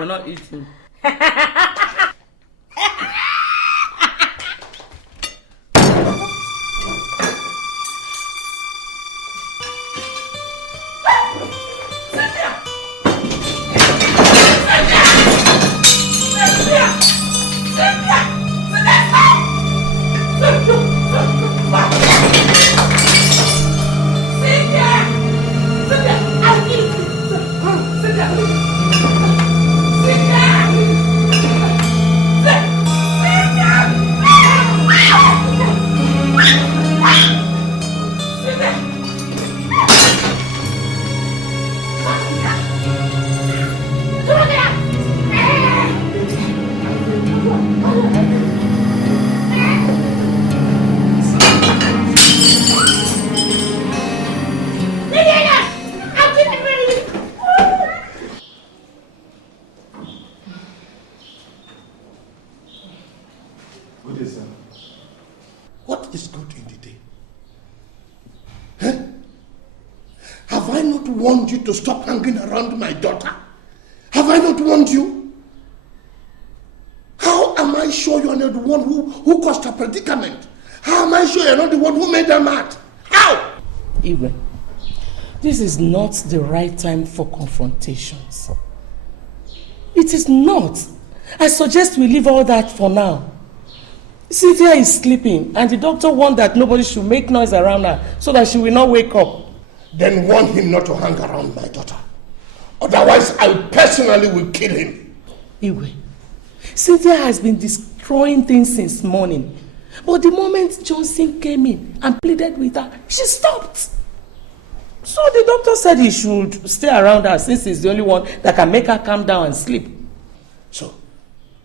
You're not eating. To stop hanging around my daughter? Have I not warned you? How am I sure you are not the one who caused her predicament? How am I sure you are not the one who made her mad? How? Iyke, this is not the right time for confrontations. It is not. I suggest we leave all that for now. Cynthia is sleeping and the doctor warned that nobody should make noise around her so that she will not wake up. Then warn him not to hang around my daughter. Otherwise, I personally will kill him. Iyke, Cynthia has been destroying things since morning. But the moment Johnson came in and pleaded with her, she stopped. So the doctor said he should stay around her since he's the only one that can make her calm down and sleep. So,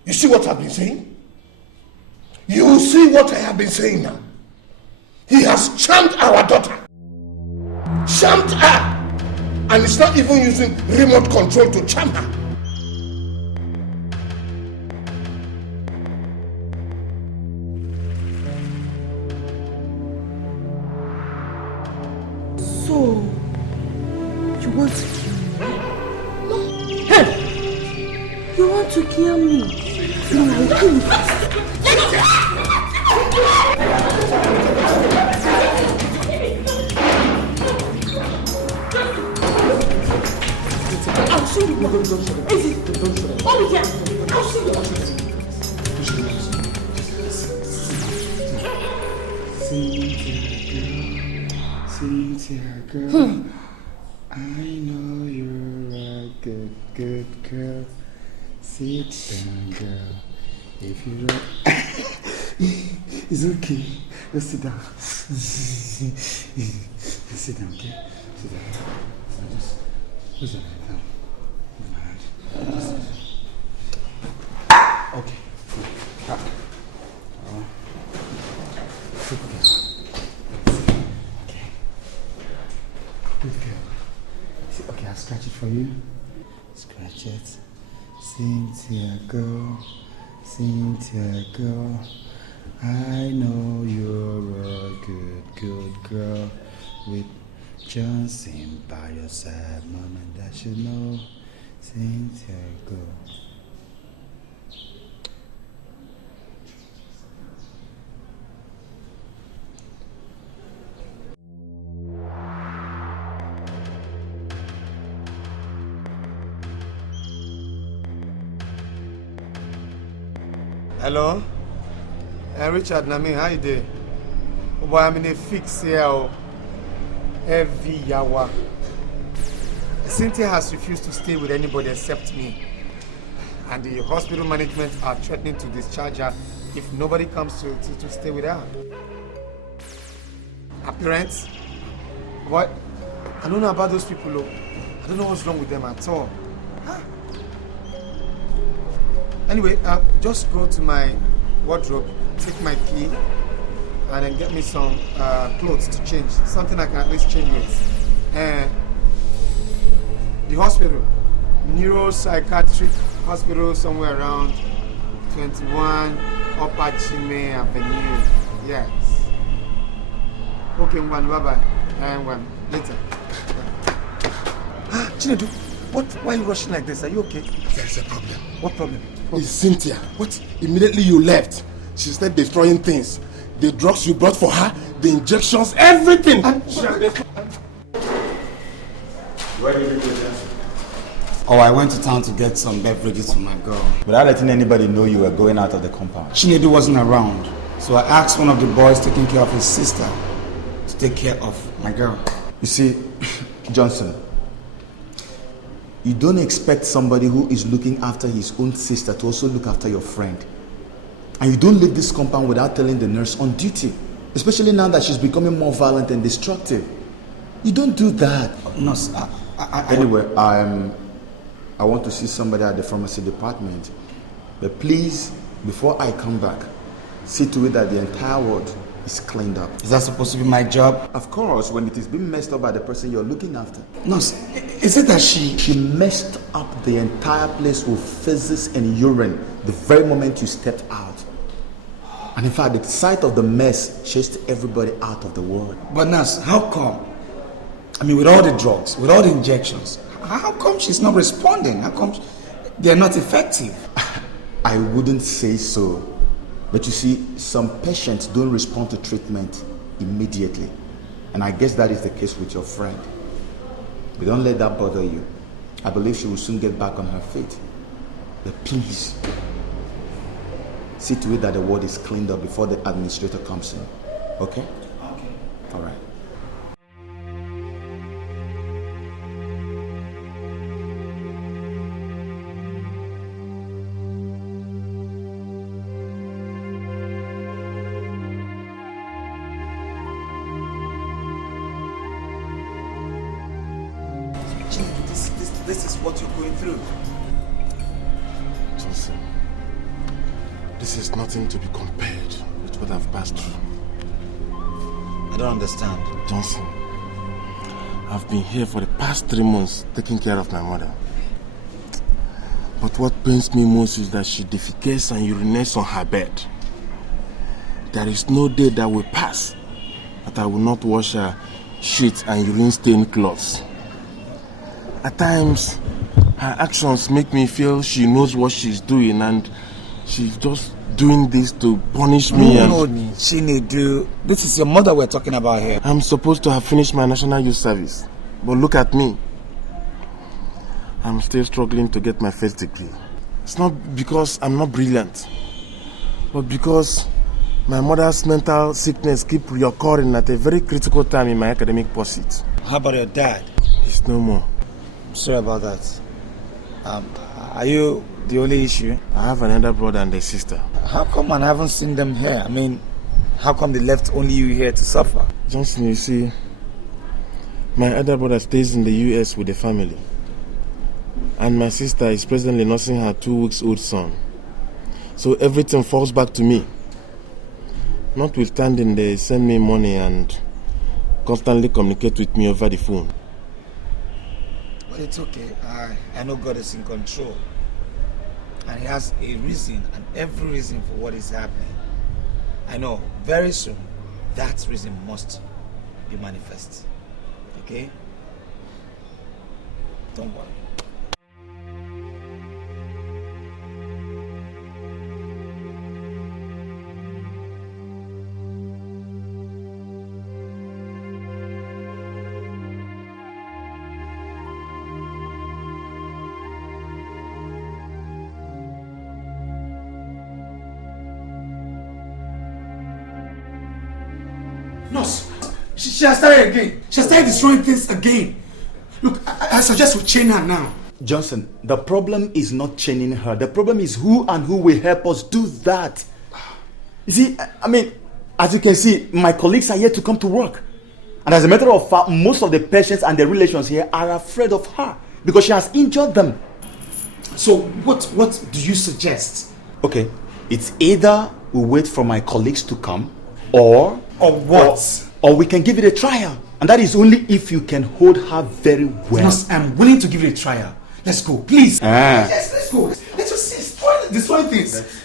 you see what I've been saying? You see what I have been saying now? He has charmed our daughter. Charmed her, and it's not even using remote control to charm her. So, you want to kill me? No. Hey! You want to kill me? No, I'll kill you. I'll show you. Don't show them. Oh, yeah. I'll show you. Cynthia, girl. I know you're a good girl. Sit down, girl. If you don't... It's okay. Just sit down. Just sit down, okay? Sit down. Just... What's that? Okay. Good girl. Okay. Good girl. Okay, I'll scratch it for you. Scratch it. Cynthia, girl. Cynthia, girl. I know you're a good girl with Johnson by your side, mama, that you know. Cynthia, girl. Hello? Richard, Nami, how you doing? Oh boy, I'm in a fix here. Every yawa. Cynthia has refused to stay with anybody except me. And the hospital management are threatening to discharge her if nobody comes to stay with her. Her parents? What? I don't know about those people, though. I don't know what's wrong with them at all. Huh? Anyway, just go to my wardrobe, take my key, and then get me some clothes to change. Something I can at least change with. And the hospital, neuropsychiatric hospital, somewhere around 21 Upper Chime Avenue. Yes. Okay, one, bye-bye. And one, later. Chinedu, Why are you rushing like this? Are you okay? There's a problem. What problem? It's Cynthia. What? Immediately you left, she started destroying things. The drugs you brought for her, the injections, everything. Where did you go, Johnson? Oh, I went to town to get some beverages for my girl. Without letting anybody know you were going out of the compound. Chinedu wasn't around, so I asked one of the boys taking care of his sister to take care of my girl. You see, Johnson, you don't expect somebody who is looking after his own sister to also look after your friend. And you don't leave this compound without telling the nurse on duty, especially now that she's becoming more violent and destructive. You don't do that. Nurse, Anyway, I want to see somebody at the pharmacy department. But please, before I come back, see to it that the entire ward is cleaned up. Is that supposed to be my job? Of course, when it is being messed up by the person you're looking after. Nurse, is it that She messed up the entire place with feces and urine the very moment you stepped out. And in fact, the sight of the mess chased everybody out of the ward. But nurse, how come? I mean, with all the drugs, with all the injections, how come she's not responding? How come they're not effective? I wouldn't say so. But you see, some patients don't respond to treatment immediately. And I guess that is the case with your friend. But don't let that bother you. I believe she will soon get back on her feet. But please, see to it that the ward is cleaned up before the administrator comes in. Okay? Okay. All right. This is what you're going through. Johnson, this is nothing to be compared with what I've passed through. I don't understand. Johnson, I've been here for the past 3 months taking care of my mother. But what pains me most is that she defecates and urinates on her bed. There is no day that will pass that I will not wash her sheets and urine-stained clothes. At times, her actions make me feel she knows what she's doing and she's just doing this to punish me. No, Chinedu, this is your mother we're talking about here. I'm supposed to have finished my national youth service, but look at me. I'm still struggling to get my first degree. It's not because I'm not brilliant, but because my mother's mental sickness keeps reoccurring at a very critical time in my academic pursuit. How about your dad? He's no more. Sorry about that. Are you the only issue? I have an elder brother and a sister. How come I haven't seen them here? I mean, how come they left only you here to suffer? Johnson, you see, my elder brother stays in the US with the family. And my sister is presently nursing her 2-week-old son. So everything falls back to me. Notwithstanding, they send me money and constantly communicate with me over the phone. But it's okay. I know God is in control. And He has a reason and every reason for what is happening. I know very soon that reason must be manifest. Okay? Don't worry. Nurse, she has started again. She has started destroying things again. Look, I suggest we chain her now. Johnson, the problem is not chaining her. The problem is who and who will help us do that. You see, I mean, as you can see, my colleagues are yet to come to work. And as a matter of fact, most of the patients and the relations here are afraid of her because she has injured them. So what do you suggest? Okay, it's either we wait for my colleagues to come or what? Or we can give it a trial. And that is only if you can hold her very well. Nurse, I'm willing to give it a trial. Let's go, please. Yes, let's go. Let's just see, destroy things.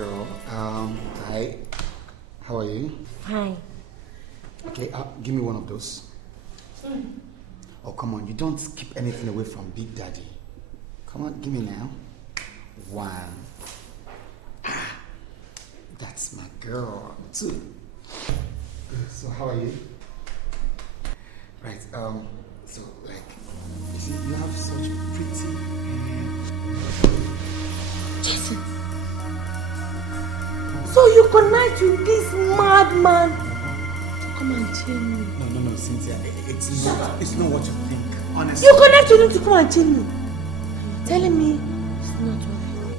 girl. Hi. How are you? Fine. Okay, give me one of those. Oh, come on. You don't keep anything away from Big Daddy. Come on, give me now. One. That's my girl. Two. So how are you? Right, so like, you see, you have such pretty hair. Jason! So you connect with this madman to come and chain me? No, Cynthia, it's not what you think, honestly. You connect with him to come and chain me? You're telling me it's not what I think.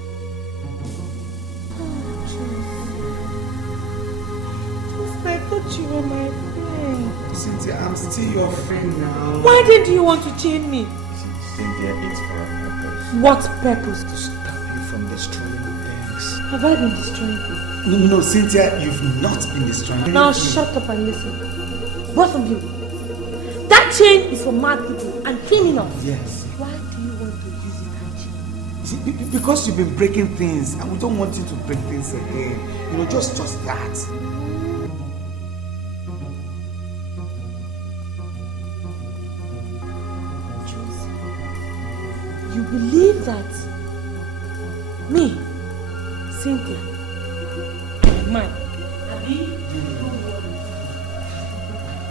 Oh, I thought you were my friend. Cynthia, I'm still your friend now. Why did you want to chain me? Cynthia, it's for a purpose. What purpose? To stop you from destroying things. Have I been destroying things? No, Cynthia, you've not been destroying. Now shut up and listen. Both of you. That chain is for mad people and criminals. Yes. Why do you want to use it and chain? See, because you've been breaking things and we don't want you to break things again. You know, just that. You believe that me, Cynthia, and a man, Abi,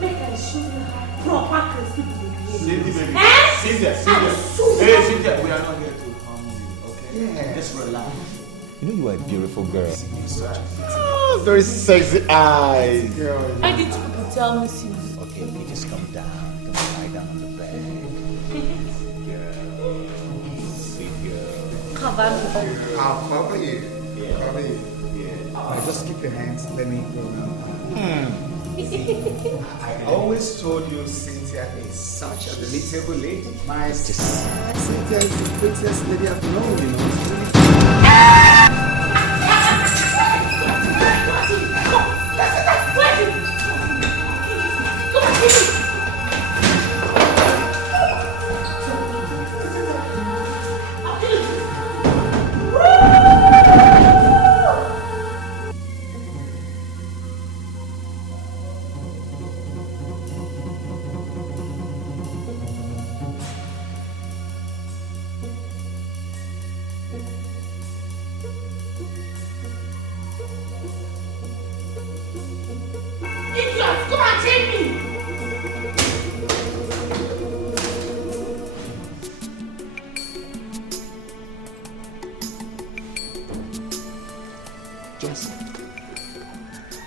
make I show you how proper Christian Cynthia, Cynthia. Hey, Cynthia, we are not here to harm you, okay? Yeah. Just relax. You know you are a beautiful girl. Oh, very sexy eyes. girl. Why did you people tell me since? Okay, you just come down. Come lie down on the bed. Girl. Sweet girl. Cover me up. I'll cover you. Yeah. Cover you. Yeah. Now just keep your hands. Let me go around. I always told you Cynthia is such a delectable lady. My sister. Cynthia is the prettiest lady I've known, you know. She's really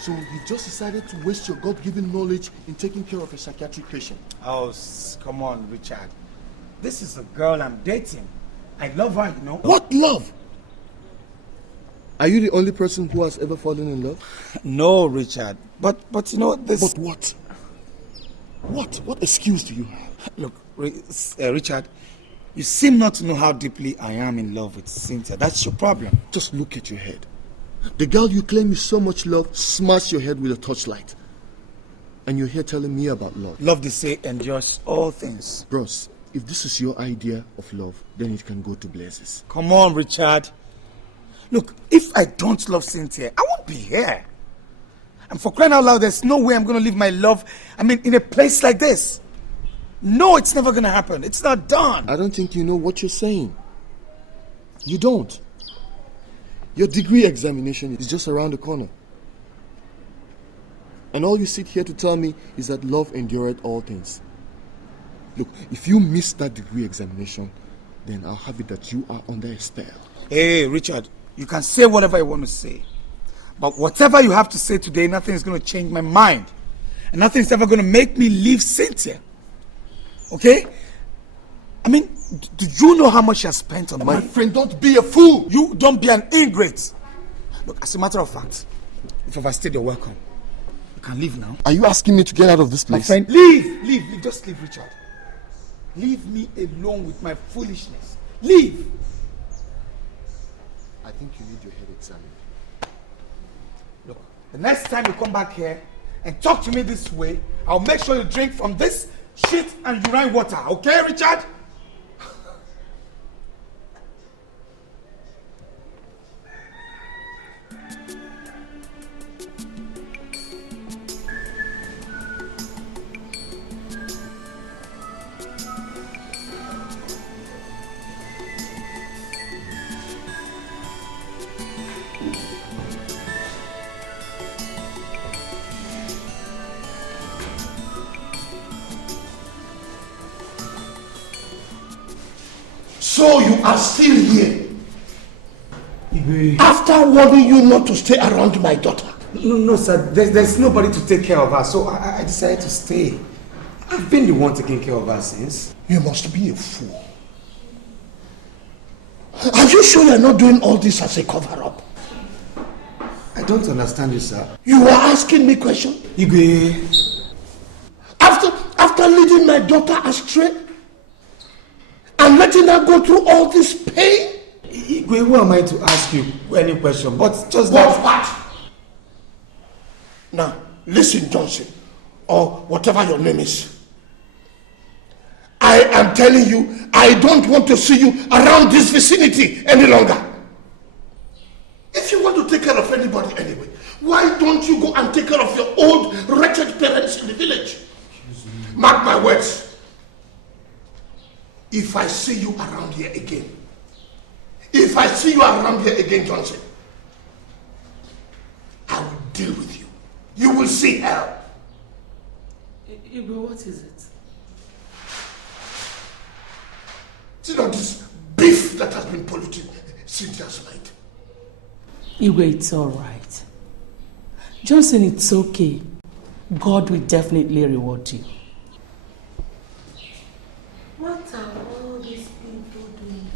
So you just decided to waste your God-given knowledge in taking care of a psychiatric patient? Oh, come on, Richard. This is a girl I'm dating. I love her, you know. What love? Are you the only person who has ever fallen in love? No, Richard. But you know, this... But what? What excuse do you have? Look, Richard, you seem not to know how deeply I am in love with Cynthia. That's your problem. Just look at your head. The girl you claim you so much love smashed your head with a torchlight. And you're here telling me about love. Love, they say, endures all things. Bros, if this is your idea of love, then it can go to blazes. Come on, Richard. Look, if I don't love Cynthia, I won't be here. And for crying out loud, there's no way I'm going to leave my love, in a place like this. No, it's never going to happen. It's not done. I don't think you know what you're saying. You don't. Your degree examination is just around the corner. And all you sit here to tell me is that love endureth all things. Look, if you miss that degree examination, then I'll have it that you are under a spell. Hey, Richard, you can say whatever you want to say. But whatever you have to say today, nothing is going to change my mind. And nothing is ever going to make me leave Cynthia. Okay? Do you know how much she has spent on me? My friend, don't be a fool! You don't be an ingrate. Look, as a matter of fact, if I've stayed, you're welcome. You can leave now. Are you asking me to get out of this My place? friend, leave. Just leave, Richard. Leave me alone with my foolishness. Leave. I think you need your head examined. Look, the next time you come back here and talk to me this way, I'll make sure you drink from this shit and urine water. Okay, Richard? So you are still here? After warning you not to stay around my daughter? No, sir. There's nobody to take care of her, so I decided to stay. I've been the one taking care of her since. You must be a fool. Are you sure you're not doing all this as a cover-up? I don't understand you, sir. You are asking me questions? Iyke. After leading my daughter astray and letting her go through all this pain? Iyke, who am I to ask you any question? But just What? Now, listen, Johnson, or whatever your name is. I am telling you, I don't want to see you around this vicinity any longer. If you want to take care of anybody anyway, why don't you go and take care of your old, wretched parents in the village? Mark my words. If I see you around here again, Johnson, I will deal with you. You will see hell. Iyke, what is it? See not this beef that has been polluting Cynthia's mind. Iyke, it's all right. Johnson, it's okay. God will definitely reward you. What are all these people doing?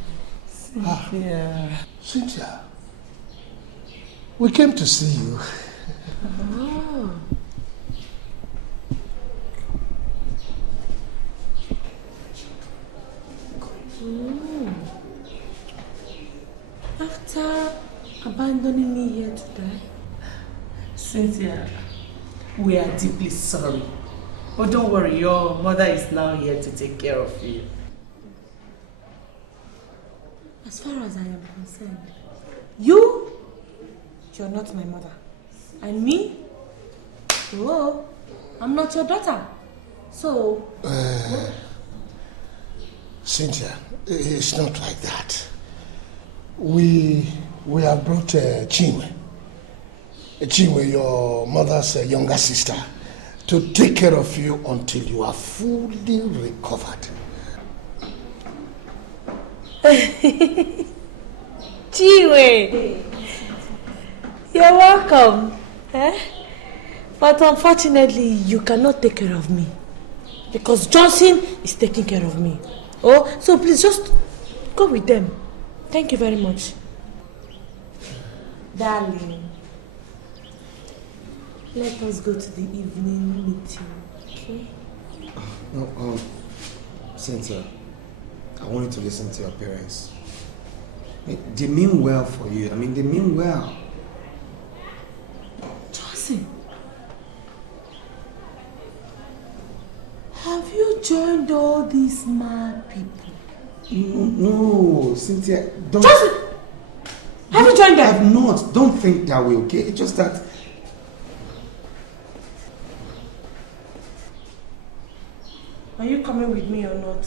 Cynthia. Cynthia, we came to see you. Oh. After abandoning me here to die? Cynthia, we are deeply sorry. But don't worry, your mother is now here to take care of you. As far as I am concerned, you're not my mother. And me? Oh, I'm not your daughter. So... Cynthia, it's not like that. We have brought Chinwe, your mother's younger sister, to take care of you until you are fully recovered. Chinwe, you're welcome. But unfortunately, you cannot take care of me. Because Johnson is taking care of me. Oh, so please just go with them. Thank you very much. Darling, let us go to the evening meeting, okay? No, Cynthia, I want you to listen to your parents. They mean well for you. They mean well. Johnson, have you joined all these mad people? No, Cynthia, don't... Johnson! Have you joined them? I have not. Don't think that way, okay? It's just that... Are you coming with me or not?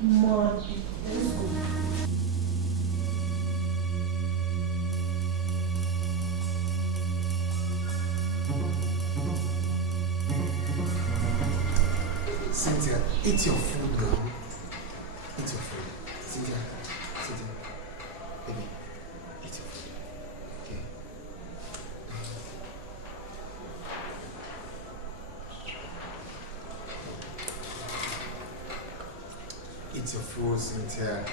Mom, let's go. Cynthia, eat your food now. Eat your food. Cynthia, baby, eat your food. Okay. Eat your food, Cynthia.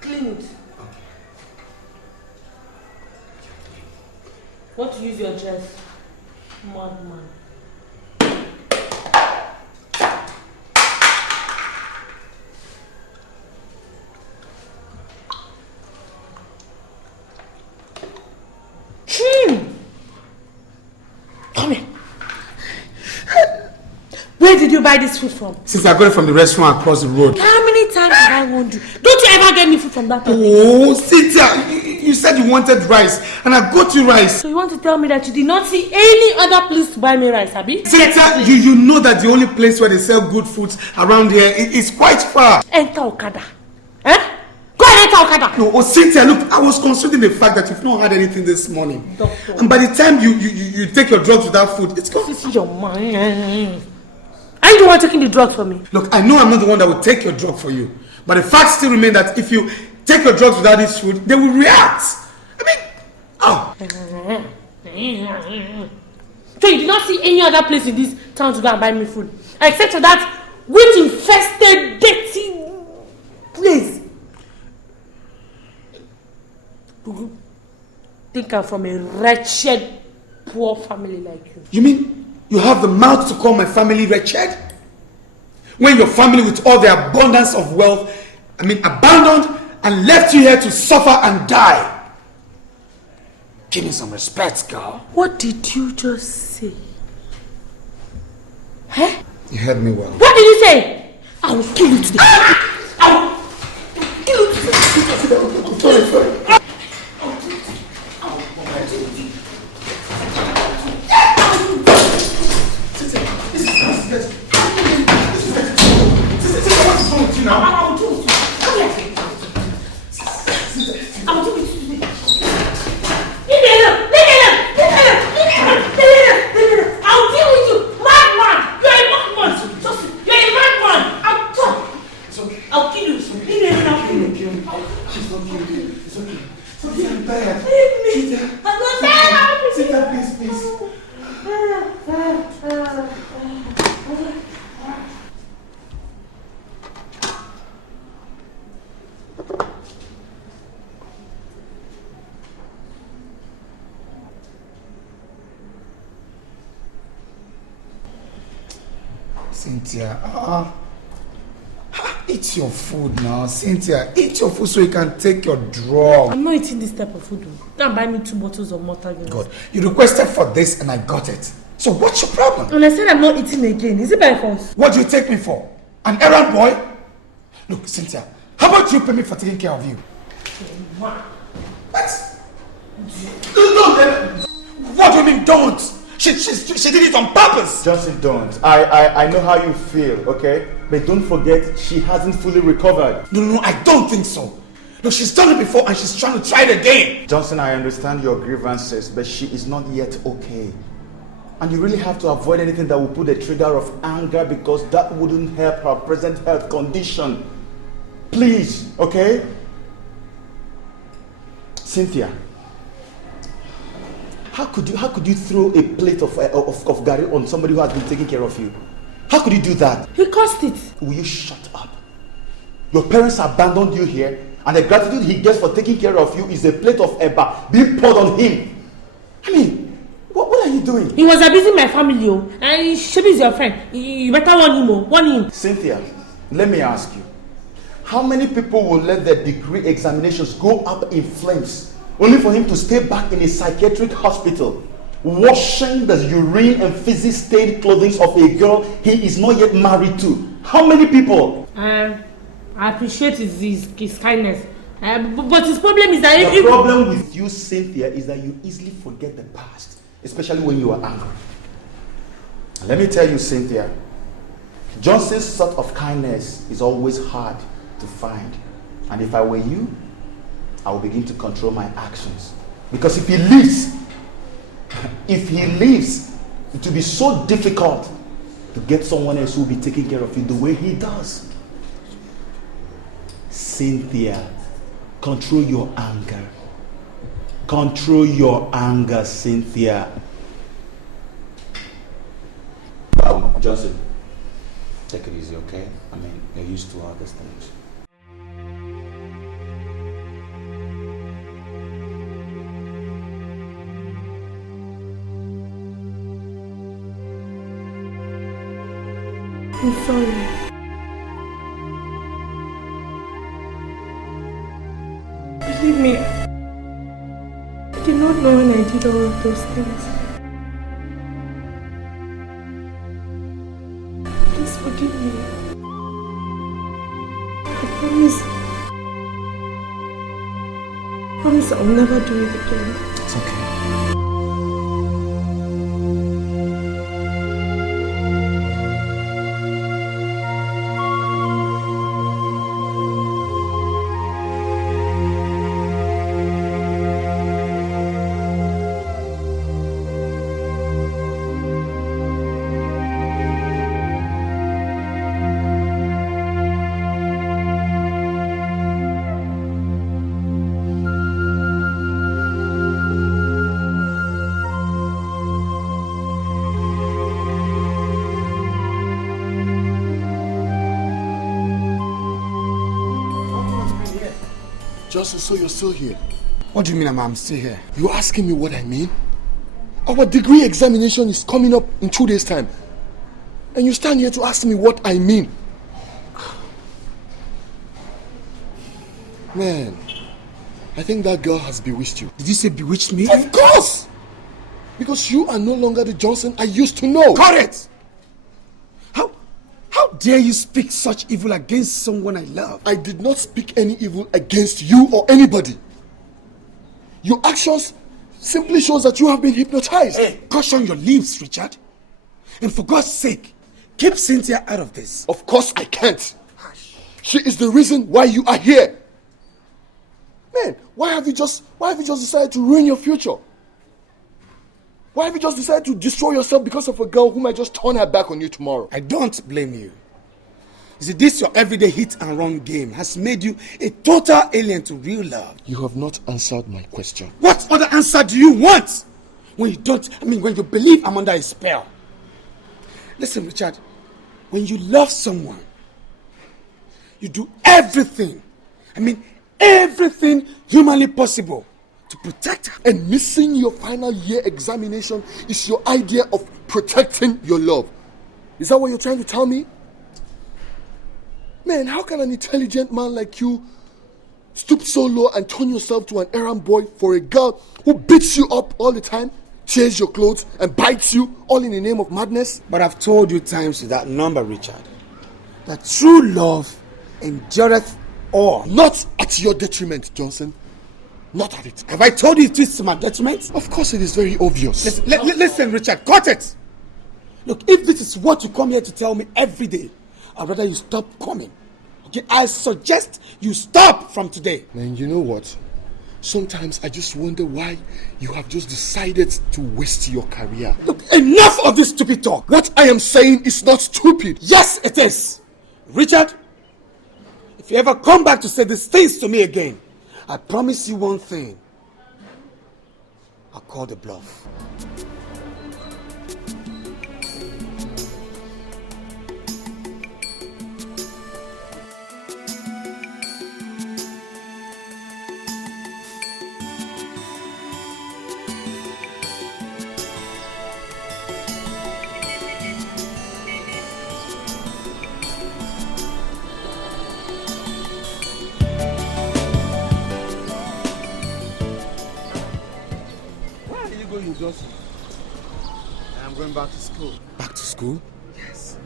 Clean it. Okay. Want to use your dress? Madman. Come here. Where did you buy this food from? Since I got it from the restaurant across the road. How many times have I warned you? Don't you ever get me food from that place? Oh, Cynthia, you said you you wanted rice, and I got you rice. So you want to tell me that you did not see any other place to buy me rice, Abi? Cynthia, you know that the only place where they sell good foods around here is quite far. Enter Okada. Eh? Go and enter Okada. No, Cynthia, look, I was considering the fact that you've not had anything this morning. Doctor. And by the time you take your drugs without food, it's gone. This is your mind. Are you the one taking the drug for me? Look, I know I'm not the one that will take your drug for you. But the fact still remains that if you take your drugs without this food, they will react. I mean, oh. So you did not see any other place in this town to go and buy me food? Except for that witch-infested, dirty place. You think I'm from a wretched, poor family like you? You mean you have the mouth to call my family wretched? When your family with all their abundance of wealth, abandoned and left you here to suffer and die. Give me some respect, girl. What did you just say? Huh? You heard me well. What did you say? I will kill you today. I will kill you today. I'm sorry. Now, I will do it. Come here. I will do it. Leave me alone. Leave me alone. I'll deal with you. Madman. You're a madman. You're a madman. I'll talk. It's okay. I'll kill you. Leave me alone. I'll kill you. It's okay. It's okay. It's okay. I'm tired. Leave me. I'm not tired. Sit down, please. Cynthia, eat your food now. Cynthia, eat your food so you can take your drug. I'm not eating this type of food. Go and buy me 2 bottles of Malta. God, you requested for this and I got it. So what's your problem? And I said I'm not eating again. Is it by force? What do you take me for? An errand boy? Look, Cynthia, how about you pay me for taking care of you? What? What do you mean don't? She did it on purpose. Johnson, don't. I know how you feel, okay? But don't forget, she hasn't fully recovered. No, I don't think so. Look, she's done it before and she's trying to try it again. Johnson, I understand your grievances, but she is not yet okay. And you really have to avoid anything that will put a trigger of anger because that wouldn't help her present health condition. Please, okay? Cynthia, how could you throw a plate of garri on somebody who has been taking care of you? How could you do that? He caused it. Will you shut up? Your parents abandoned you here, and the gratitude he gets for taking care of you is a plate of eba being poured on him. I mean, what are you doing? He was abusing my family, and Shebi is your friend. You better warn him, Cynthia, let me ask you. How many people will let their degree examinations go up in flames only for him to stay back in a psychiatric hospital washing the urine and feces stained clothing of a girl he is not yet married to? How many people? I appreciate his kindness. But his problem is that the problem with you, Cynthia, is that you easily forget the past, especially when you are angry. Let me tell you, Cynthia, Johnson's sort of kindness is always hard to find. And if I were you, I will begin to control my actions. Because if he leaves, it will be so difficult to get someone else who will be taking care of you the way he does. Cynthia, control your anger. Control your anger, Cynthia. Johnson, take it easy, okay? I mean, you're used to all these things. I'm sorry. Believe me, I did not know when I did all of those things. Please forgive me. promise I'll never do it again. It's okay. Johnson, so you're still here? What do you mean I'm still here? You're asking me what I mean? Our degree examination is coming up in 2 days' time. And you stand here to ask me what I mean. Man, I think that girl has bewitched you. Did you say bewitched me? Of course! Because you are no longer the Johnson I used to know. Correct! How dare you speak such evil against someone I love? I did not speak any evil against you or anybody. Your actions simply shows that you have been hypnotized. Hey, caution your lips, Richard. And for God's sake, keep Cynthia out of this. Of course I can't. She is the reason why you are here. Man, why have you just decided to ruin your future? Why have you just decided to destroy yourself because of a girl who might just turn her back on you tomorrow? I don't blame you. You see, this your everyday hit and run game has made you a total alien to real love. You have not answered my question. What other answer do you want? When you believe I'm under a spell. Listen, Richard, when you love someone, you do everything, everything humanly possible to protect her. And missing your final year examination is your idea of protecting your love. Is that what you're trying to tell me? Man, how can an intelligent man like you stoop so low and turn yourself to an errand boy for a girl who beats you up all the time, tears your clothes, and bites you all in the name of madness? But I've told you times to that number, Richard, that true love endureth all. Not at your detriment, Johnson. Not at it. Have I told you it is to my detriment? Of course it is very obvious. Listen, Richard, cut it! Look, if this is what you come here to tell me every day, I'd rather you stop coming. Okay, I suggest you stop from today. Man, you know what? Sometimes I just wonder why you have just decided to waste your career. Look, enough of this stupid talk. What I am saying is not stupid. Yes, it is. Richard, if you ever come back to say these things to me again, I promise you one thing. I'll call the bluff. I'm going back to school. Back to school? Yes.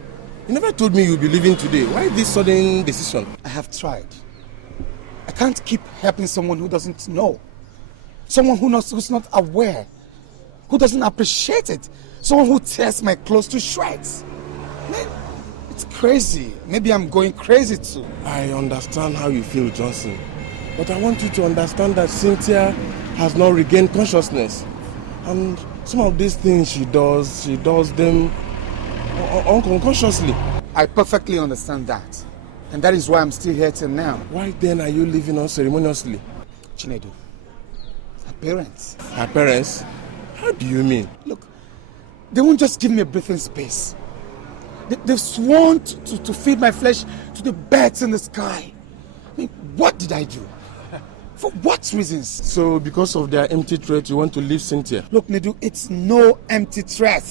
You never told me you'd be leaving today. Why this sudden decision? I have tried. I can't keep helping someone who doesn't know. Someone who's not aware. Who doesn't appreciate it. Someone who tears my clothes to shreds. Man, it's crazy. Maybe I'm going crazy too. I understand how you feel, Johnson. But I want you to understand that Cynthia has not regained consciousness. And some of these things she does them unconsciously. I perfectly understand that. And that is why I'm still here till now. Why then are you leaving unceremoniously? Chinedu, her parents. Her parents? How do you mean? Look, they won't just give me a breathing space. They've sworn to feed my flesh to the birds in the sky. What did I do? For what reasons? So because of their empty threat, you want to leave Cynthia? Look, Nedu, it's no empty threat.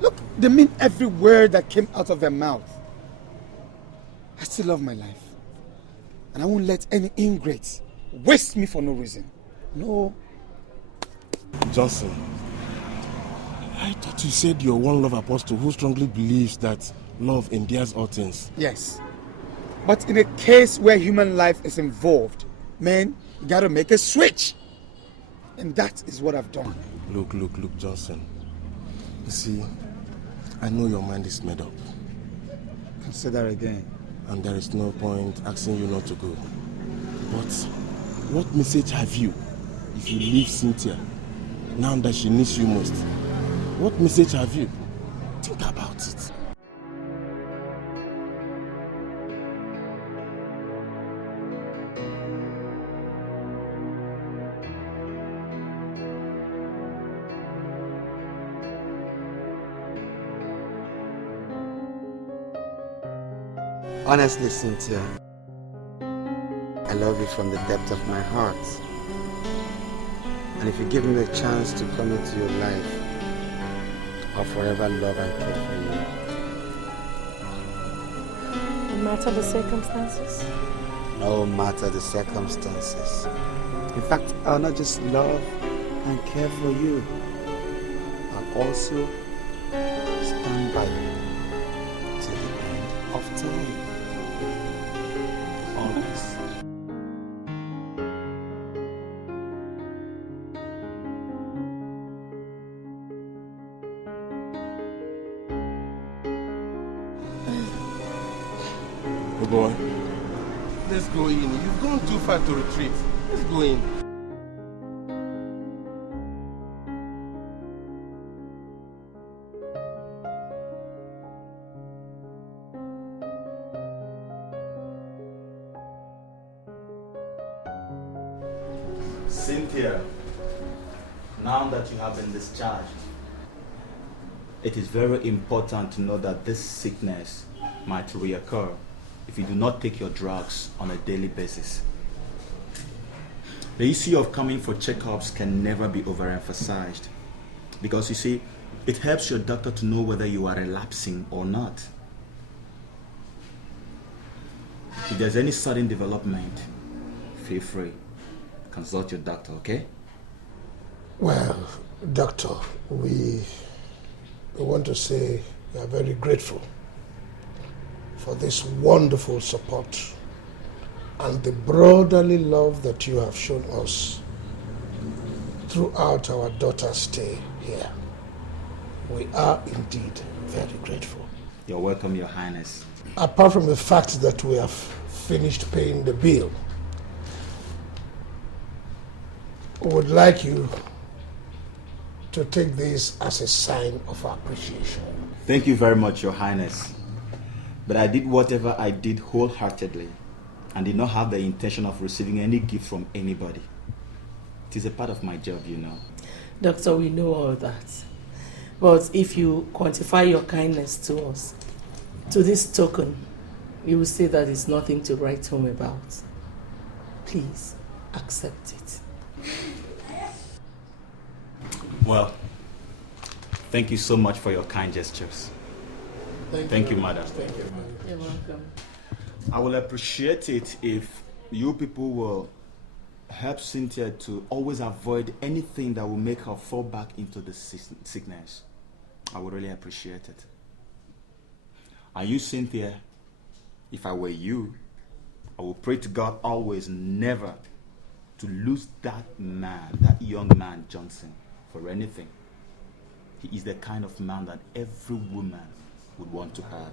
Look, they mean every word that came out of their mouth. I still love my life. And I won't let any ingrates waste me for no reason. No. Johnson, I thought you said you're one love apostle who strongly believes that love endures all things. Yes. But in a case where human life is involved, Man, you gotta make a switch. And that is what I've done. Look, Johnson. You see, I know your mind is made up. Consider again. And there is no point asking you not to go. But what message have you if you leave Cynthia now that she needs you most? What message have you? Think about it. Honestly, Cynthia, I love you from the depth of my heart. And if you give me the chance to come into your life, I'll forever love and care for you. No matter the circumstances? No matter the circumstances. In fact, I'll not just love and care for you, I'll also stand by you till the end of time. Always. Oh boy, let's go in. You've gone too far to retreat. Let's go in. Cynthia, now that you have been discharged, it is very important to know that this sickness might reoccur if you do not take your drugs on a daily basis. The issue of coming for checkups can never be overemphasized because you see, it helps your doctor to know whether you are relapsing or not. If there's any sudden development, feel free. Consult your doctor, okay? Well, doctor, we want to say we are very grateful for this wonderful support and the brotherly love that you have shown us throughout our daughter's stay here. We are indeed very grateful. You're welcome, Your Highness. Apart from the fact that we have finished paying the bill, we would like you to take this as a sign of appreciation. Thank you very much, Your Highness. But I did whatever I did wholeheartedly and did not have the intention of receiving any gift from anybody. It is a part of my job, you know. Doctor, we know all that. But if you quantify your kindness to us, to this token, you will say that it's nothing to write home about. Please, accept it. Well, thank you so much for your kind gestures. Thank you, madam. Thank you. You're welcome. I will appreciate it if you people will help Cynthia to always avoid anything that will make her fall back into the sickness. I would really appreciate it. And you, Cynthia, if I were you, I would pray to God always never to lose that man, that young man, Johnson, for anything. He is the kind of man that every woman would want to have.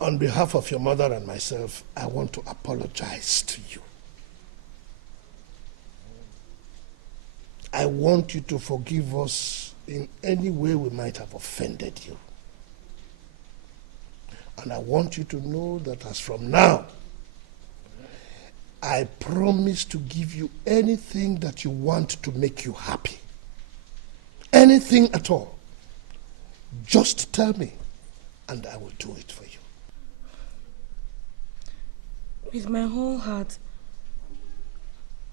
On behalf of your mother and myself, I want to apologize to you. I want you to forgive us in any way we might have offended you. And I want you to know that as from now, I promise to give you anything that you want to make you happy. Anything at all. Just tell me, and I will do it for you. With my whole heart,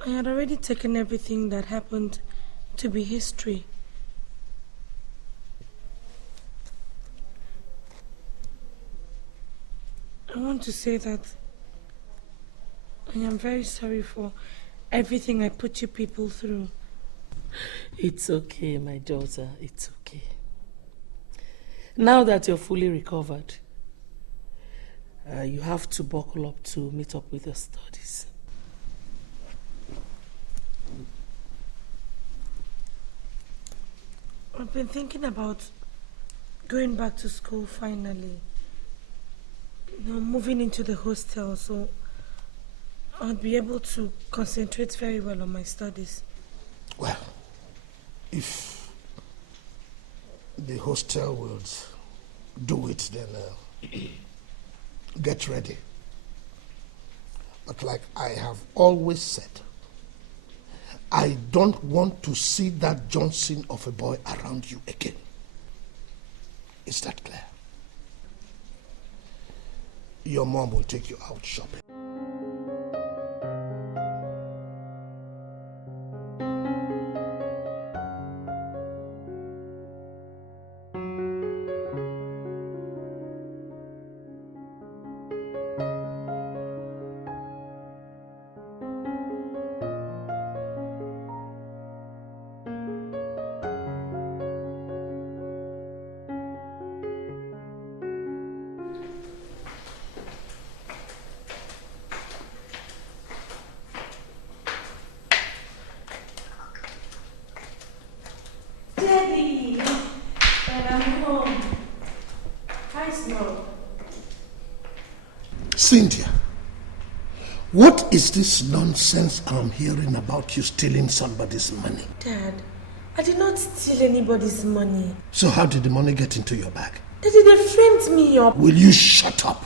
I had already taken everything that happened to be history. I want to say that I am very sorry for everything I put you people through. It's okay, my daughter. It's okay. Now that you're fully recovered, you have to buckle up to meet up with your studies. I've been thinking about going back to school finally. Moving into the hostel, so I'll be able to concentrate very well on my studies. Well, if the hostel will do it, then get ready. But like I have always said, I don't want to see that Johnson of a boy around you again. Is that clear? Your mom will take you out shopping. Cynthia, what is this nonsense I'm hearing about you stealing somebody's money? Dad, I did not steal anybody's money. So how did the money get into your bag? Daddy, they framed me up. Will you shut up?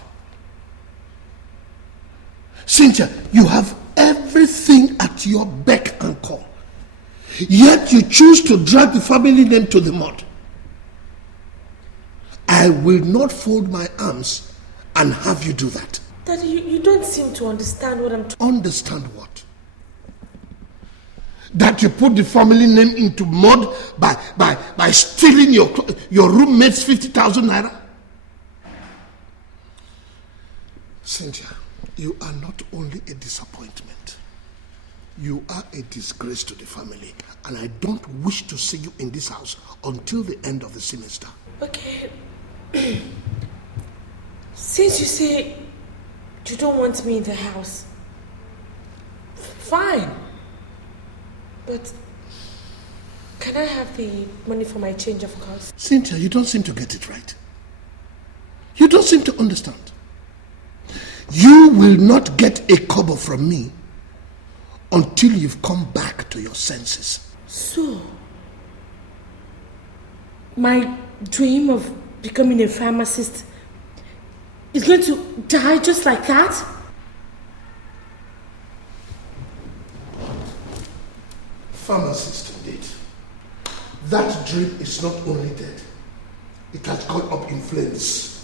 Cynthia, you have everything at your beck and call. Yet you choose to drag the family name to the mud. I will not fold my arms and have you do that. Daddy, you don't seem to understand what I'm talking. Understand what? That you put the family name into mud by stealing your roommate's 50,000 naira? Cynthia, you are not only a disappointment. You are a disgrace to the family, and I don't wish to see you in this house until the end of the semester. Okay. Since you say you don't want me in the house, fine. But can I have the money for my change of clothes? Cynthia, you don't seem to get it right. You don't seem to understand. You will not get a kobo from me until you've come back to your senses. So, my dream of becoming a pharmacist is going to die just like that? Pharmacist indeed. That dream is not only dead, it has gone up in flames.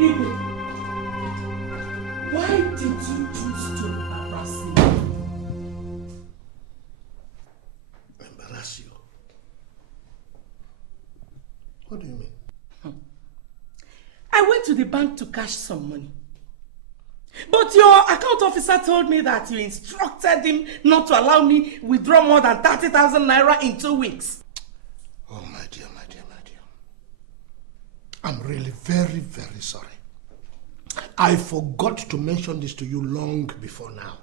Ibu, why did you choose to embarrass me? Embarrass you? What do you mean? I to the bank to cash some money. But your account officer told me that you instructed him not to allow me withdraw more than 30,000 naira in 2 weeks. Oh, my dear, my dear, my dear. I'm really very, very sorry. I forgot to mention this to you long before now.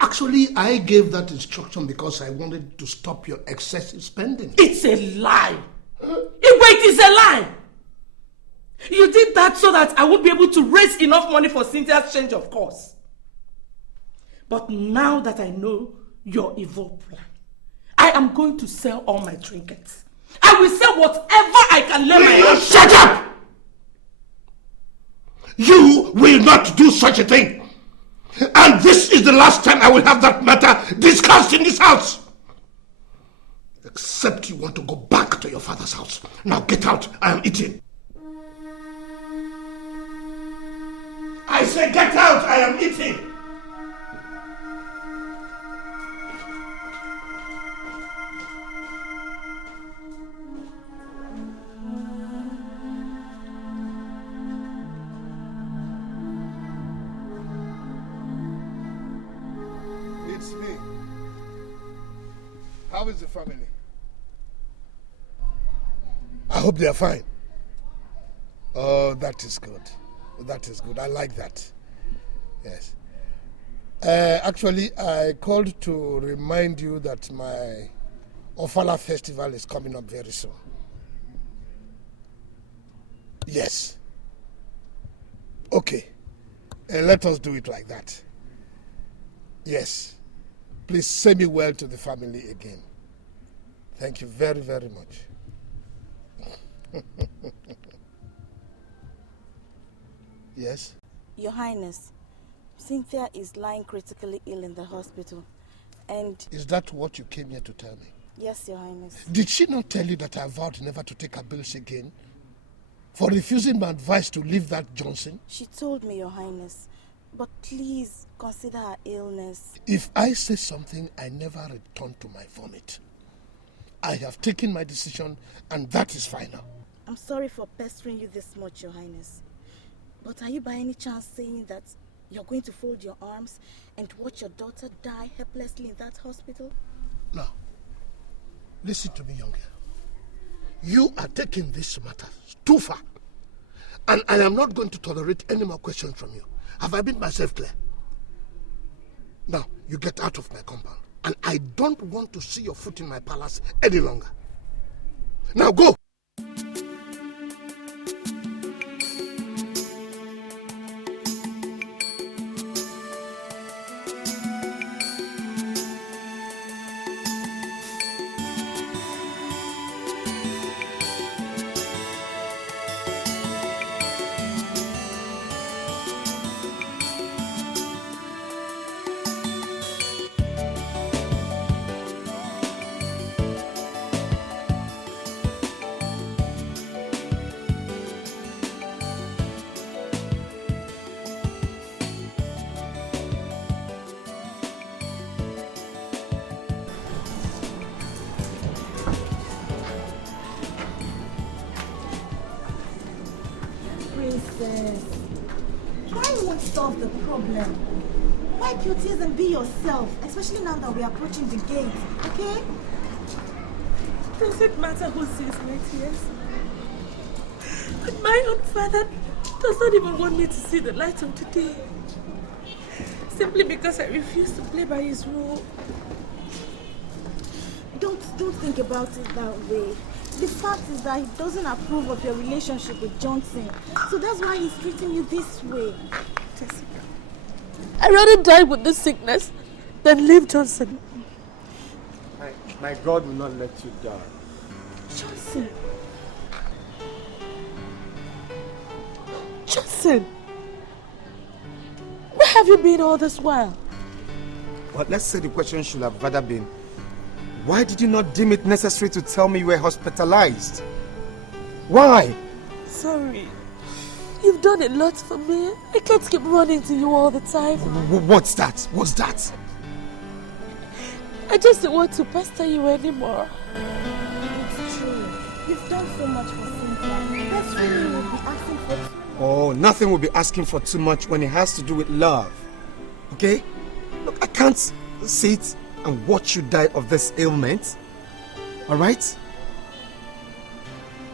Actually, I gave that instruction because I wanted to stop your excessive spending. It's a lie. It is a lie. You did that so that I would be able to raise enough money for Cynthia's change of course. But now that I know your evil plan, I am going to sell all my trinkets. I will sell whatever I can lay my hands. Shut up! You will not do such a thing. And this is the last time I will have that matter discussed in this house. Except you want to go back to your father's house. Now get out. I am eating. I say get out. I am eating. It's me. How is the family? I hope they are fine. Oh, that is good. That is good. I like that. Yes. Actually, I called to remind you that my Ofala festival is coming up very soon. Yes. Okay. Let us do it like that. Yes. Please say me well to the family again. Thank you very, very much. Yes? Your Highness, Cynthia is lying critically ill in the hospital, and... Is that what you came here to tell me? Yes, Your Highness. Did she not tell you that I vowed never to take her bills again? For refusing my advice to leave that Johnson? She told me, Your Highness, but please consider her illness. If I say something, I never return to my vomit. I have taken my decision, and that is final. I'm sorry for pestering you this much, Your Highness. But are you by any chance saying that you're going to fold your arms and watch your daughter die helplessly in that hospital? Now, listen to me, young girl. You are taking this matter too far. And I am not going to tolerate any more questions from you. Have I made myself clear? Now, you get out of my compound. And I don't want to see your foot in my palace any longer. Now go! Your tears and be yourself, especially now that we are approaching the gate, okay? Does it matter who sees my tears? But my own father does not even want me to see the light of the day. Simply because I refuse to play by his rule. Don't think about it that way. The fact is that he doesn't approve of your relationship with Johnson. So that's why he's treating you this way. Jessica, I'd rather die with this sickness than leave Johnson. My God will not let you die. Johnson! Johnson! Where have you been all this while? Well, let's say the question should have rather been, why did you not deem it necessary to tell me you were hospitalized? Why? Sorry. You've done a lot for me. I can't keep running to you all the time. What's that? What's that? I just don't want to pester you anymore. It's true. You've done so much for Cynthia. Best friend will be asking for too Oh, nothing will be asking for too much when it has to do with love. Okay? Look, I can't sit and watch you die of this ailment. Alright?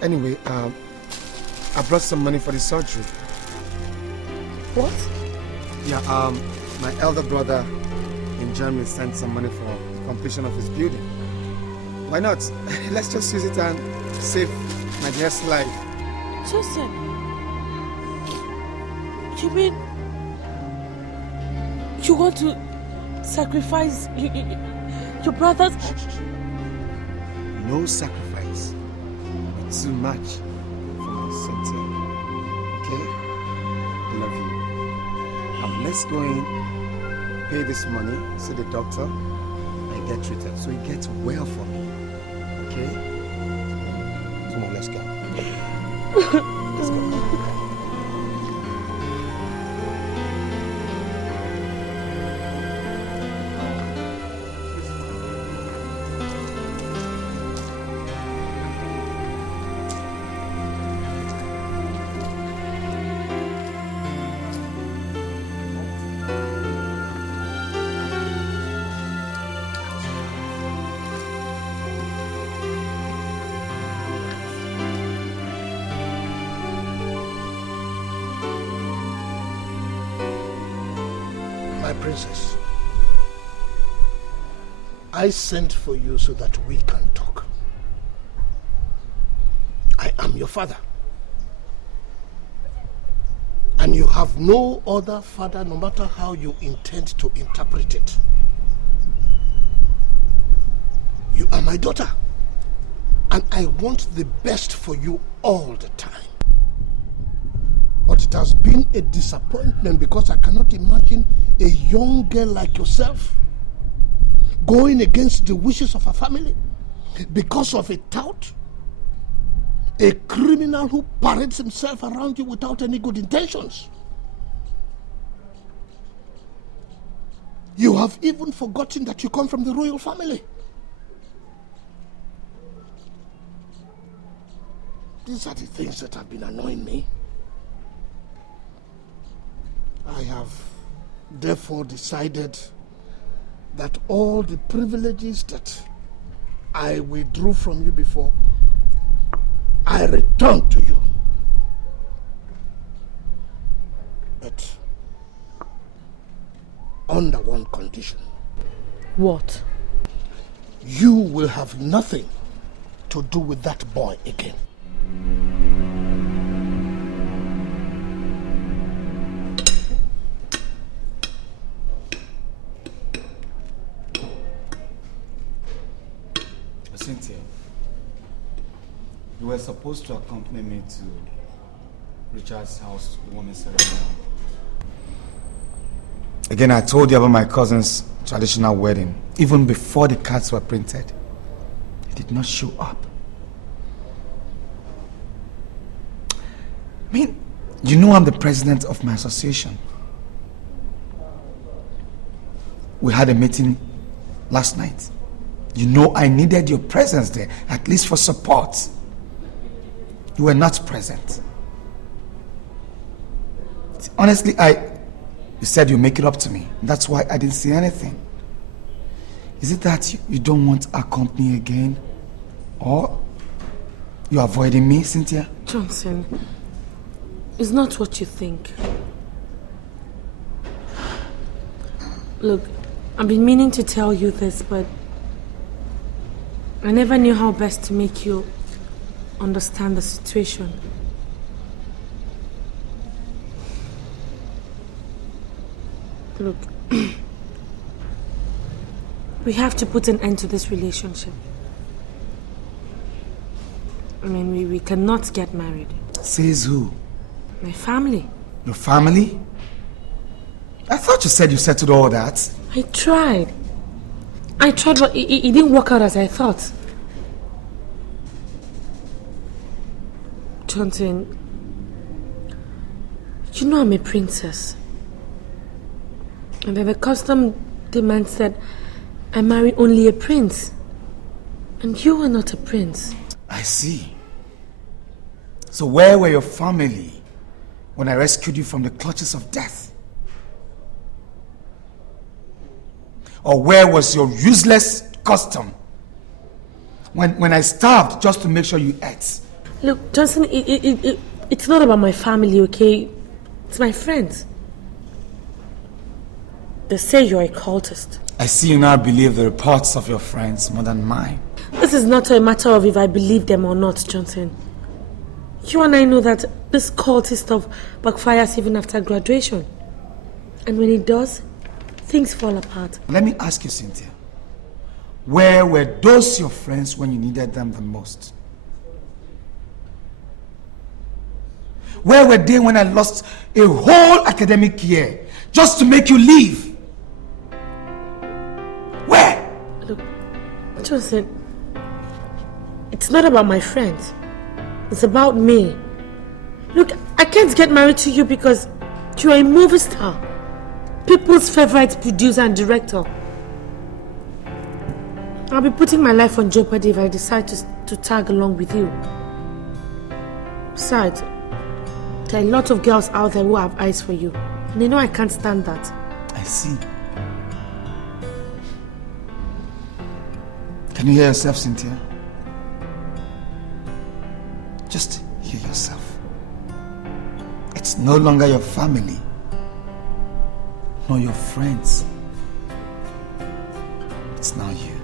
Anyway, I brought some money for the surgery. What? Yeah, my elder brother in Germany sent some money for the completion of his building. Why not? Let's just use it and save my dear's life. Joseph, you mean you want to sacrifice your brothers? No sacrifice. It's too much for my Cynthia. Okay? I love you. Now let's go in, pay this money, see the doctor, and get treated so it gets well for me. Okay? Come on, let's go. Let's go. Princess, I sent for you so that we can talk. I am your father. And you have no other father, no matter how you intend to interpret it. You are my daughter. And I want the best for you all the time. But it has been a disappointment because I cannot imagine a young girl like yourself going against the wishes of her family because of a tout, a criminal who parades himself around you without any good intentions. You have even forgotten that you come from the royal family. These are the things that have been annoying me. I have therefore decided that all the privileges that I withdrew from you before, I return to you. But under one condition. What? You will have nothing to do with that boy again. Cynthia, you were supposed to accompany me to Richard's house woman ceremony. Again, I told you about my cousin's traditional wedding. Even before the cards were printed, he did not show up. I mean, you know I'm the president of my association. We had a meeting last night. You know I needed your presence there, at least for support. You were not present. Honestly, you said you'd make it up to me. That's why I didn't see anything. Is it that you don't want our company again? Or you're avoiding me, Cynthia? Johnson, it's not what you think. Look, I've been meaning to tell you this, but I never knew how best to make you understand the situation. Look, we have to put an end to this relationship. I mean, we cannot get married. Says who? My family. Your family? I thought you said you settled all that. I tried, but it didn't work out as I thought. Johnson, you know I'm a princess. And then the custom demands that I marry only a prince. And you are not a prince. I see. So where were your family when I rescued you from the clutches of death? Or where was your useless custom when I starved just to make sure you ate? Look, Johnson, it's not about my family, okay? It's my friends. They say you're a cultist. I see you now believe the reports of your friends more than mine. This is not a matter of if I believe them or not, Johnson. You and I know that this cultist stuff backfires even after graduation. And when it does, things fall apart. Let me ask you, Cynthia. Where were those your friends when you needed them the most? Where were they when I lost a whole academic year just to make you leave? Where? Look, Johnson, it's not about my friends. It's about me. Look, I can't get married to you because you're a movie star. People's favorite producer and director. I'll be putting my life on jeopardy if I decide to tag along with you. Besides, there are a lot of girls out there who have eyes for you. And they know I can't stand that. I see. Can you hear yourself, Cynthia? Just hear yourself. It's no longer your family, nor your friends. It's now you.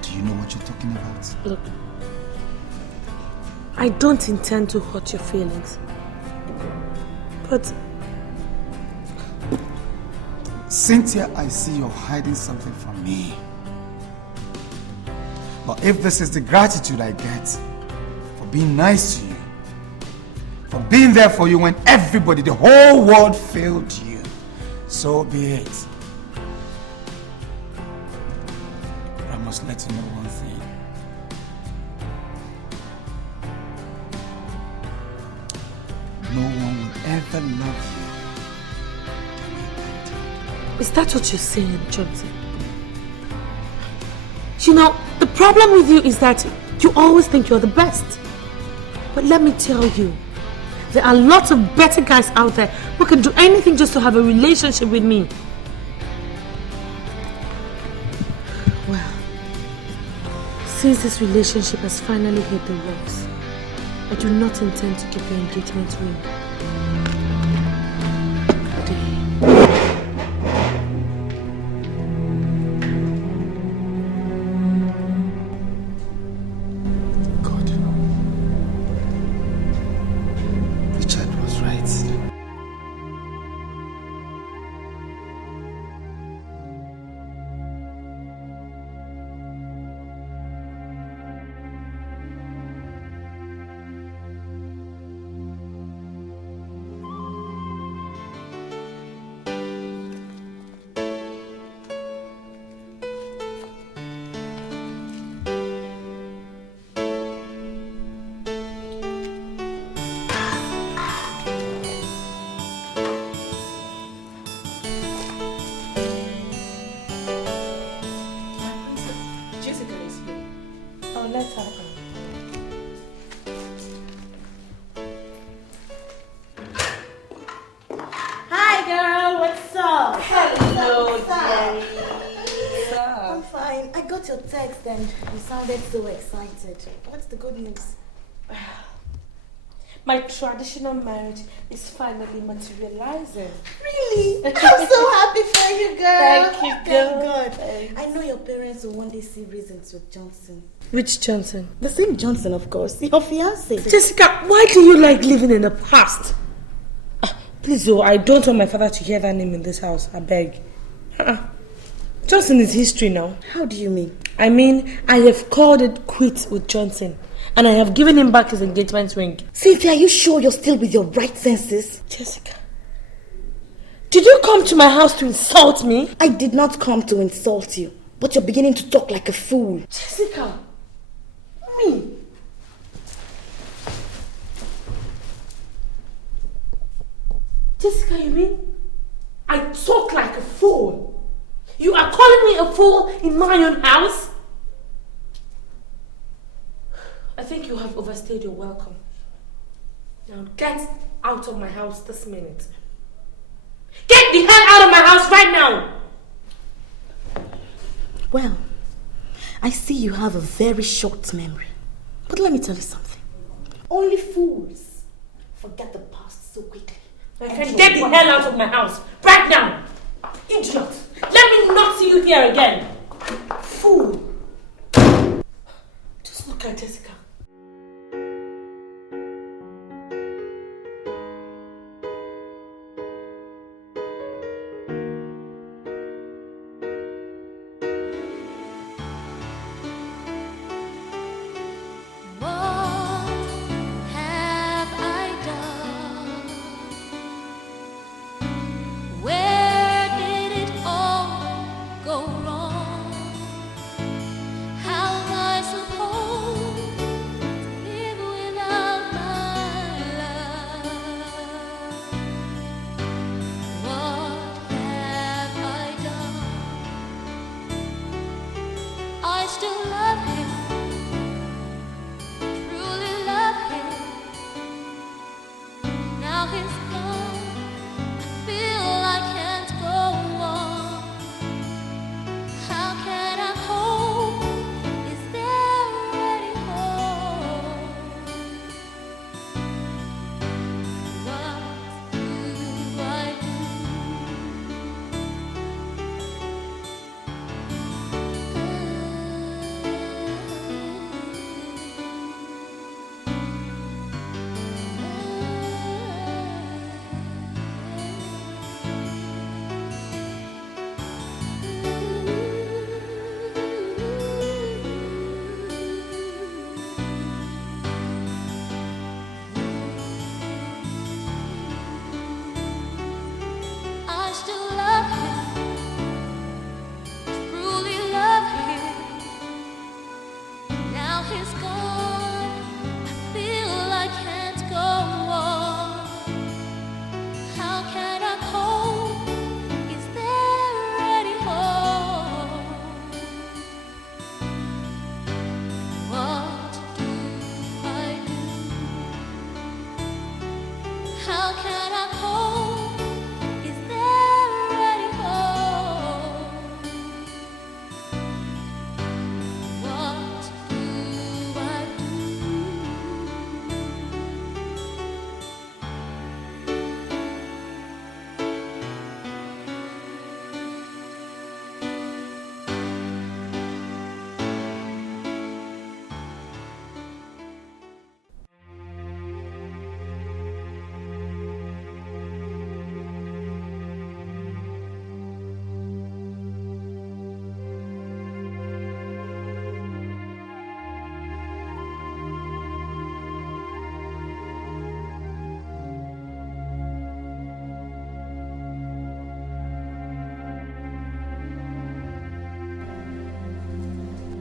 Do you know what you're talking about? Look, I don't intend to hurt your feelings. But Cynthia, I see you're hiding something from me. But if this is the gratitude I get for being nice to you, for being there for you when everybody, the whole world failed you, so be it. But I must let you know one thing. No one will ever love you. is that what you're saying, Johnson? You know, the problem with you is that you always think you're the best. But let me tell you, there are lots of better guys out there who can do anything just to have a relationship with me. Well, since this relationship has finally hit the rocks, I do not intend to keep your engagement ring. So excited. What's the good news? My traditional marriage is finally materializing. Really? I'm so happy for you, girl. Thank you, girl. Thank God. I know your parents will one day see reasons with Johnson. Which Johnson? The same Johnson, of course. Your fiancé. Jessica, why do you like living in the past? Please, though, I don't want my father to hear that name in this house. I beg. Johnson is history now. How do you mean? I mean, I have called it quits with Johnson. And I have given him back his engagement ring. Cynthia, are you sure you're still with your right senses? Jessica, did you come to my house to insult me? I did not come to insult you. But you're beginning to talk like a fool. Jessica, me? Jessica, you mean I talk like a fool? You are calling me a fool in my own house? I think you have overstayed your welcome. Now get out of my house this minute. Get the hell out of my house right now! Well, I see you have a very short memory. But let me tell you something. Only fools forget the past so quickly. My friend, get the hell out of my house right now! Idiot! Let me not see you here again! Fool! Just look at Jessica.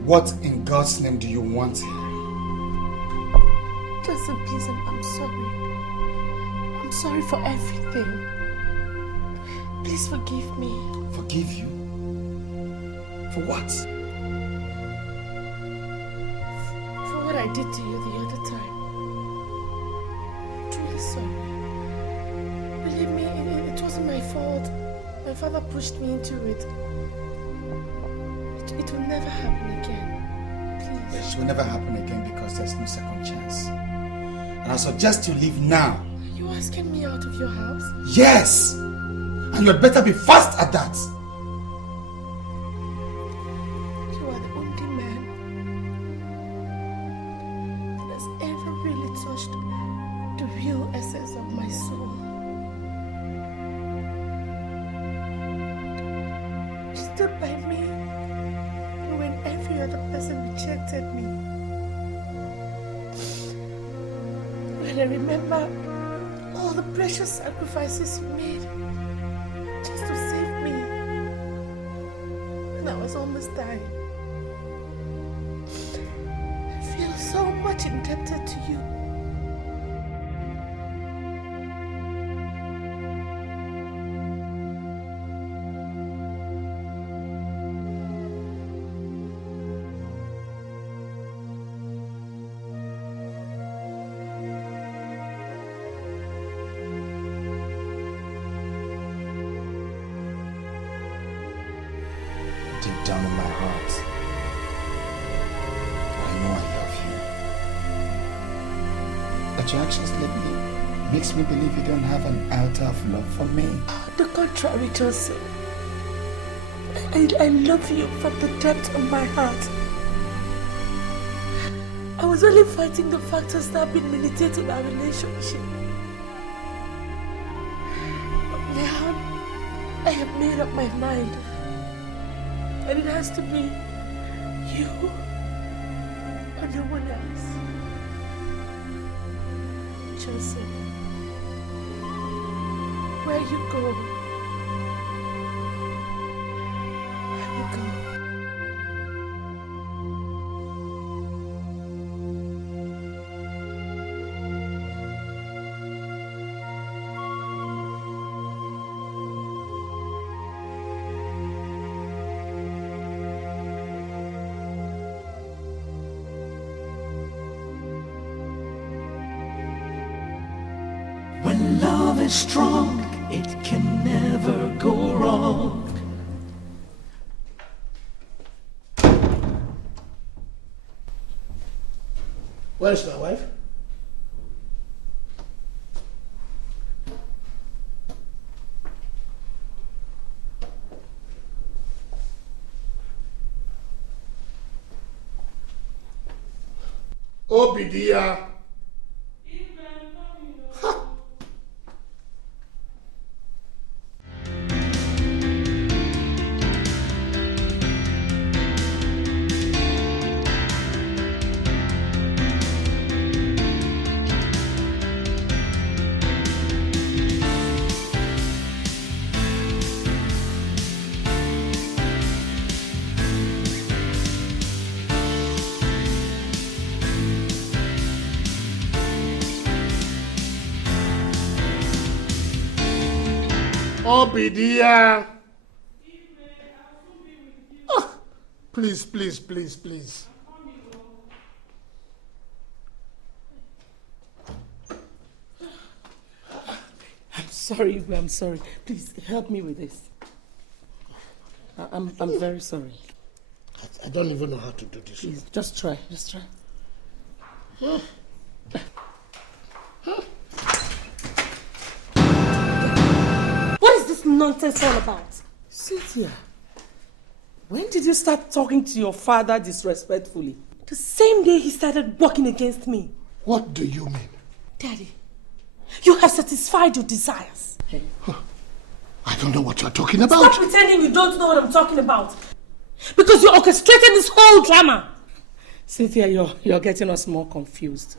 What in God's name do you want here? Johnson, please, I'm sorry. I'm sorry for everything. Please forgive me. Forgive you? For what? For what I did to you the other time. Truly sorry. Believe me, it wasn't my fault. My father pushed me into it. It will never happen again. Please. It will never happen again because there's no second chance. And I suggest you leave now. Are you asking me out of your house? Yes! And you had better be fast at that. You are the only man that has ever really touched the real essence of my soul. You stood by me when every other person rejected me. When I remember all the precious sacrifices you made just to save me when I was almost dying, I feel so much indebted to you. down in my heart, I know I love you. But your actions lately makes me believe you don't have an iota of love for me. The contrary, Joseph. I love you from the depth of my heart. I was only fighting the factors that have been militating our relationship. But now, I have made up my mind. And it has to be you or no one else. Joseph, where you go, I will go. When love is strong, it can never go wrong. Where's my wife? Obidia. Obidia. Oh, please, please, please, please. I'm sorry, Ibu, I'm sorry. Please help me with this. I'm very sorry. I don't even know how to do this. Please, just try. What is this nonsense all about? Cynthia, when did you start talking to your father disrespectfully? The same day he started working against me. What do you mean? Daddy, you have satisfied your desires. I don't know what you're talking about. Stop pretending you don't know what I'm talking about. Because you orchestrated this whole drama. Cynthia, you're getting us more confused.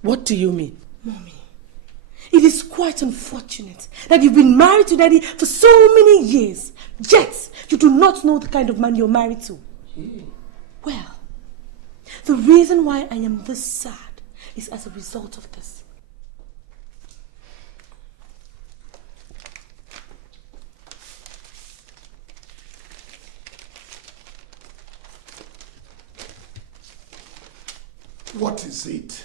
What do you mean? Mommy, it is quite unfortunate that you've been married to Daddy for so many years, yet you do not know the kind of man you're married to. Well, the reason why I am this sad is as a result of this. What is it?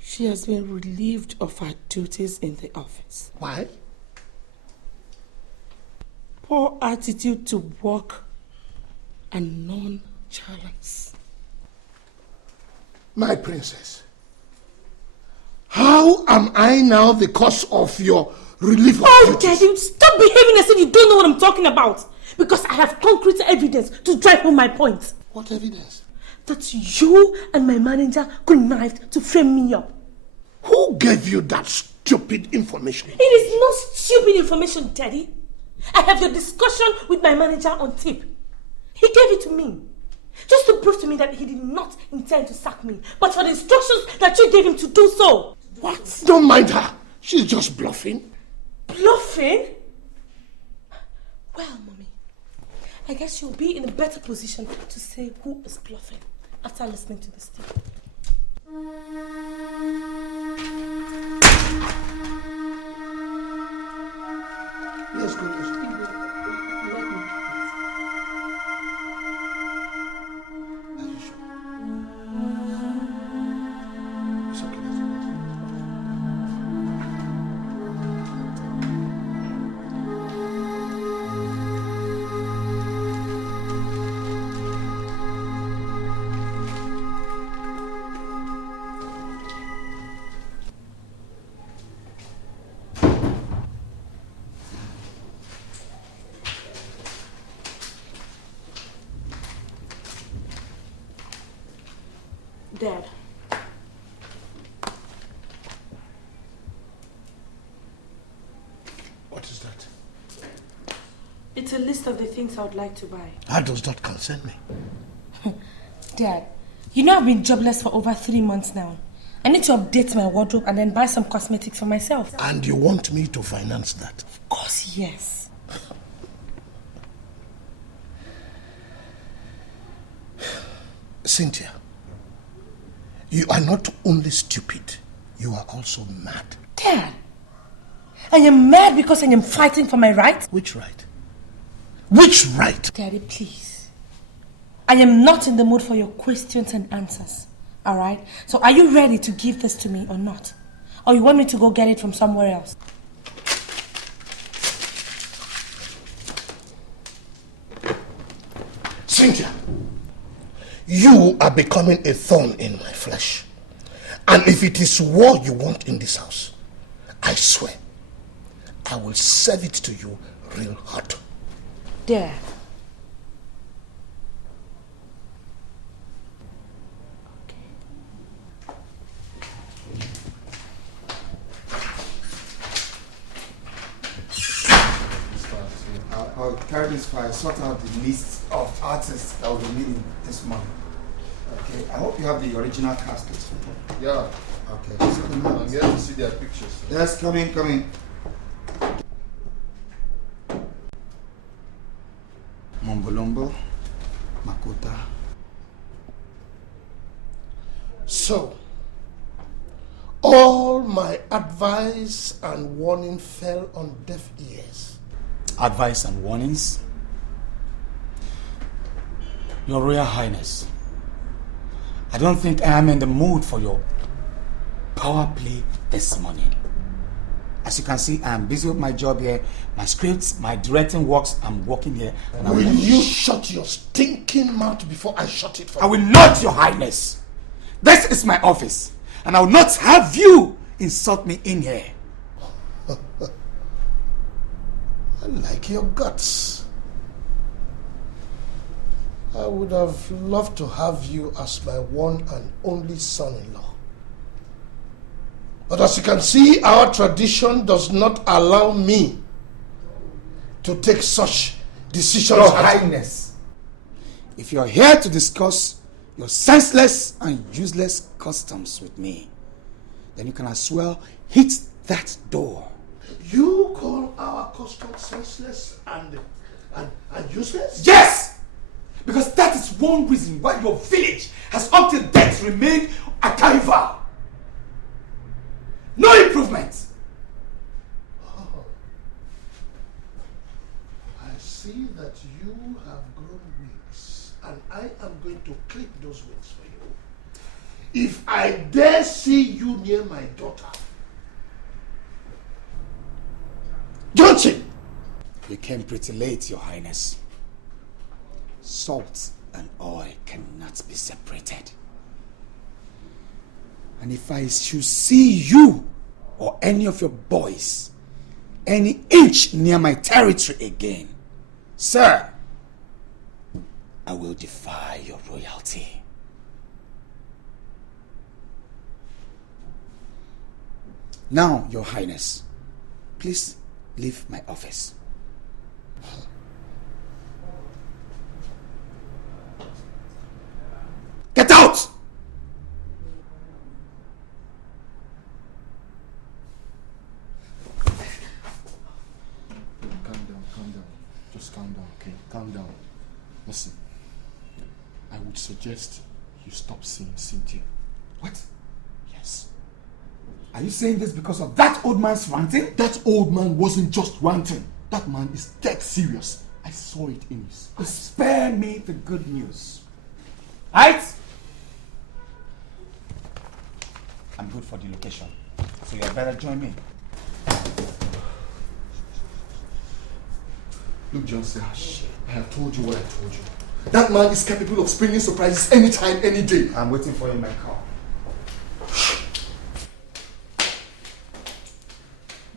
She has been relieved of her duties in the office. Why? Poor attitude to work and nonchalance. My princess, how am I now the cause of your relief of duties? Daddy, stop behaving as if you don't know what I'm talking about. Because I have concrete evidence to drive home my point. What evidence? That you and my manager connived to frame me up. Who gave you that stupid information? It is not stupid information, Daddy. I have your discussion with my manager on tape. He gave it to me. Just to prove to me that he did not intend to sack me, but for the instructions that you gave him to do so. What? Don't mind her. She's just bluffing. Bluffing? Well, Mommy, I guess you'll be in a better position to say who is bluffing after listening to this tape. Let's go. Dad. What is that? It's a list of the things I would like to buy. How does that concern me? Dad, you know I've been jobless for over 3 months now. I need to update my wardrobe and then buy some cosmetics for myself. And you want me to finance that? Of course, yes. Cynthia, you are not only stupid, you are also mad. Dad, I am mad because I am fighting for my rights. Which right? Which right? Daddy, please. I am not in the mood for your questions and answers. Alright? So are you ready to give this to me or not? Or you want me to go get it from somewhere else? Cynthia, you are becoming a thorn in my flesh. And if it is war you want in this house, I swear, I will serve it to you real hot. Dad. I'll carry this file, sort out the list of artists that will be meeting this month. Okay, I hope you have the original cast list. Yeah. Okay. I'm here to see their pictures. Yes, come in. Mombolombo, Makota. So, all my advice and warning fell on deaf ears. Advice and warnings? Your Royal Highness, I don't think I am in the mood for your power play this morning. As you can see, I am busy with my job here, my scripts, my directing works. I'm working here. And Will you shut your stinking mouth before I shut it for you? I will not, Your Highness. This is my office, and I will not have you insult me in here. I like your guts. I would have loved to have you as my one and only son-in-law. But as you can see, our tradition does not allow me to take such decisions. Your Highness, if you are here to discuss your senseless and useless customs with me, then you can as well hit that door. You call our customs senseless and useless? Yes! Because that is one reason why your village has up to date remained a carnival. No improvement. Oh. I see that you have grown wings, and I am going to clip those wings for you. If I dare see you near my daughter, Johnson! You came pretty late, Your Highness. Salt and oil cannot be separated. And if I should see you or any of your boys any inch near my territory again, sir, I will defy your royalty. Now, Your Highness, please leave my office. Get out! Calm down. Just calm down, okay? Calm down. Listen, I would suggest you stop seeing Cynthia. What? Yes. Are you saying this because of that old man's ranting? That old man wasn't just ranting. That man is dead serious. I saw it in his eyes. Spare me the good news. Right? I'm good for the location, so you better join me. Look, Johnson, I have told you what I told you. That man is capable of springing surprises anytime, any day. I'm waiting for you in my car.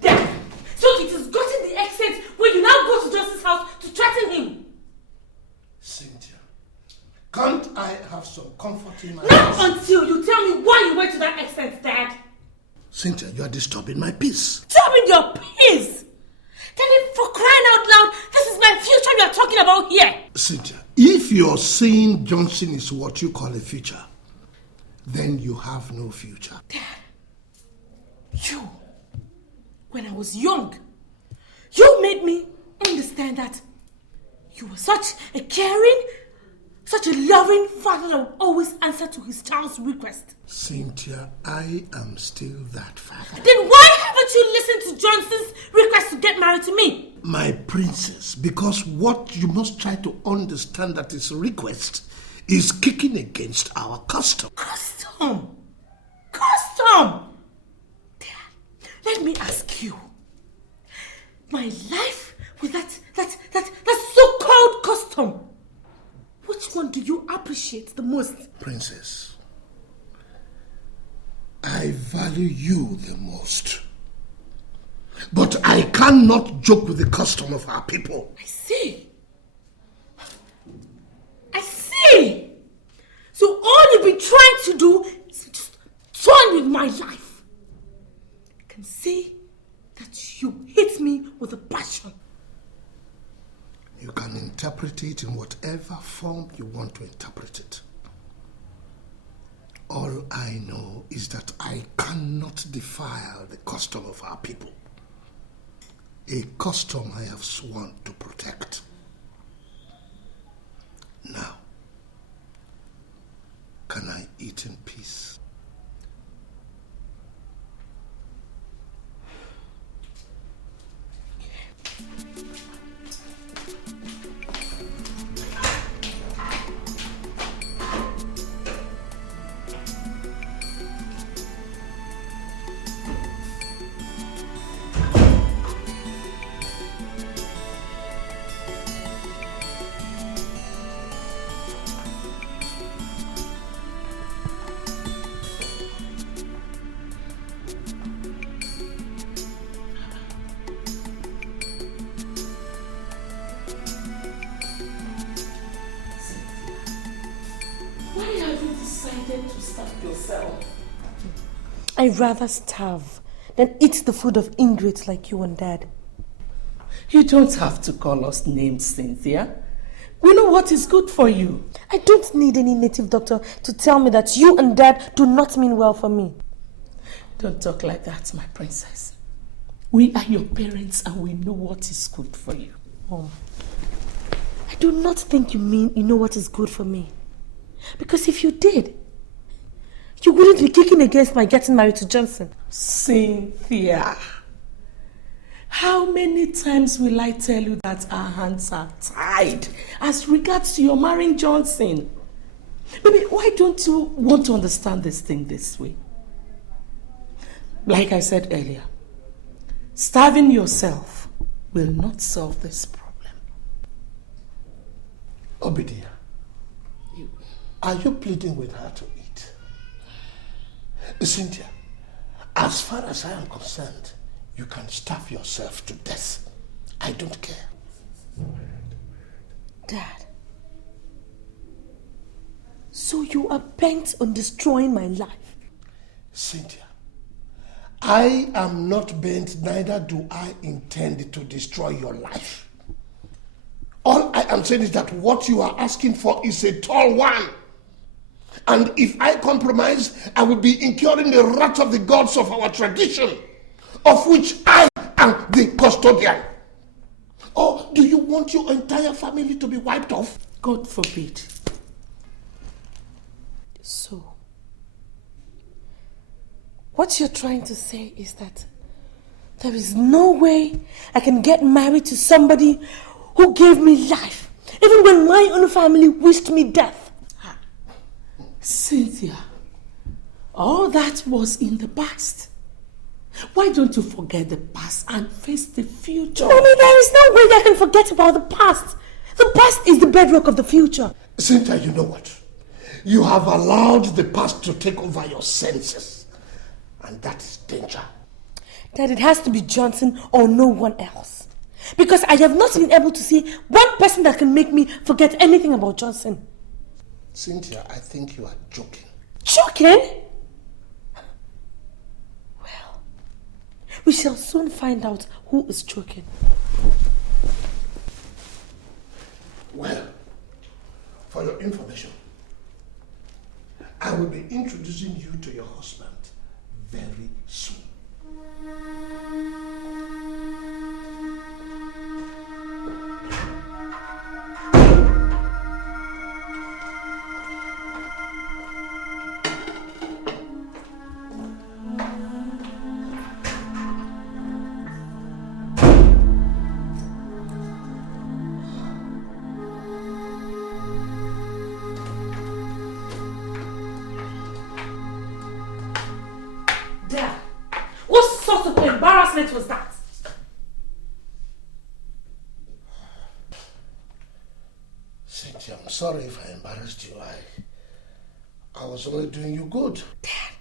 Dad, so it has gotten the extent where you now go to Johnson's house to threaten him. Cynthia, can't I have some some comfort in my Not house. until you tell me why you went to that extent, Dad. Cynthia, you are disturbing my peace. Disturbing your peace? Daddy, for crying out loud, this is my future you are talking about here. Cynthia, if you're saying Johnson is what you call a future, then you have no future. Dad, you, when I was young, you made me understand that you were such a caring, such a loving father that would always answer to his child's request. Cynthia, I am still that father. Then why haven't you listened to Johnson's request to get married to me? My princess, because what you must try to understand that his request is kicking against our custom. Custom? Custom? Dad, let me ask you. My life with that so-called custom, which one do you appreciate the most? Princess, I value you the most. But I cannot joke with the custom of our people. I see. I see. So all you've been trying to do is just toy with my life. I can see that you hit me with a passion. You can interpret it in whatever form you want to interpret it. All I know is that I cannot defile the custom of our people. A custom I have sworn to protect. Now, can I eat in peace? I'd rather starve than eat the food of ingrates like you and Dad. You don't have to call us names, Cynthia. We know what is good for you. I don't need any native doctor to tell me that you and Dad do not mean well for me. Don't talk like that, my princess. We are your parents and we know what is good for you. Mom, I do not think you mean you know what is good for me. Because if you did, you wouldn't be kicking against my getting married to Johnson. Cynthia, how many times will I tell you that our hands are tied as regards to your marrying Johnson? Baby, why don't you want to understand this thing this way? Like I said earlier, starving yourself will not solve this problem. Obidia, are you pleading with her to eat? Cynthia, as far as I am concerned, you can starve yourself to death. I don't care. Dad, so you are bent on destroying my life? Cynthia, I am not bent, neither do I intend to destroy your life. All I am saying is that what you are asking for is a tall one. And if I compromise, I will be incurring the wrath of the gods of our tradition, of which I am the custodian. Or do you want your entire family to be wiped off? God forbid. So, what you're trying to say is that there is no way I can get married to somebody who gave me life, even when my own family wished me death. Cynthia, all that was in the past. Why don't you forget the past and face the future? Mommy, there is no way I can forget about the past. The past is the bedrock of the future. Cynthia, you know what? You have allowed the past to take over your senses. And that is danger. That it has to be Johnson or no one else. Because I have not been able to see one person that can make me forget anything about Johnson. Cynthia, I think you are joking. Joking? Well, we shall soon find out who is joking. Well, for your information, I will be introducing you to your husband very soon. Was that? Cynthia, I'm sorry if I embarrassed you. I was only doing you good. Dad,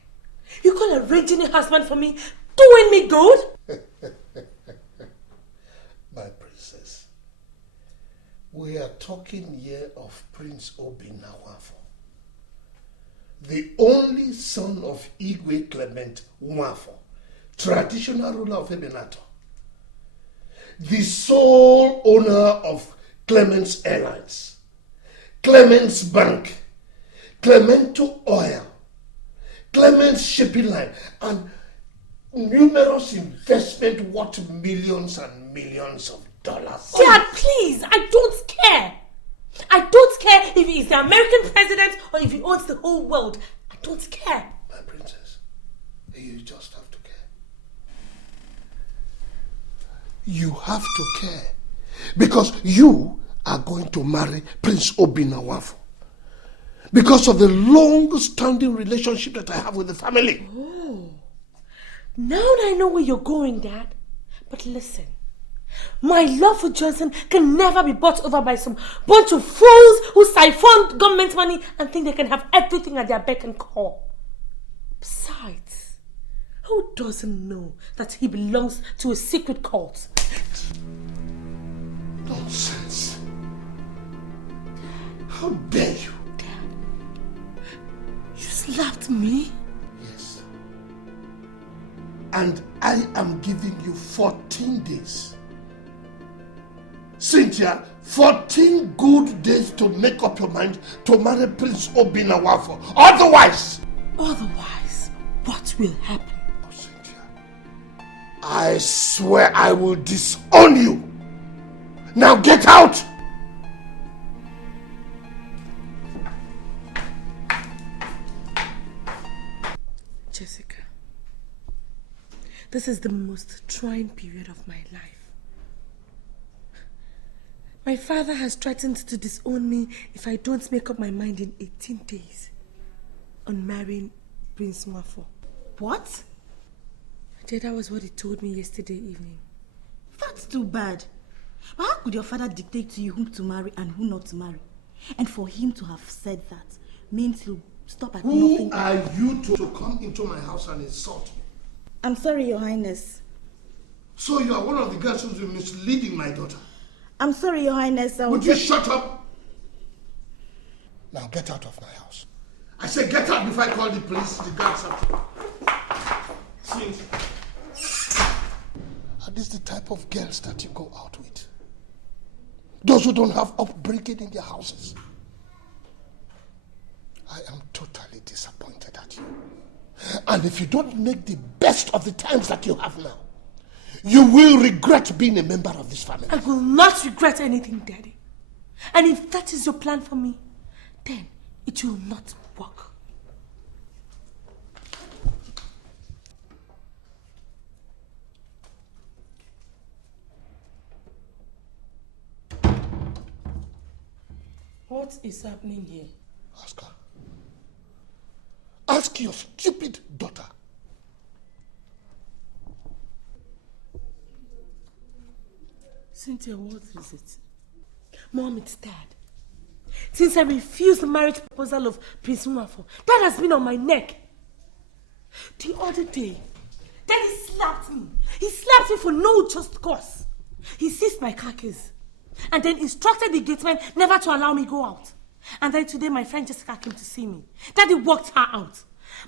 you call arranging a husband for me doing me good? My princess, we are talking here of Prince Nwafọ, the only son of Iyke Clement Nwafọ, traditional ruler of Ebenator, the sole owner of Clement's Airlines, Clement's Bank, Clemento Oil, Clement's Shipping Line, and numerous investments worth millions and millions of dollars. Dad, please, I don't care. I don't care if he is the American president or if he owns the whole world. I don't care. My princess, you just have to care. You have to care because you are going to marry Prince Nwafọ because of the long-standing relationship that I have with the family. Oh, now that I know where you're going, Dad. But listen, my love for Johnson can never be bought over by some bunch of fools who siphon government money and think they can have everything at their beck and call. Besides, who doesn't know that he belongs to a secret cult? Nonsense. How dare you? Dad, you slapped me? Yes. And I am giving you 14 days. Cynthia, 14 good days to make up your mind to marry Prince Nwafọ. Otherwise, what will happen? Oh, Cynthia, I swear I will disown you. Now get out! Jessica, this is the most trying period of my life. My father has threatened to disown me if I don't make up my mind in 18 days on marrying Prince Nwafọ. What? That was what he told me yesterday evening. That's too bad. But how could your father dictate to you whom to marry and who not to marry? And for him to have said that means he'll stop at nothing. Who are you to come into my house and insult me? I'm sorry, Your Highness. So you are one of the girls who's been misleading my daughter? I'm sorry, Your Highness. Would you shut up? Now get out of my house. I said get out before I call the police, the guards up. See, are these the type of girls that you go out with? Those who don't have upbringing in their houses. I am totally disappointed at you. And if you don't make the best of the times that you have now, you will regret being a member of this family. I will not regret anything, Daddy. And if that is your plan for me, then it will not work. What is happening here? Ask her. Ask your stupid daughter. Cynthia, what is it? Mom, it's Dad. Since I refused the marriage proposal of Prince Nwafọ, Dad has been on my neck. The other day, Daddy slapped me. He slapped me for no just cause. He seized my car keys and then instructed the gateman never to allow me go out. And then today my friend Jessica came to see me. Daddy walked her out.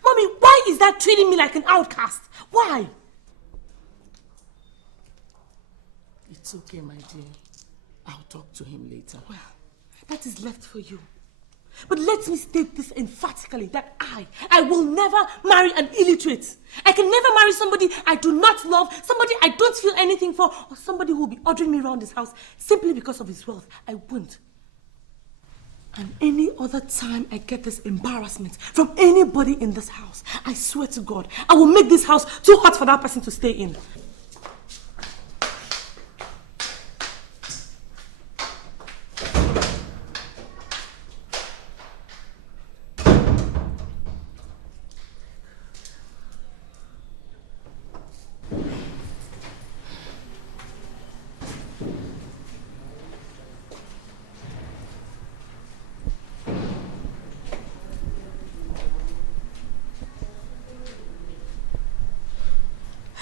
Mommy, why is that treating me like an outcast? Why? It's okay, my dear. I'll talk to him later. Well, that is left for you. But let me state this emphatically, that I will never marry an illiterate. I can never marry somebody I do not love, somebody I don't feel anything for, or somebody who will be ordering me around this house simply because of his wealth. I won't. And any other time I get this embarrassment from anybody in this house, I swear to God, I will make this house too hot for that person to stay in.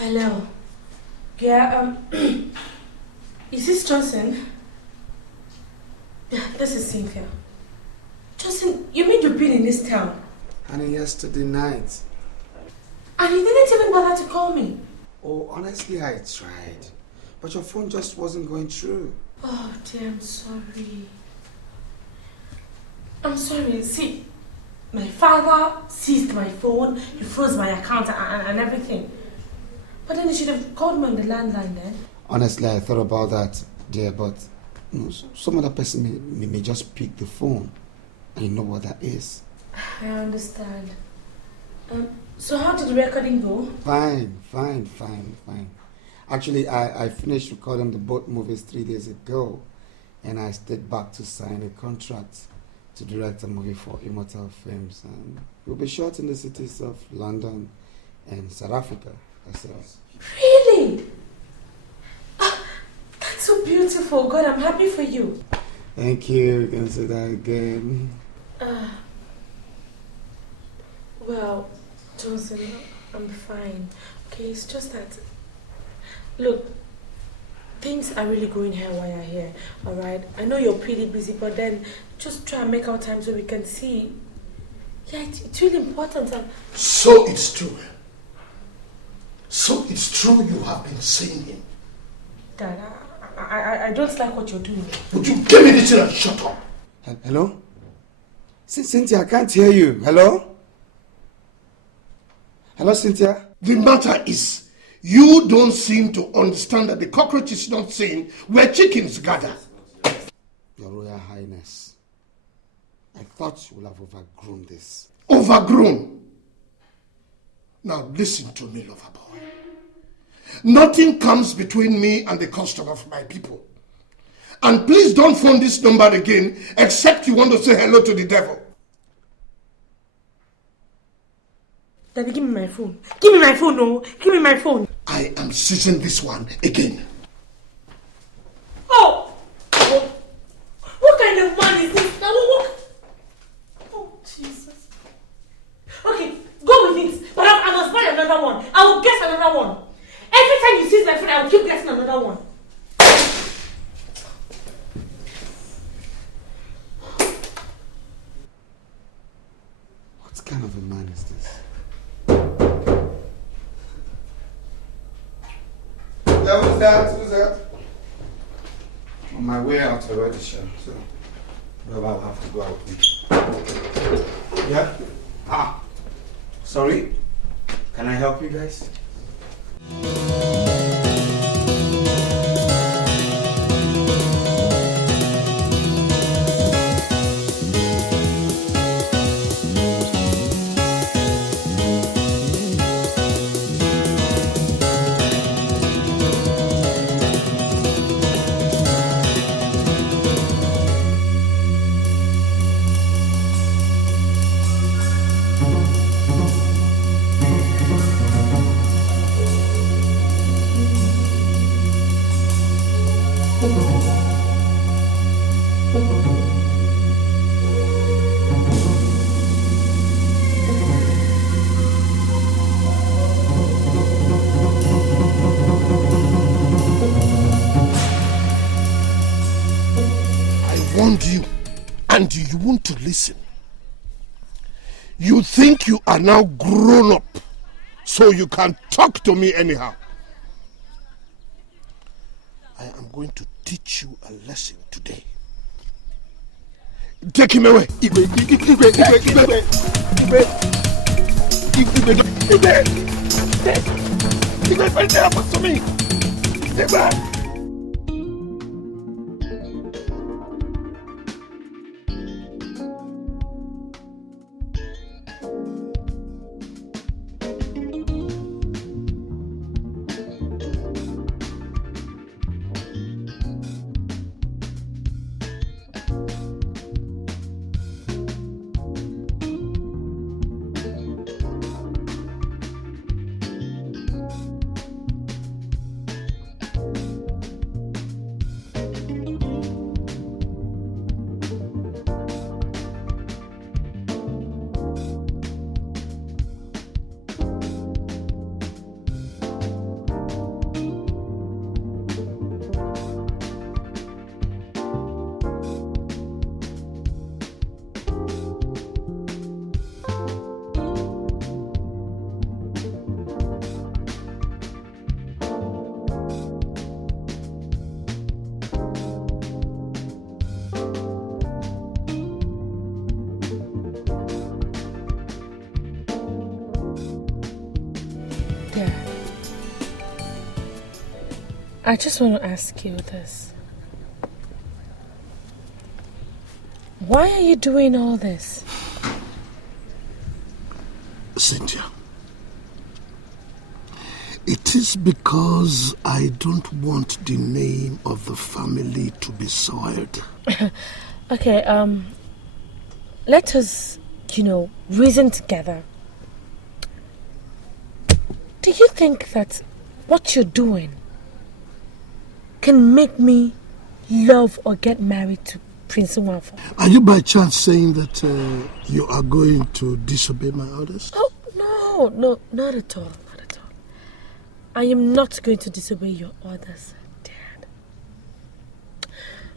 Hello. Yeah, is this Johnson? Yeah, this is Cynthia. Johnson, you made your bid in this town. Honey, yesterday night. And you didn't even bother to call me. Oh, honestly, I tried. But your phone just wasn't going through. Oh, dear, I'm sorry. I'm sorry. See, my father seized my phone, he froze my account and everything. But then you should have called me on the landline then. Honestly, I thought about that, dear, but some other person may just pick the phone. And you know what that is. I understand. So how did the recording go? Fine. Actually, I finished recording the both movies 3 days ago. And I stayed back to sign a contract to direct a movie for Immortal Films. And we'll be shot in the cities of London and South Africa. Really? Oh, that's so beautiful. God, I'm happy for you. Thank you. You can say that again. Well, Johnson, I'm fine. Okay, it's just that... Look, things are really going haywire here, alright? I know you're pretty busy, but then just try and make out time so we can see. Yeah, it's really important. So it's true. So it's true you have been seeing him. Dad, I don't like what you're doing. Would you give me this thing and shut up? Hello? Cynthia, I can't hear you. Hello? Hello, Cynthia? The matter is, you don't seem to understand that the cockroach is not seen where chickens gather. Your Royal Highness, I thought you would have overgrown this. Overgrown? Now listen to me, lover boy. Nothing comes between me and the custom of my people. And please don't phone this number again except you want to say hello to the devil. Daddy, give me my phone. Give me my phone, no. Give me my phone. I am seizing this one again. Oh! What kind of man is this? Now, what? Oh, Jesus. Okay, go with it. But I must buy another one. I will get another one. Every time you seize my phone, I will keep getting another one. What kind of a man is this? Yeah, who's that? Who's that? On my way out already, sure. So, well, I'll have to go out with. Yeah? Sorry? Can I help you guys? and you want to listen. You think you are now grown up, so you can talk to me anyhow. I am going to teach you a lesson today. Take him away. Iyke. To me. I just want to ask you this. Why are you doing all this? Cynthia, it is because I don't want the name of the family to be soiled. Okay, let us, reason together. Do you think that what you're doing can make me love or get married to Prince Nwafo? Are you by chance saying that you are going to disobey my orders? Oh, no, not at all, not at all. I am not going to disobey your orders, Dad.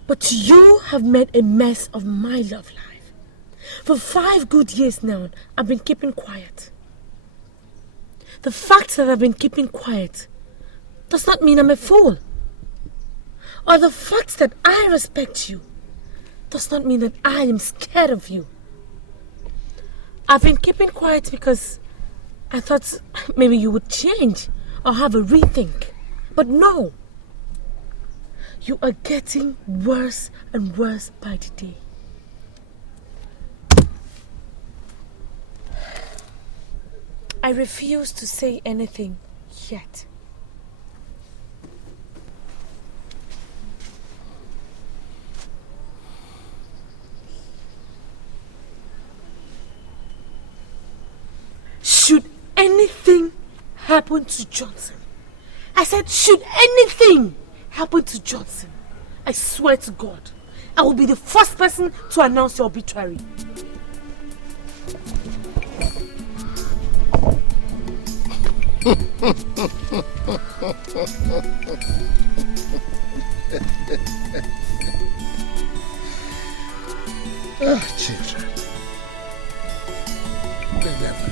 But you have made a mess of my love life. For 5 good years now, I've been keeping quiet. The fact that I've been keeping quiet does not mean I'm a fool. Or the fact that I respect you does not mean that I am scared of you. I've been keeping quiet because I thought maybe you would change or have a rethink. But no. You are getting worse and worse by the day. I refuse to say anything yet. Should anything happen to Johnson, I said, should anything happen to Johnson, I swear to God, I will be the first person to announce your obituary. Children. The devil.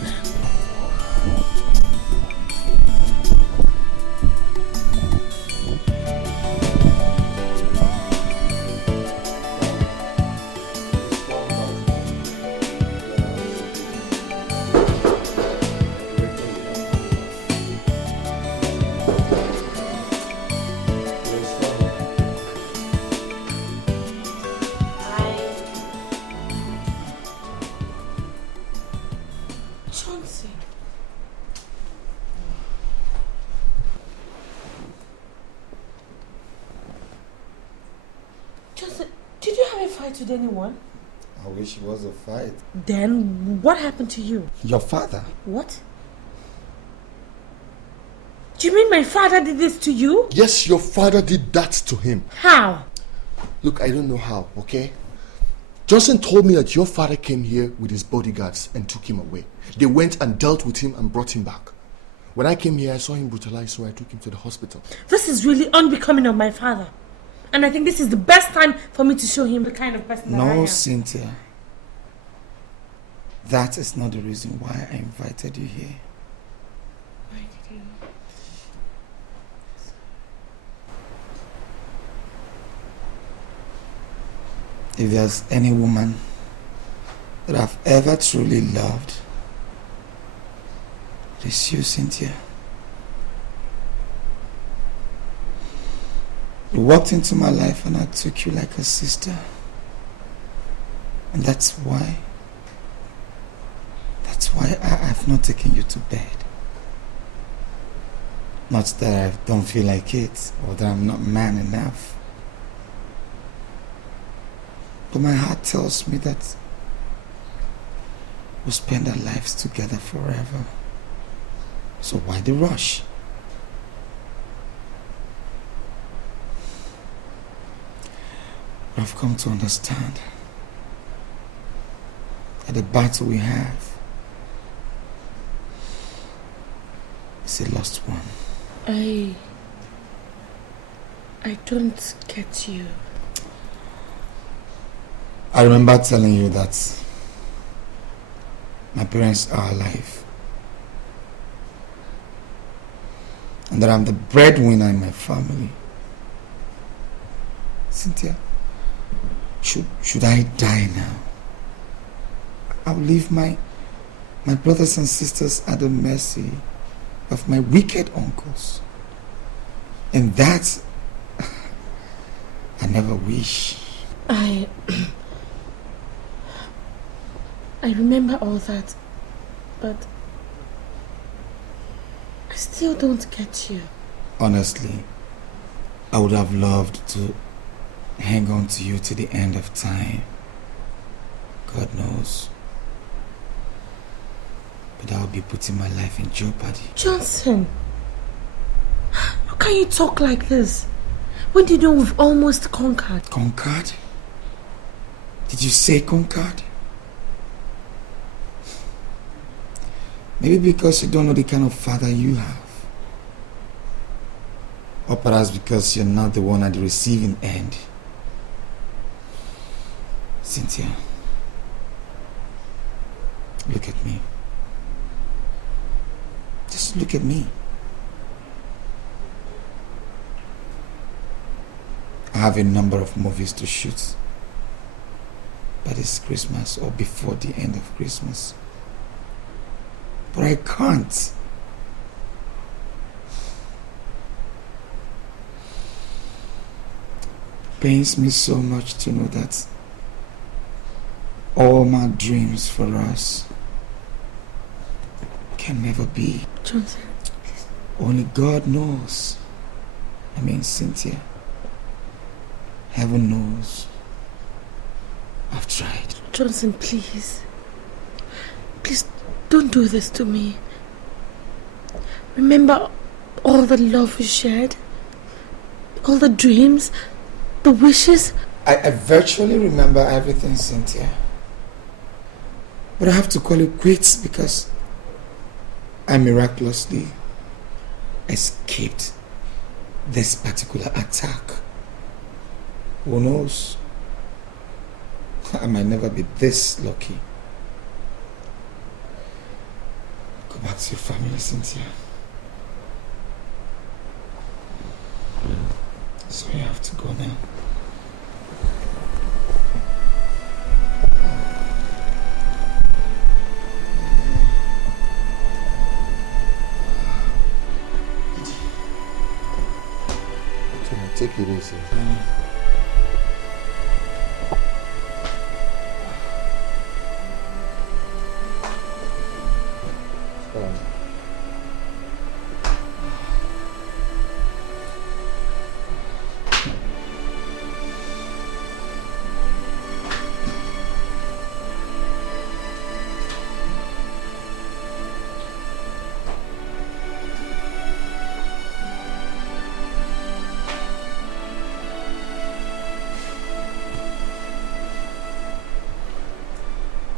With anyone? I wish it was a fight. Then what happened to you? Your father. What? Do you mean my father did this to you? Yes, your father did that to him. How? Look, I don't know how, okay? Johnson told me that your father came here with his bodyguards and took him away. They went and dealt with him and brought him back. When I came here, I saw him brutalized, so I took him to the hospital. This is really unbecoming of my father. And I think this is the best time for me to show him the kind of person that I am. No, Cynthia. That is not the reason why I invited you here. Why did you? If there's any woman that I've ever truly loved, it is you, Cynthia. You walked into my life and I took you like a sister. And that's why I've not taken you to bed. Not that I don't feel like it or that I'm not man enough. But my heart tells me that we'll spend our lives together forever. So why the rush? I've come to understand that the battle we have is a lost one. I don't get you. I remember telling you that my parents are alive and that I'm the breadwinner in my family. Cynthia, should I die now? I'll leave my brothers and sisters at the mercy of my wicked uncles. And that I never wish. I remember all that, but I still don't get you. Honestly, I would have loved to hang on to you to the end of time. God knows. But I'll be putting my life in jeopardy. Johnson, how can you talk like this? When do you know we've almost conquered? Conquered? Did you say conquered? Maybe because you don't know the kind of father you have. Or perhaps because you're not the one at the receiving end. Cynthia, look at me. Just look at me. I have a number of movies to shoot by this Christmas or before the end of Christmas. But I can't. It pains me so much to know that all my dreams for us can never be. Johnson. Only God knows. I mean, Cynthia. Heaven knows. I've tried. Johnson, please. Please don't do this to me. Remember all the love we shared? All the dreams? The wishes? I virtually remember everything, Cynthia. But I have to call it quits because I miraculously escaped this particular attack. Who knows? I might never be this lucky. Go back to your family, Cynthia. So you have to go now. Take it easy.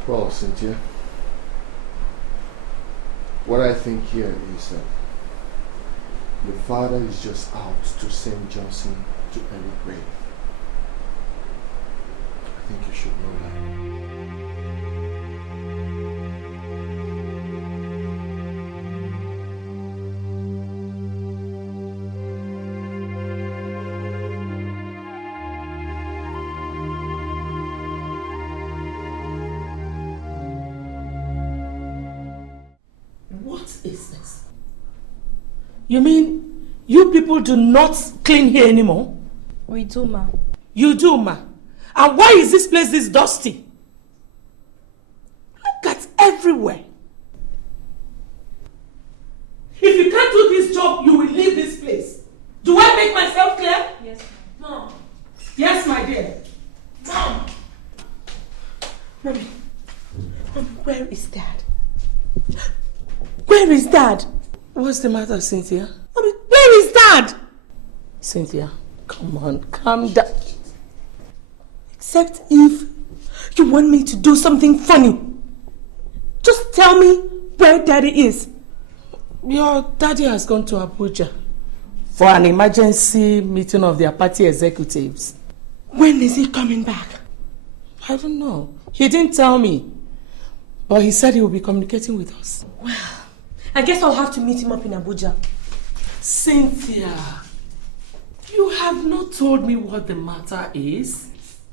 Well, Cynthia, what I think here is that your father is just out to send Johnson to early grave. think you should know that. What is this? You mean you people do not clean here anymore? We do, ma. You do, ma. And why is this place this dusty? Look at everywhere. If you can't do this job, you will leave this place. Do I make myself clear? Yes, ma'am. No. Yes, my dear. Mom. Mommy, where is Dad? Where is Dad? What's the matter, Cynthia? Mommy, where is Dad? Cynthia, come on, calm down. Except if you want me to do something funny. Just tell me where Daddy is. Your daddy has gone to Abuja for an emergency meeting of their party executives. When is he coming back? I don't know. He didn't tell me. But he said he will be communicating with us. Well, I guess I'll have to meet him up in Abuja. Cynthia, you have not told me what the matter is.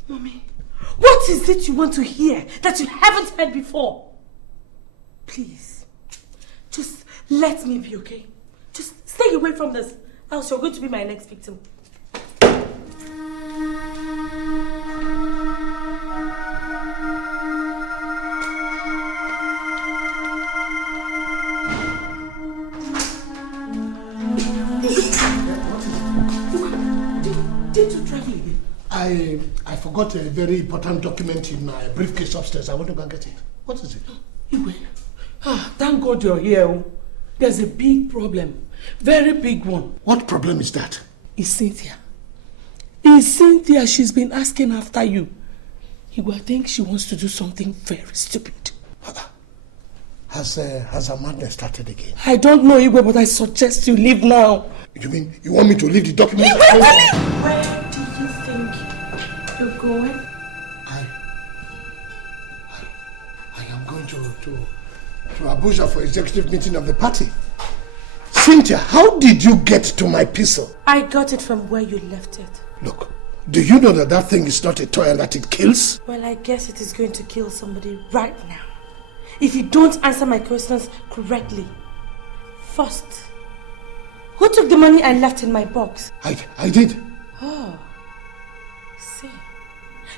Mommy, what is it you want to hear that you haven't heard before? Please, just let me be, okay? Just stay away from this, else you're going to be my next victim. Did you travel again? I forgot a very important document in my briefcase upstairs. I want to go and get it. What is it? Iyke, thank God you're here. There's a big problem. Very big one. What problem is that? It's Cynthia. It's Cynthia. She's been asking after you. I think she wants to do something very stupid. Has her madness started again? I don't know, Iyke, but I suggest you leave now. You mean you want me to leave the document? Where do you think you're going? I am going to Abuja for executive meeting of the party. Cynthia, how did you get to my pistol? I got it from where you left it. Look, do you know that thing is not a toy and that it kills? Well, I guess it is going to kill somebody right now. If you don't answer my questions correctly. First, who took the money I left in my box? I did. Oh, see.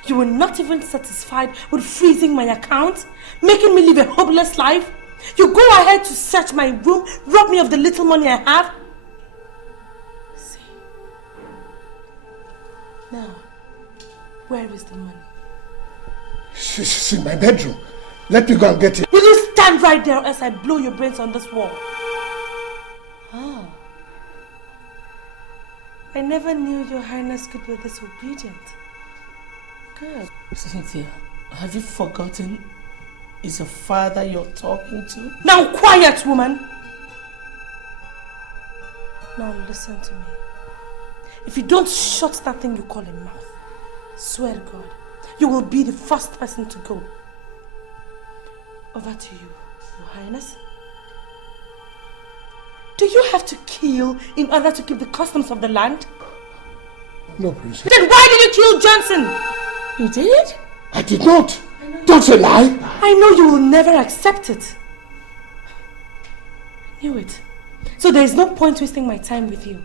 You were not even satisfied with freezing my account, making me live a hopeless life. You go ahead to search my room, rob me of the little money I have. See. Now, where is the money? It's in my bedroom. Let me go and get it. Will you stand right there as I blow your brains on this wall? Oh. I never knew your highness could be this obedient. Good. Cynthia, have you forgotten it's your father you're talking to? Now quiet, woman! Now listen to me. If you don't shut that thing you call a mouth, swear to God, you will be the first person to go. Over to you, Your Highness. Do you have to kill in order to keep the customs of the land? No, Princess. Then why did you kill Johnson? You did? I did not. Don't say lie. I know you will never accept it. I knew it. So there is no point wasting my time with you.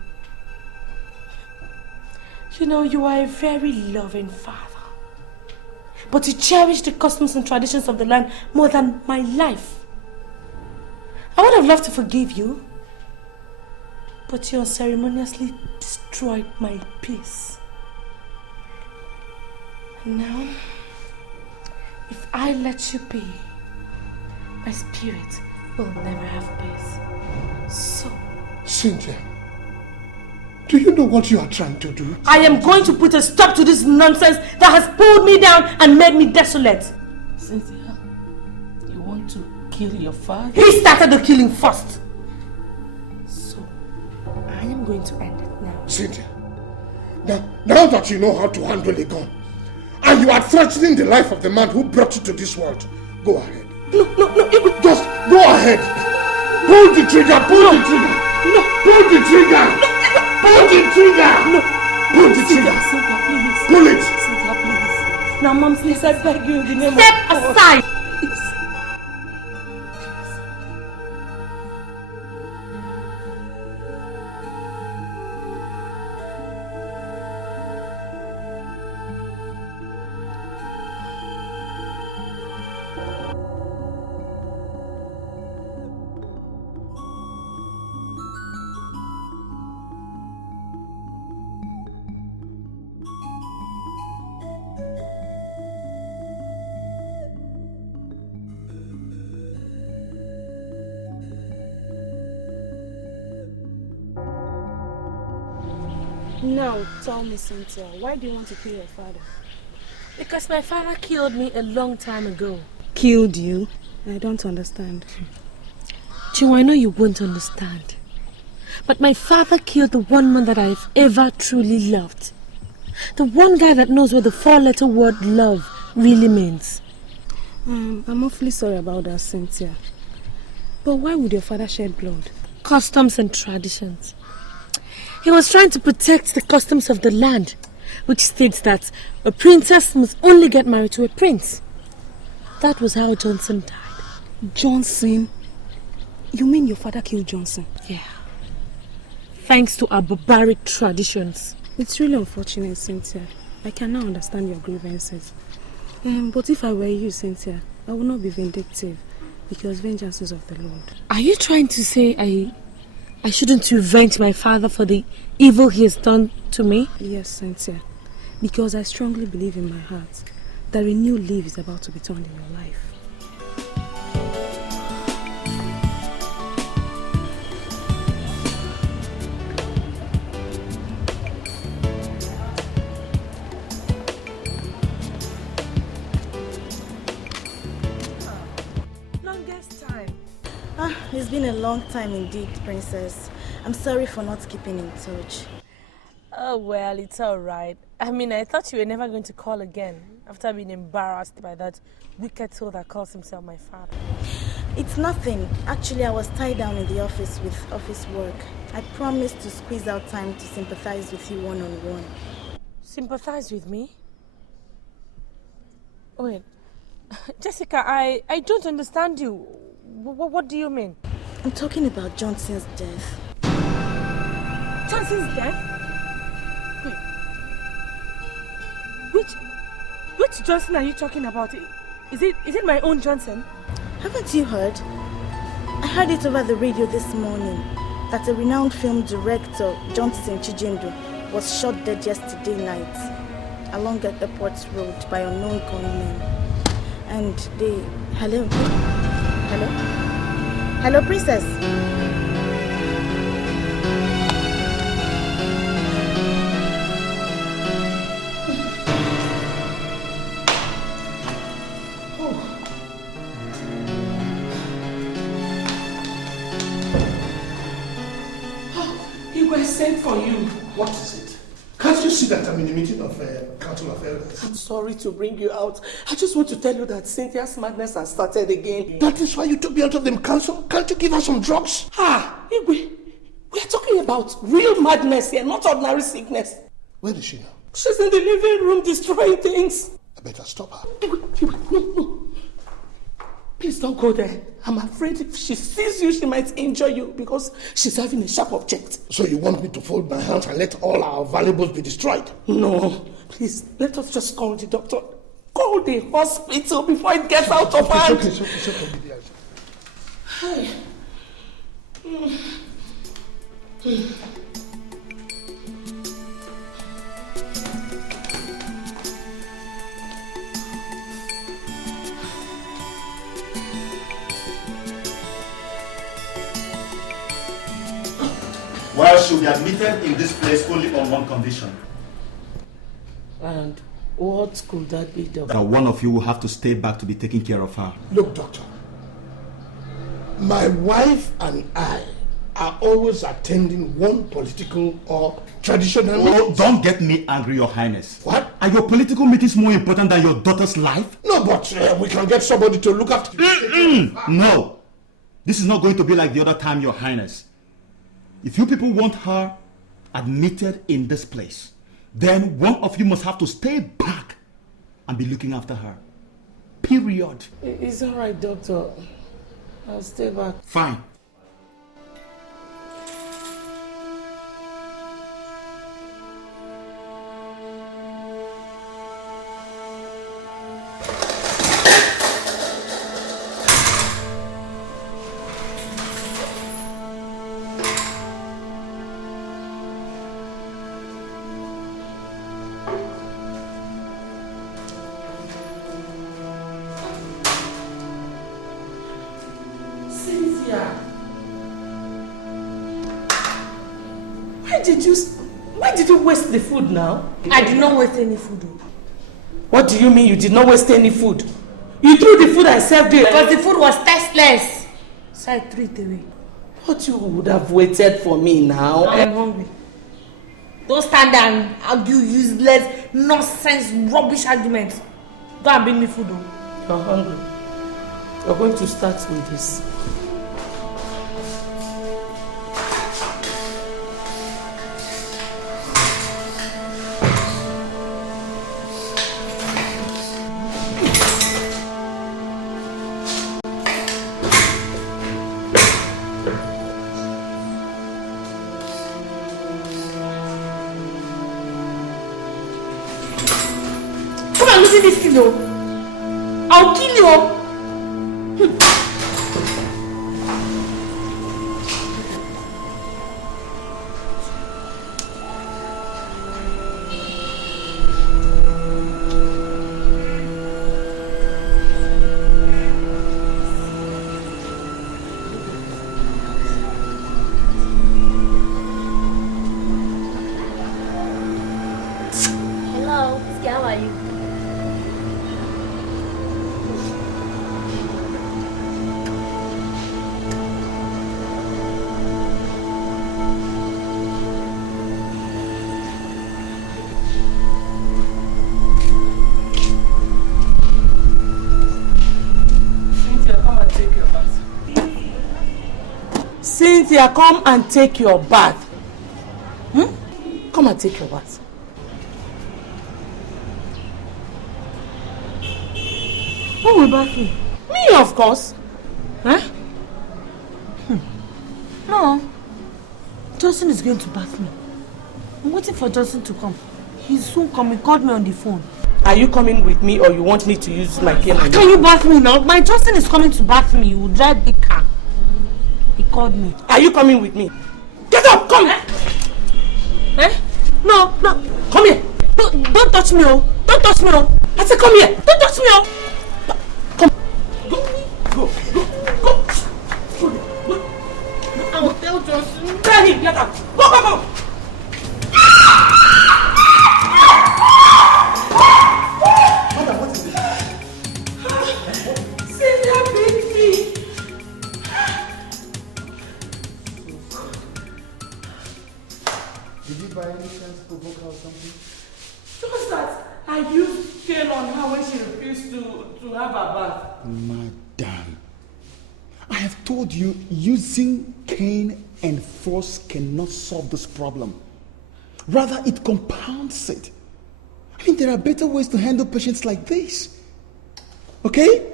You know, you are a very loving father. But you cherish the customs and traditions of the land more than my life. I would have loved to forgive you, but you unceremoniously destroyed my peace. And now, if I let you be, my spirit will never have peace. So, Cynthia, do you know what you are trying to do? I am going to put a stop to this nonsense that has pulled me down and made me desolate. Cynthia, you want to kill your father? He started the killing first. So, I am going to end it now. Cynthia, now that you know how to handle a gun, and you are threatening the life of the man who brought you to this world. Go ahead. No, Ibu. Just go ahead. Pull the trigger, pull the trigger. No. Pull the trigger. Pull the trigger. No. Pull the trigger. Cynthia, please. Pull it. Cynthia, please. Now, Mom, please, I beg you in the name of Step aside. Now, tell me, Cynthia, why do you want to kill your father? Because my father killed me a long time ago. Killed you? I don't understand. Joe, I know you won't understand. But my father killed the one man that I've ever truly loved. The one guy that knows what the 4-letter word love really means. I'm awfully sorry about that, Cynthia. But why would your father shed blood? Customs and traditions. He was trying to protect the customs of the land, which states that a princess must only get married to a prince. That was how Johnson died. Johnson? You mean your father killed Johnson? Yeah. Thanks to our barbaric traditions. It's really unfortunate, Cynthia. I can now understand your grievances. But if I were you, Cynthia, I would not be vindictive, because vengeance is of the Lord. Are you trying to say I shouldn't revenge my father for the evil he has done to me? Yes, Cynthia. Because I strongly believe in my heart that a new leaf is about to be turned in your life. It's been a long time indeed, Princess. I'm sorry for not keeping in touch. Oh, well, it's all right. I mean, I thought you were never going to call again after being embarrassed by that wicked soul that calls himself my father. It's nothing. Actually, I was tied down in the office with office work. I promised to squeeze out time to sympathize with you one-on-one. Sympathize with me? Wait, Jessica, I don't understand you. What do you mean? I'm talking about Johnson's death. Johnson's death? Wait. Which Johnson are you talking about? Is it my own Johnson? Haven't you heard? I heard it over the radio this morning that a renowned film director, Johnson Chijindu, was shot dead yesterday night along at Airport Road by unknown gunmen. And they... Hello? Hello? Hello, Princess? He was sent for you. What is it? Can't you see that I'm in a meeting of Council of Elders? I'm sorry to bring you out. I just want to tell you that Cynthia's madness has started again. That is why you took me out of the council? Can't you give her some drugs? Iyke, we are talking about real madness here, not ordinary sickness. Where is she now? She's in the living room destroying things. I better stop her. Iyke, no. Please don't go there. I'm afraid if she sees you, she might injure you because she's having a sharp object. So you want me to fold my hands and let all our valuables be destroyed? No. Please, let us just call the doctor. Call the hospital before it gets out of hand. It's okay. Well, she'll be admitted in this place only on one condition. And what could that be, doctor? That one of you will have to stay back to be taking care of her. Look, doctor. My wife and I are always attending one political or traditional... Oh, don't get me angry, Your Highness. What? Are your political meetings more important than your daughter's life? No, but we can get somebody to look after... No. This is not going to be like the other time, Your Highness. If you people want her admitted in this place, then one of you must have to stay back and be looking after her. Period. It's all right, doctor. I'll stay back. Fine. Why did you waste the food now? I did not waste any food. What do you mean you did not waste any food? You threw the food I served you. Because the food was tasteless. So I threw it away. But you would have waited for me now. I'm hungry. Don't stand there and argue useless, nonsense, rubbish arguments. Go and bring me food. You're hungry. You're going to start with this. This thing, I'll kill you. Hello, how are you? Cynthia, come and take your bath. Come and take your bath. Who will bath me? Me, of course. Huh? No. Johnson is going to bath me. I'm waiting for Johnson to come. He's soon coming. He called me on the phone. Are you coming with me or you want me to use my cane? How can you bath me now? My Johnson is coming to bath me. You will drive big car. He called me. Are you coming with me? Get up! Come! Eh? No. Come here! Don't touch me, oh! Don't touch me, oh! I said come here! Don't touch me, oh! Come! Go! I will tell Johnson. Tell him! Get up! Go! Mother, what is it? Cynthia beat me! Did you by any chance provoke her or something? Just that I used cane on her when she refused to have her bath. Madam, I have told you using cane and force cannot solve this problem. Rather, it compounds it. I mean, there are better ways to handle patients like this. Okay?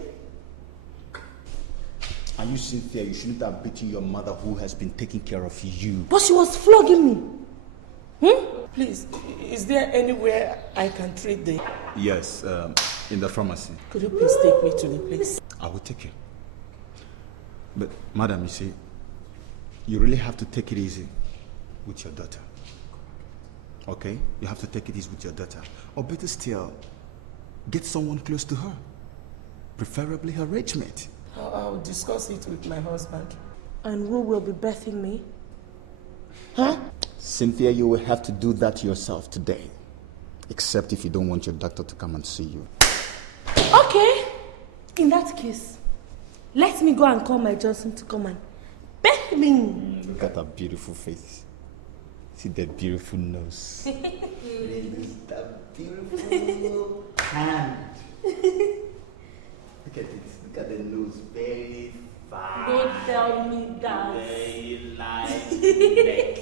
Are you Cynthia? You shouldn't have beaten your mother who has been taking care of you. But she was flogging me. Please, is there anywhere I can treat them? Yes, in the pharmacy. Could you please take me to the place? I will take you. But, madam, you see, you really have to take it easy with your daughter. Okay? You have to take it easy with your daughter. Or better still, get someone close to her. Preferably her age mate. I'll discuss it with my husband. And who will be birthing me? Huh? Cynthia, you will have to do that yourself today. Except if you don't want your doctor to come and see you. Okay. In that case, let me go and call my Johnson to come and birth me. Look at her beautiful face. See that beautiful nose. That beautiful hand. Look at it. Look at the nose. Very fine. Don't tell me that. Very nice neck.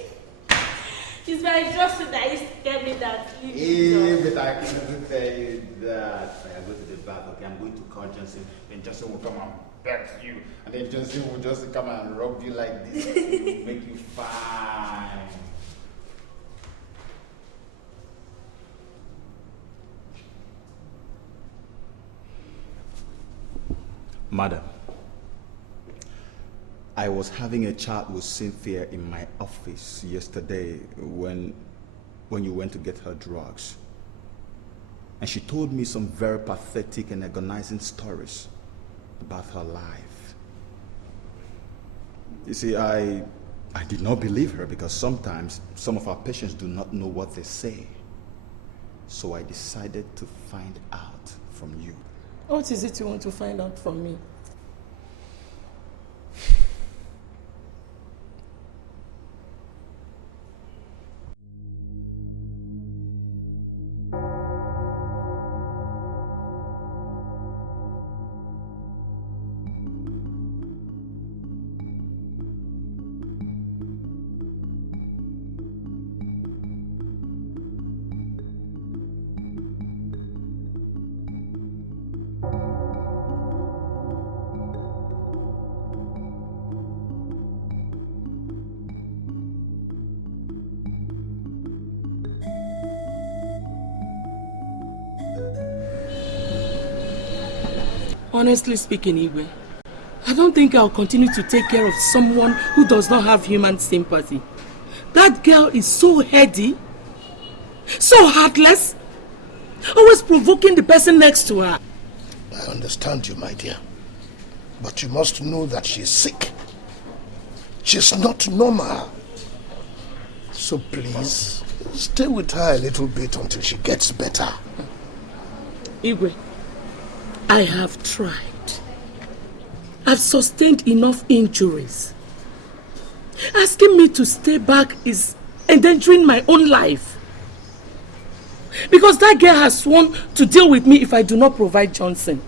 It's my Justin that used to tell me that. Yeah, but I can't tell you that. I go to the back, okay, I'm going to call Johnson, then Johnson will come and bet you, and then Johnson will just come and rub you like this, make you fine. Madam, I was having a chat with Cynthia in my office yesterday when you went to get her drugs. And she told me some very pathetic and agonizing stories about her life. You see, I did not believe her because sometimes some of our patients do not know what they say. So I decided to find out from you. What is it you want to find out from me? Honestly speaking, Iyke, I don't think I'll continue to take care of someone who does not have human sympathy. That girl is so heady, so heartless, always provoking the person next to her. I understand you, my dear. But you must know that she's sick. She's not normal. So please, stay with her a little bit until she gets better. Iyke, I have tried. I've sustained enough injuries. Asking me to stay back is endangering my own life. Because that girl has sworn to deal with me if I do not provide Johnson.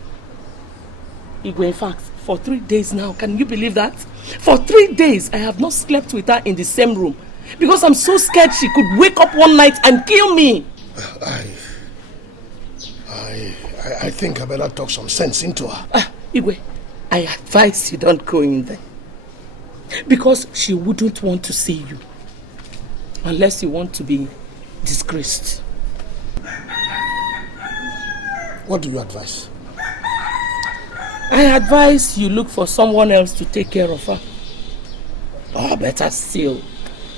Iyke, in fact, for 3 days now, can you believe that? For 3 days, I have not slept with her in the same room. Because I'm so scared she could wake up one night and kill me. I think I better talk some sense into her. Iyke, I advise you don't go in there. Because she wouldn't want to see you. Unless you want to be disgraced. What do you advise? I advise you look for someone else to take care of her. Or better still,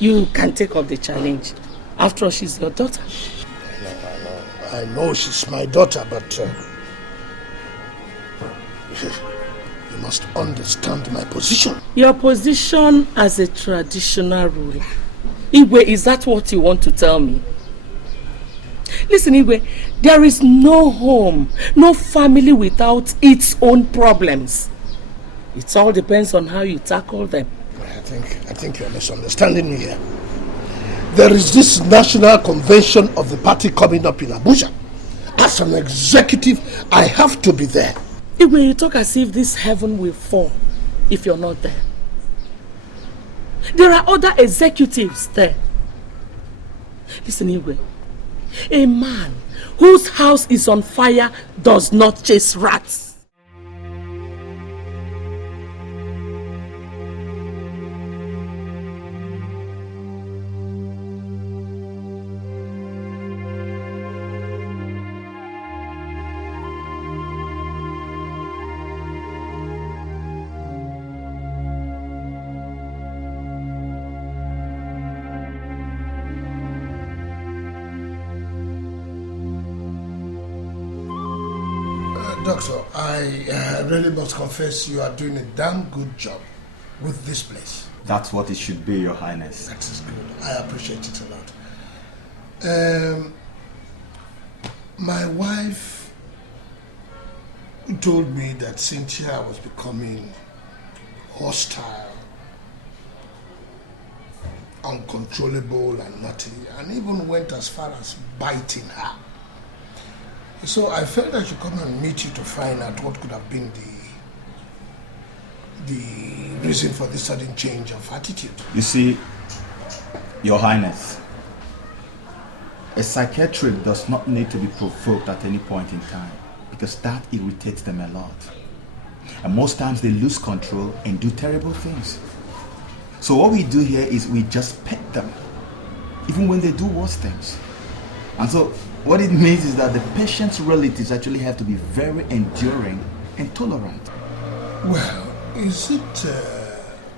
you can take up the challenge. After all, she's your daughter. I know she's my daughter, but you must understand my position. Your position as a traditional ruler. Iyke, is that what you want to tell me? Listen, Iyke, there is no home, no family without its own problems. It all depends on how you tackle them. I think you're misunderstanding me here. There is this national convention of the party coming up in Abuja. As an executive, I have to be there. Iyke, you talk as if this heaven will fall if you're not there. There are other executives there. Listen, Iyke, a man whose house is on fire does not chase rats. Doctor, I really must confess you are doing a damn good job with this place. That's what it should be, Your Highness. That is good. I appreciate it a lot. My wife told me that Cynthia was becoming hostile. uncontrollable and naughty, and even went as far as biting her. So I felt I should come and meet you to find out what could have been the reason for this sudden change of attitude. You see, Your Highness, a psychiatrist does not need to be provoked at any point in time because that irritates them a lot. And most times they lose control and do terrible things. So what we do here is we just pet them, even when they do worse things. And so what it means is that the patient's relatives actually have to be very enduring and tolerant. Well, is it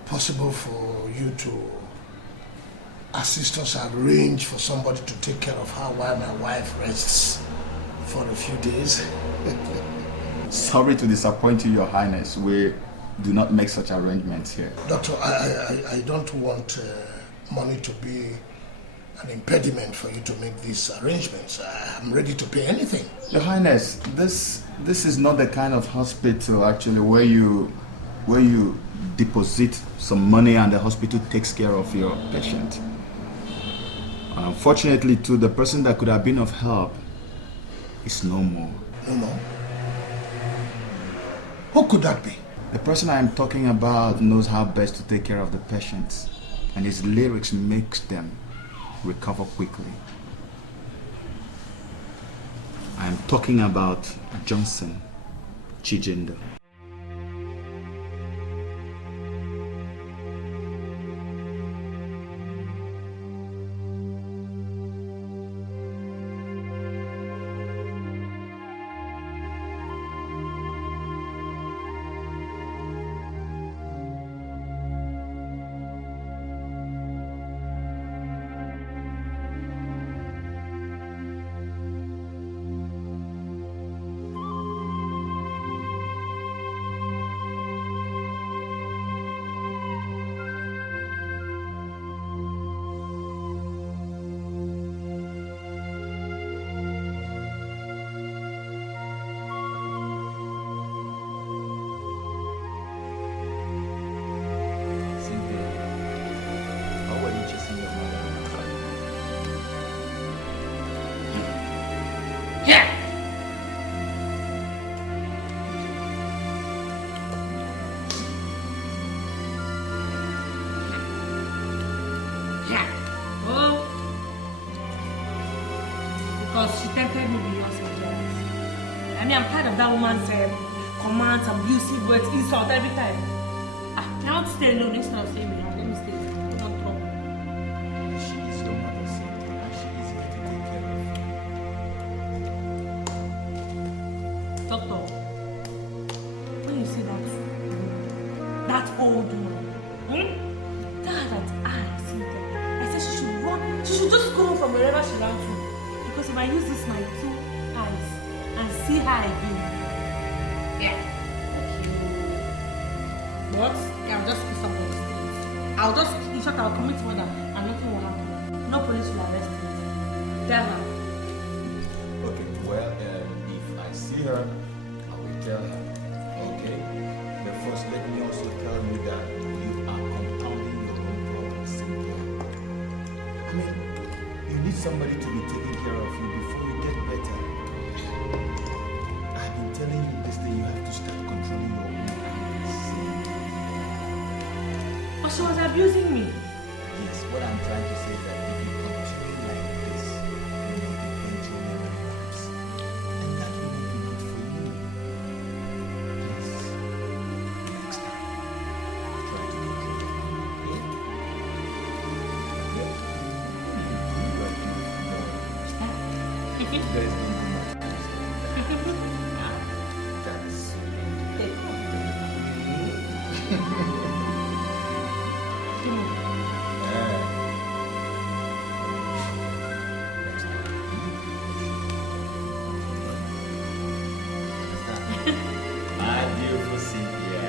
possible for you to assist us arrange for somebody to take care of her while my wife rests for a few days? Sorry to disappoint you, Your Highness. We do not make such arrangements here. Doctor, I don't want money to be an impediment for you to make these arrangements. I'm ready to pay anything. Your Highness, this is not the kind of hospital actually where you deposit some money and the hospital takes care of your patient. Unfortunately, too, the person that could have been of help is no more. No more? Who could that be? The person I am talking about knows how best to take care of the patients, and his lyrics makes them recover quickly. I am talking about Johnson Chijindu. Because she tempted me beyond endurance. I mean, I'm tired of that woman's commands, abusive words, insult every time. I want to stay alone instead of staying with her. Let me stay. Don't trouble. She is your mother, Cynthia, and she is here to take care of you. Doctor, when you see that old woman, tell her that I, Cynthia, I said she should run. She should just go home from wherever she ran to. Because if I use this my 2 eyes and see her again, what? I'll just kiss up on the streets. In fact, I'll commit murder and nothing will happen. No police will arrest me. Tell her. Okay, well, if I see her, I will tell her. Okay? But first, let me also tell you that you are compounding your own problem, Cynthia. I mean, you need somebody to be taking care of you before you get better. I've been telling you this day you have to start controlling your own hands. But she was abusing me. Yes, what I'm trying to say is that if you continue like this, you may eventually relapse. And that will not be good for you. Please, next time, try to control it. Okay? There's no that's my beautiful Cynthia.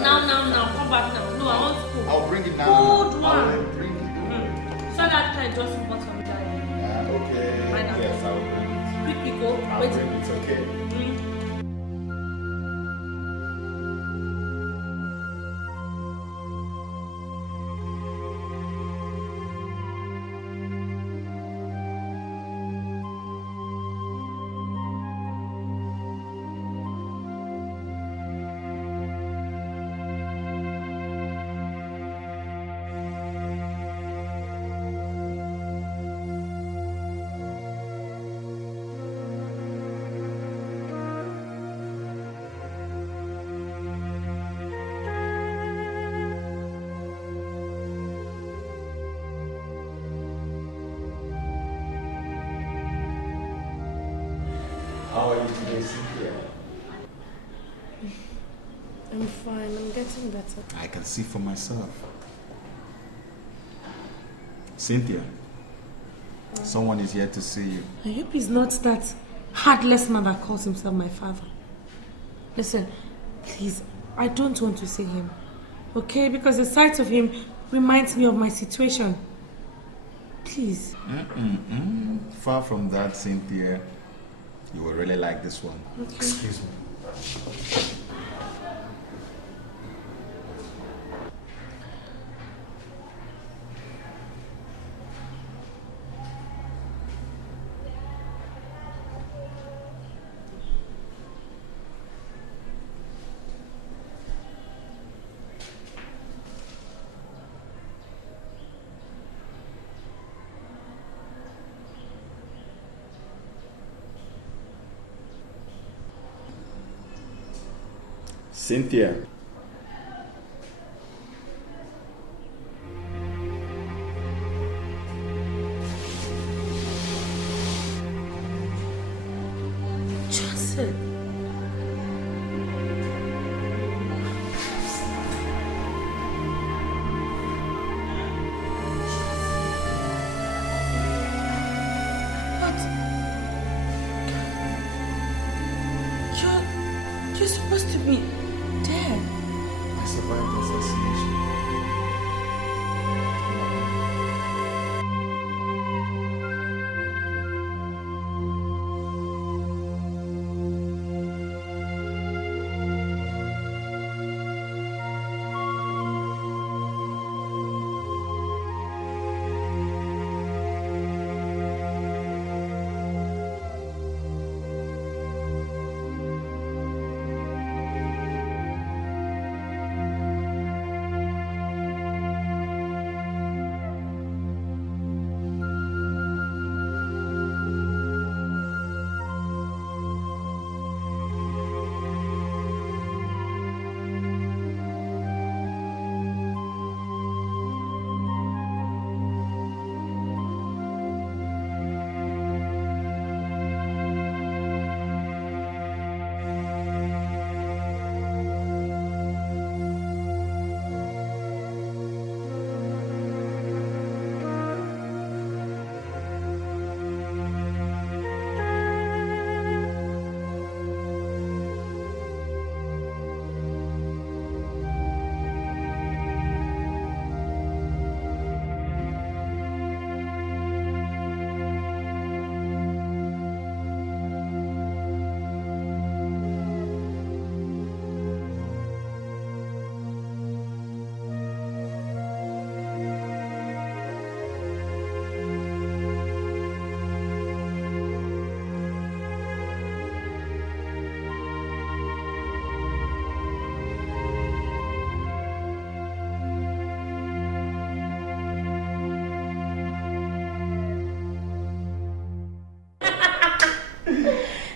Now, come back now. No, I want to go. I'll bring it now. Good one. I'll bring it. So that kind just bought some diet. Okay. Yes, I'll bring it. quickly go. Wait. It's okay. How are you today, Cynthia? I'm fine. I'm getting better. I can see for myself. Cynthia, someone is here to see you. I hope he's not that heartless man that calls himself my father. Listen, please, I don't want to see him. Okay? Because the sight of him reminds me of my situation. Please. Far from that, Cynthia. You will really like this one. Okay. Excuse me. Cynthia. Johnson. You're supposed to be dead. I survived the assassination.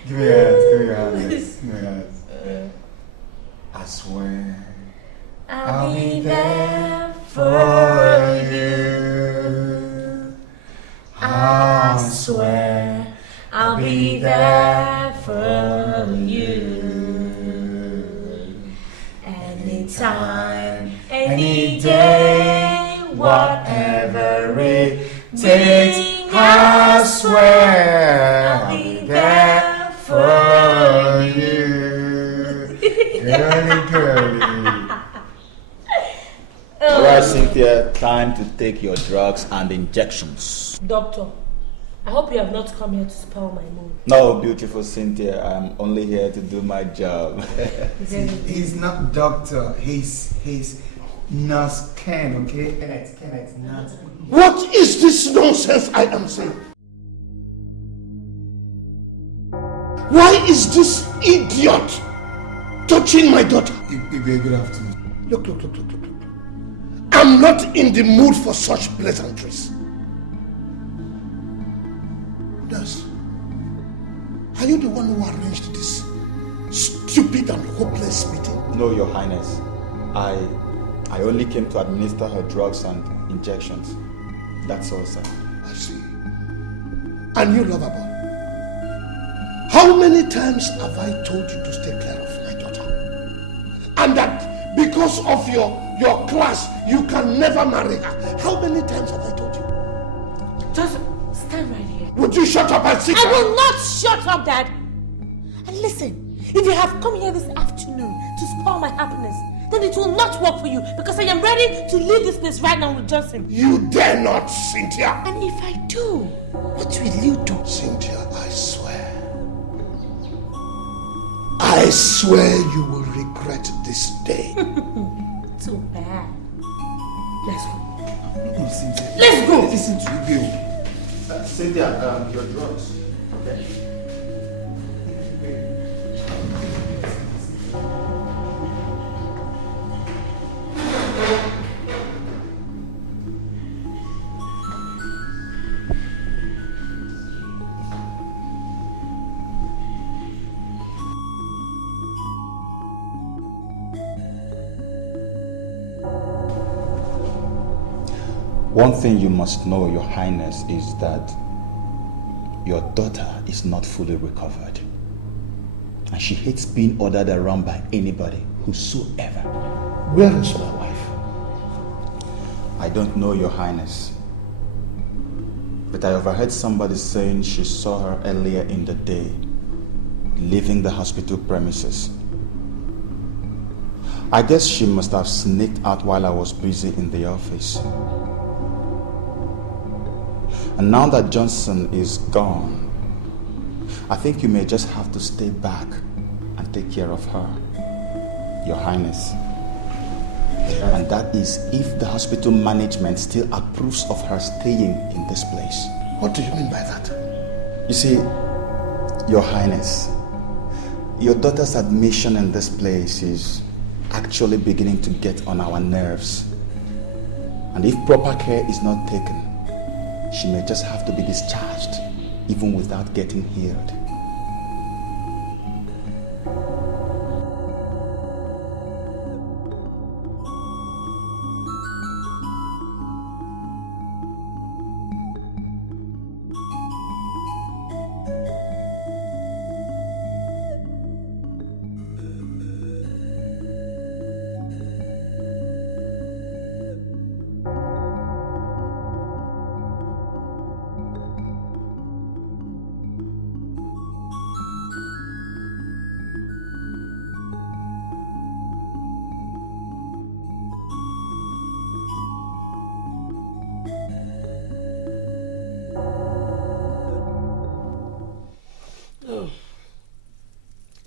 Give me your hands. I swear I'll be there for you. I swear I'll be there for you. Anytime, any day, whatever it takes. I swear I'll be there for you. girly. Alright, Cynthia, time to take your drugs and injections. Doctor, I hope you have not come here to spoil my mood. No, beautiful Cynthia, I'm only here to do my job. He's not doctor, he's nurse Ken, okay? Kenneth, not. What is this nonsense I am saying? Why is this idiot touching my daughter? Good afternoon. Look. I'm not in the mood for such pleasantries. Nurse, are you the one who arranged this stupid and hopeless meeting? No, Your Highness. I only came to administer her drugs and injections. That's all, sir. I see. And you, lover boy, how many times have I told you to stay clear of my daughter? And that because of your class, you can never marry her. How many times have I told you? Just stand right here. Would you shut up and sit down? I will not shut up, Dad. And listen, if you have come here this afternoon to spoil my happiness, then it will not work for you because I am ready to leave this place right now with Johnson. You dare not, Cynthia. And if I do, what will you do? Cynthia, I swear you will regret this day. Too bad. Let's go. Cynthia. Let's go. Listen to you. Cynthia, your drugs. Okay. One thing you must know, Your Highness, is that your daughter is not fully recovered. And she hates being ordered around by anybody, whosoever. Where is my wife? I don't know, Your Highness. But I overheard somebody saying she saw her earlier in the day, leaving the hospital premises. I guess she must have sneaked out while I was busy in the office. And now that Johnson is gone, I think you may just have to stay back and take care of her, Your Highness. And that is if the hospital management still approves of her staying in this place. What do you mean by that? You see, Your Highness, your daughter's admission in this place is actually beginning to get on our nerves. And if proper care is not taken, she may just have to be discharged, even without getting healed.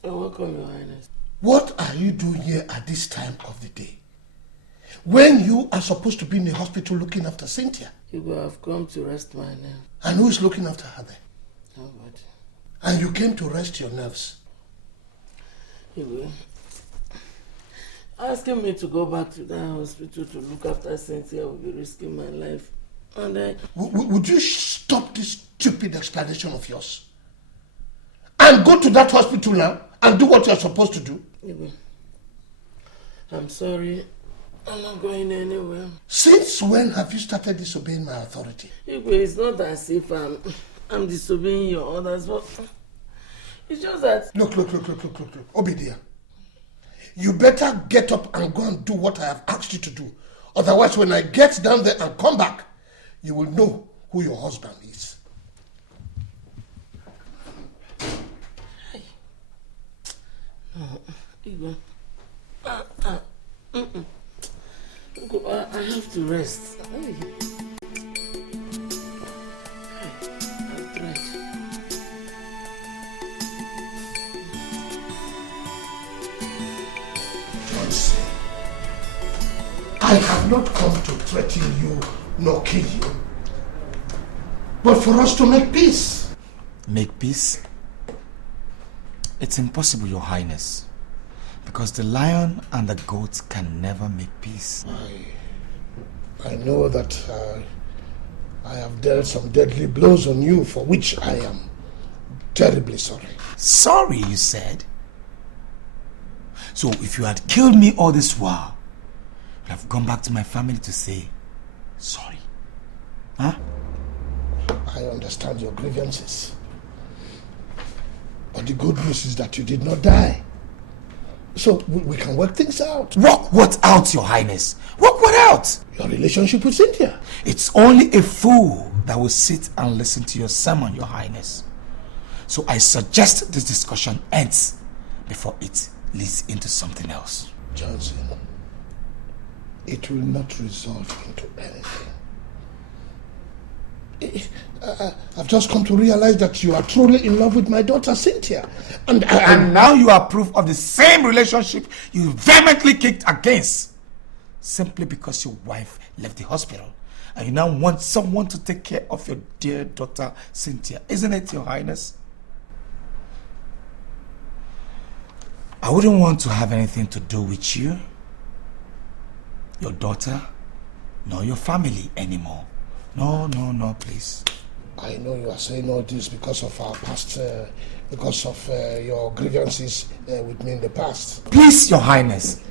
Welcome, Your Highness. What are you doing here at this time of the day? When you are supposed to be in the hospital looking after Cynthia? Ibu, I've come to rest my nerves. And who is looking after her then? Nobody. And you came to rest your nerves? Ibu, asking me to go back to that hospital to look after Cynthia will be risking my life. And Would you stop this stupid explanation of yours? And go to that hospital now and do what you're supposed to do? Ibu, I'm sorry. I'm not going anywhere. Since when have you started disobeying my authority? Ibu, it's not as if I'm disobeying your orders, but it's just that... Look. Obidia. You better get up and go and do what I have asked you to do. Otherwise, when I get down there and come back, you will know who your husband is. Ibu, I have to rest. I have not come to threaten you nor kill you, but for us to make peace. Make peace? It's impossible, Your Highness, because the lion and the goat can never make peace. I know that I have dealt some deadly blows on you, for which I am terribly sorry. Sorry, you said? So if you had killed me all this while, you'd have gone back to my family to say sorry. Huh? I understand your grievances. But the good news is that you did not die. So we can work things out. Work what out, Your Highness? Work what out? Your relationship with Cynthia. It's only a fool that will sit and listen to your sermon, Your Highness. So I suggest this discussion ends before it leads into something else. Johnson, it will not result into anything. I've just come to realize that you are truly in love with my daughter Cynthia. And now you are proof of the same relationship you vehemently kicked against. Simply because your wife left the hospital. And you now want someone to take care of your dear daughter Cynthia. Isn't it, Your Highness? I wouldn't want to have anything to do with you, your daughter, nor your family anymore. No, please. I know you are saying all this because of our past, because of your grievances with me in the past. Please, Your Highness,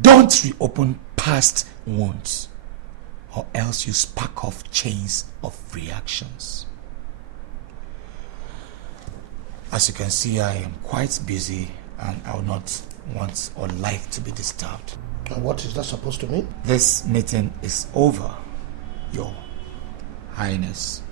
don't reopen past wounds, or else you spark off chains of reactions. As you can see, I am quite busy and I will not want or like to be disturbed. And what is that supposed to mean? This meeting is over, Your Highness.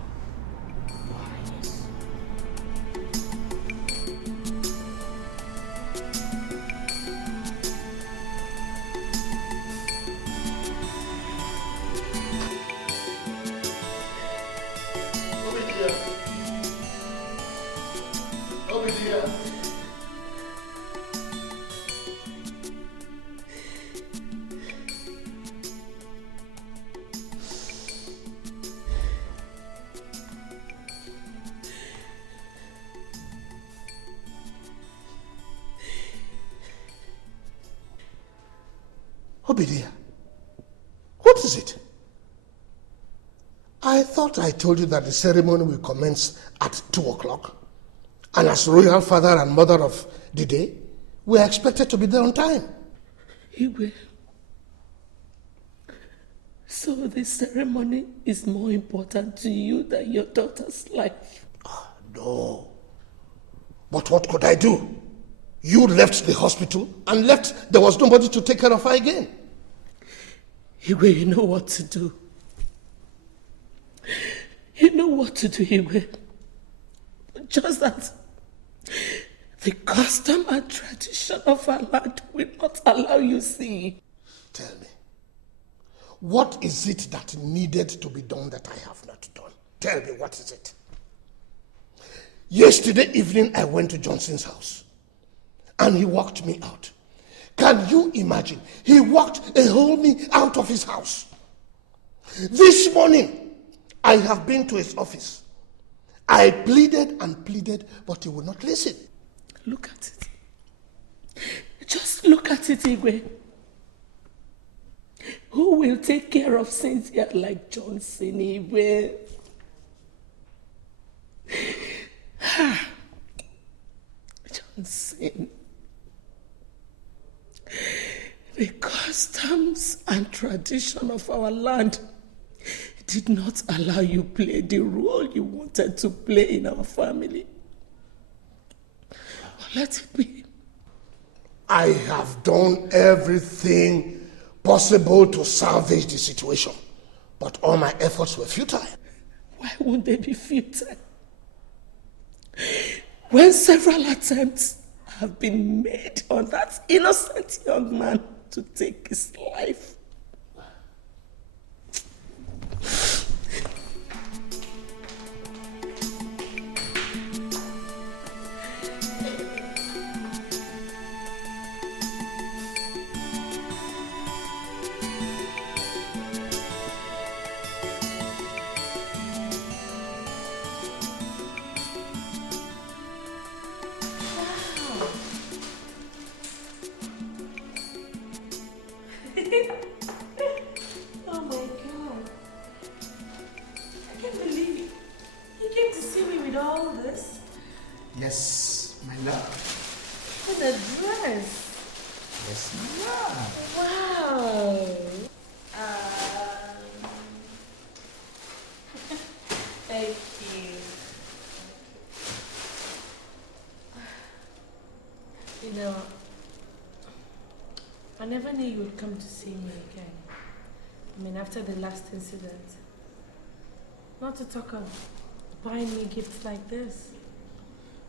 Obidia, what is it? I thought I told you that the ceremony will commence at 2 o'clock. And as royal father and mother of the day, we are expected to be there on time. Iyke, so the ceremony is more important to you than your daughter's life? No. But what could I do? You left the hospital and left there was nobody to take care of her again. Iyke, you know what to do. You know what to do, Iyke. Just that the custom and tradition of our land will not allow you see. Tell me, what is it that needed to be done that I have not done? Tell me, what is it? Yesterday evening, I went to Johnson's house and he walked me out. Can you imagine? He walked a whole me out of his house. This morning, I have been to his office. I pleaded and pleaded, but he would not listen. Look at it. Just look at it, Iyke. Who will take care of Cynthia like Johnson, Iyke? Johnson. The customs and tradition of our land did not allow you play the role you wanted to play in our family. But let it be. I have done everything possible to salvage the situation, but all my efforts were futile. Why won't they be futile? When several attempts have been made on that innocent young man to take his life. I never knew you would come to see me again. I mean, after the last incident. Not to talk of buying me gifts like this.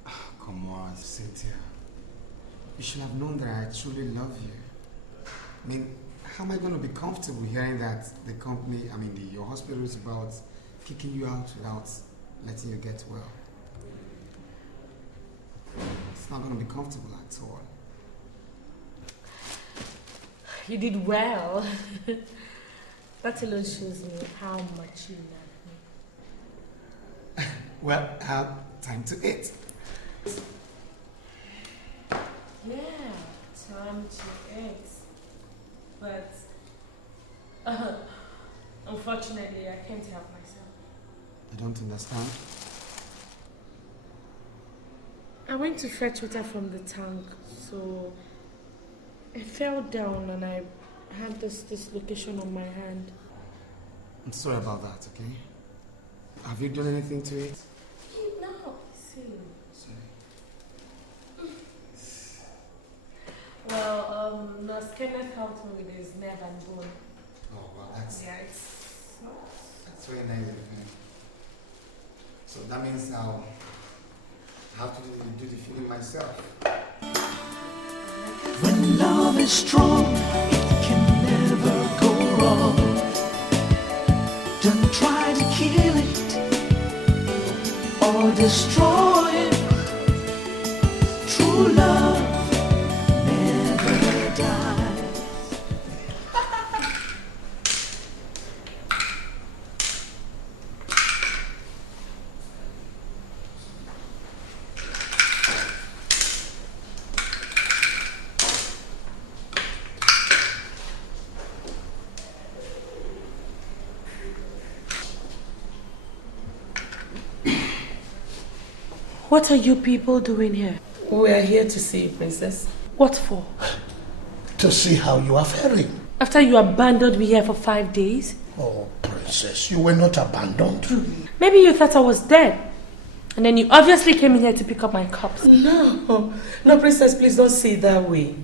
Come on, Cynthia. You should have known that I truly love you. I mean, how am I going to be comfortable hearing that the company, your hospital is about kicking you out without letting you get well? It's not going to be comfortable at all. You did well. That alone shows me how much you love me. Well, time to eat. Yeah, time to eat. But unfortunately, I can't help myself. I don't understand. I went to fetch water from the tank, so I fell down and I had this dislocation on my hand. I'm sorry about that, okay? Have you done anything to it? No, see. Sorry. Well, Nurse Kenneth helped me with his nerve and bone. Oh, wow, that's very nice of you. So that means I'll have to do the feeling myself. When love is strong, it can never go wrong. Don't try to kill it or destroy it. True love never dies. What are you people doing here? We are here to see you, Princess. What for? To see how you are faring. After you abandoned me here for 5 days? Oh, Princess, you were not abandoned. Maybe you thought I was dead. And then you obviously came in here to pick up my cups. No, Princess, please don't say it that way.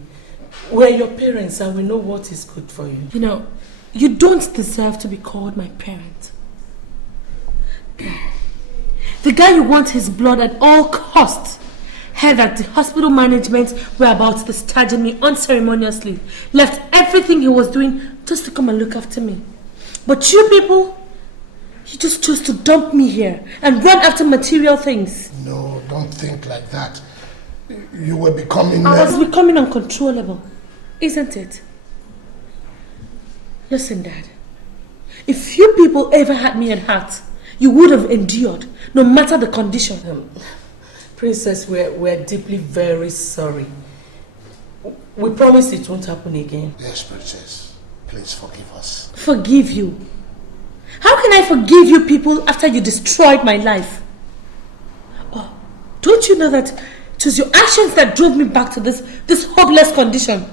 We're your parents and we know what is good for you. You know, you don't deserve to be called my parent. The guy you want his blood at all costs heard that the hospital management were about discharging me unceremoniously, left everything he was doing just to come and look after me. But you people, you just chose to dump me here and run after material things. No, don't think like that. You were becoming... I was becoming uncontrollable, isn't it? Listen, Dad. If you people ever had me at heart, you would have endured, no matter the condition. Princess, we're deeply very sorry. We promise it won't happen again. Yes, Princess. Please forgive us. Forgive you? How can I forgive you people after you destroyed my life? Oh, don't you know that it was your actions that drove me back to this hopeless condition?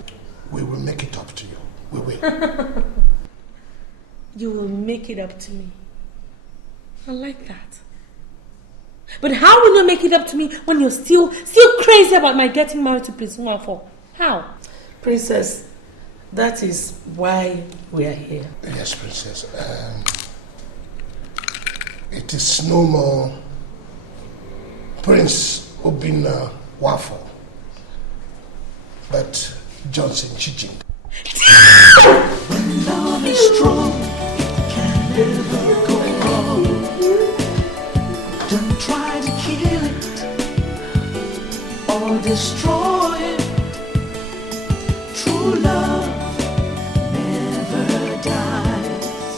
We will make it up to you. We will. You will make it up to me. I like that. But how will you make it up to me when you're still crazy about my getting married to Prince Nwafo? How? Princess, that is why we are here. Yes, Princess. It is no more Prince Obinna Nwafo, but Johnson Chijindu. When love is strong, it can never go wrong. Don't try to kill it or destroy it. True love never dies.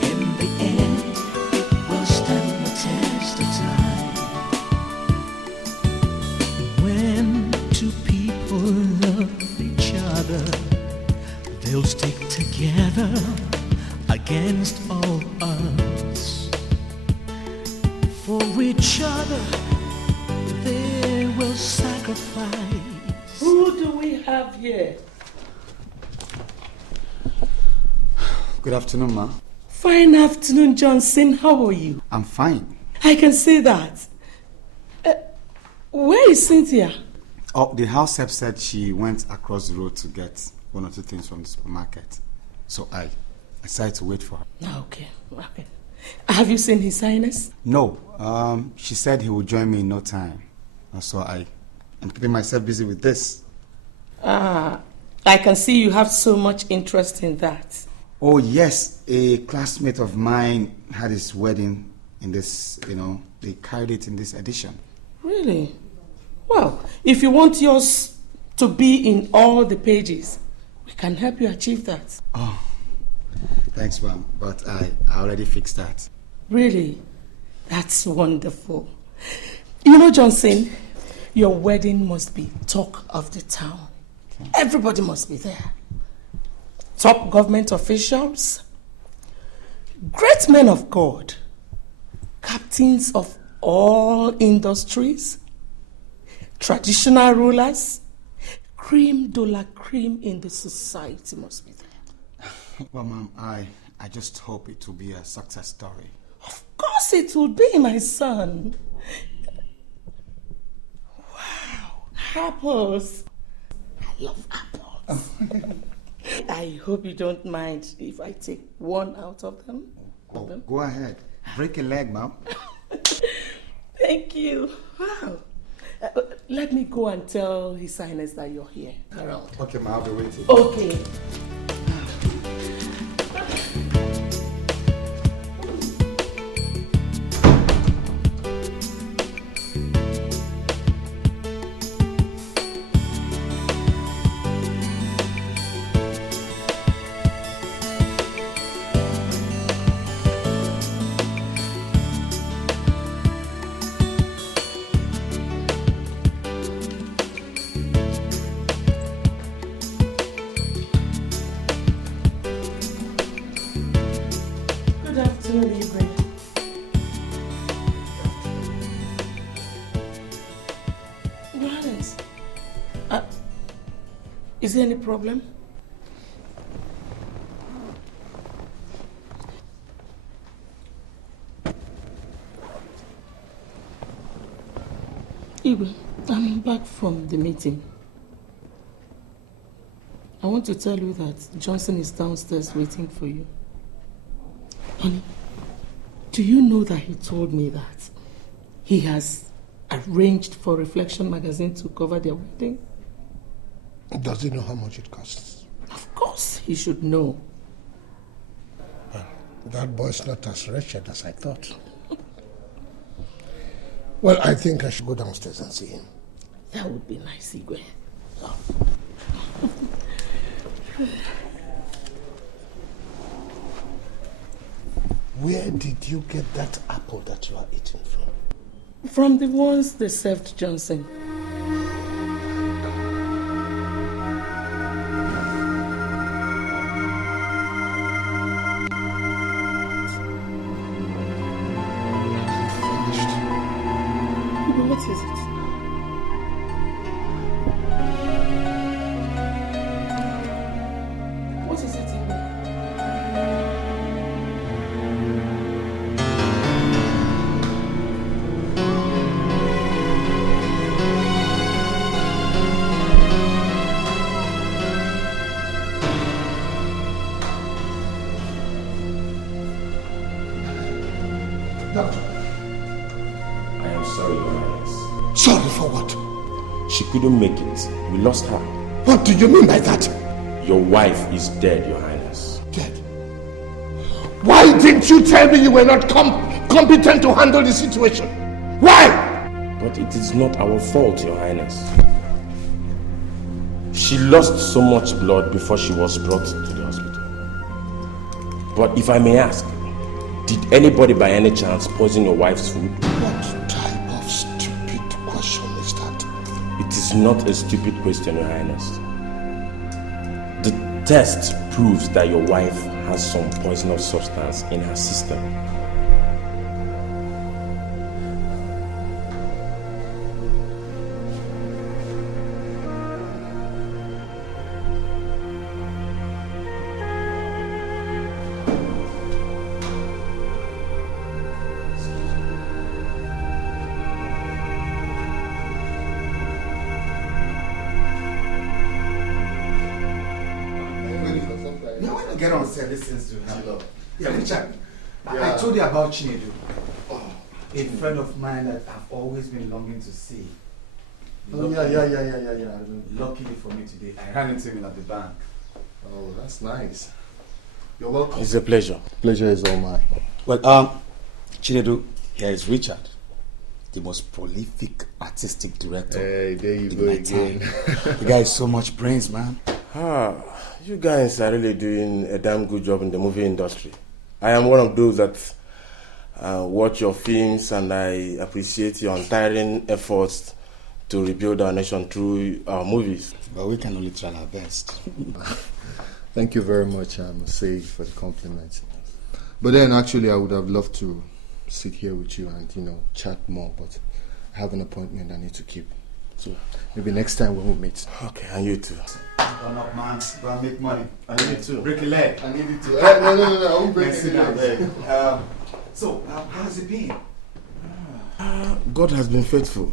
In the end, it will stand the test of time. When two people love each other, they'll stick together against all odds. For each other, they will sacrifice. Who do we have here? Good afternoon, ma. Fine afternoon, Johnson. How are you? I'm fine. I can say that. Where is Cynthia? Oh, the house help said she went across the road to get one or two things from the supermarket. So I decided to wait for her. Okay. Have you seen His Highness? No, she said he would join me in no time. So I'm keeping myself busy with this. I can see you have so much interest in that. Oh yes, a classmate of mine had his wedding in this, they carried it in this edition. Really? Well, if you want yours to be in all the pages, we can help you achieve that. Oh, thanks, ma'am. But I already fixed that. Really? That's wonderful. You know, Johnson, your wedding must be talk of the town. Okay. Everybody must be there. Top government officials, great men of God, captains of all industries, traditional rulers, cream de la cream in the society must be there. Well, ma'am, I just hope it will be a success story. Of course it will be, my son. Wow, apples. I love apples. I hope you don't mind if I take one out of them. Go ahead. Break a leg, ma'am. Thank you. Wow. Let me go and tell His Highness that you're here. Around. Okay, ma'am, I'll be waiting. Okay. Is there any problem? Ibu, I'm back from the meeting. I want to tell you that Johnson is downstairs waiting for you. Honey, do you know that he told me that he has arranged for Reflection magazine to cover their wedding? Does he know how much it costs? Of course, he should know. Well, that boy's not as wretched as I thought. Well, I think I should go downstairs and see him. That would be nice, Iyke. Where did you get that apple that you are eating from? From the ones they served Johnson. What is it? What is it, Iyke? Doctor. I am sorry, Your Highness. Sorry for what? She couldn't make it. We lost her. What do you mean by that? Your wife is dead, Your Highness. Dead? Why didn't you tell me you were not competent to handle the situation? Why? But it is not our fault, Your Highness. She lost so much blood before she was brought to the hospital. But if I may ask, did anybody by any chance poison your wife's food? What type of stupid question is that? It is not a stupid question, Your Highness. The test proves that your wife has some poisonous substance in her system. get on set, listens to hello. Yeah, Richard. Yeah. I told you about Chinedu. A friend of mine that I've always been longing to see. Oh, yeah. Luckily for me today, I ran into him at the bank. Oh, that's nice. You're welcome. It's a pleasure. Pleasure is all mine. Well, Chinedu, here is Richard, the most prolific artistic director. Hey, there you go again. The guy has so much brains, man. You guys are really doing a damn good job in the movie industry. I am one of those that watch your films, and I appreciate your untiring efforts to rebuild our nation through our movies. But we can only try our best. Thank you very much, I must say, for the compliment. But then, actually, I would have loved to sit here with you and, chat more, but I have an appointment I need to keep. So maybe next time when we meet. Okay, and you too. Run up, man. Go and make money. I need to. Break a leg. I need it to. No, I won't break any leg. So, how has it been? God has been faithful.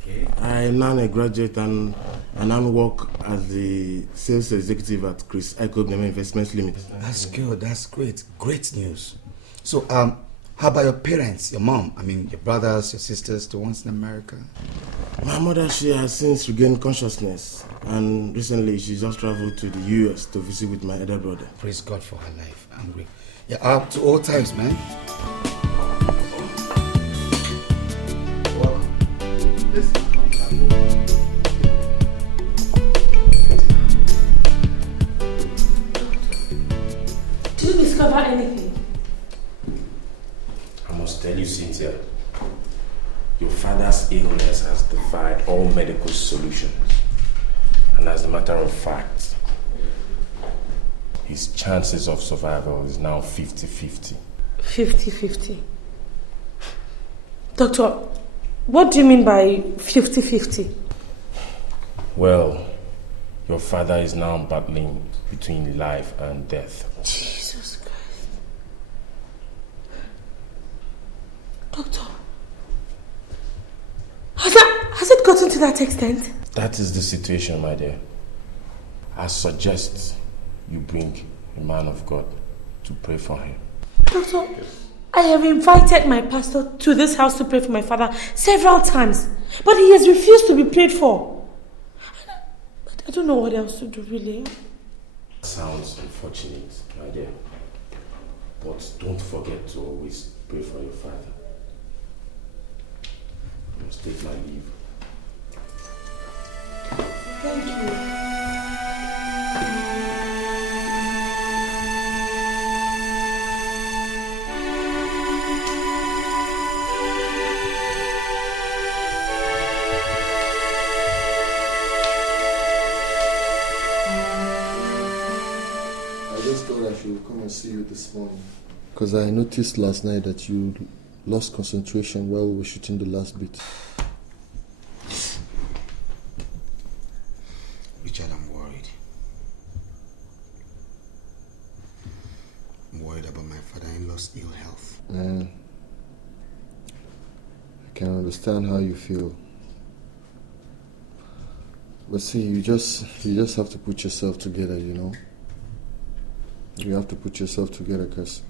Okay. I am now a graduate and I now work as the sales executive at Chris Iyke Investments Limited. That's good. That's great. Great news. So, how about your parents, your mom? I mean, your brothers, your sisters, the ones in America? My mother, she has since regained consciousness, and recently she just traveled to the US to visit with my elder brother. Praise God for her life. I'm great. Yeah, up to all times, man. Did you discover anything? I must tell you, Cynthia, your father's illness has defied all medical solutions. And as a matter of fact, his chances of survival is now 50-50. 50-50. Doctor, what do you mean by 50-50? Well, your father is now battling between life and death. Jesus Christ. Doctor, has it gotten to that extent? That is the situation, my dear. I suggest you bring a man of God to pray for him. Doctor, I have invited my pastor to this house to pray for my father several times, but he has refused to be prayed for. But I don't know what else to do, really. Sounds unfortunate, my dear. But don't forget to always pray for your father. I must take my leave. Thank you. I will come and see you this morning. Because I noticed last night that you lost concentration while we were shooting the last bit. Richard, I'm worried. I'm worried about my father-in-law's ill health. I can understand how you feel. But see, you just have to put yourself together, You have to put yourself together because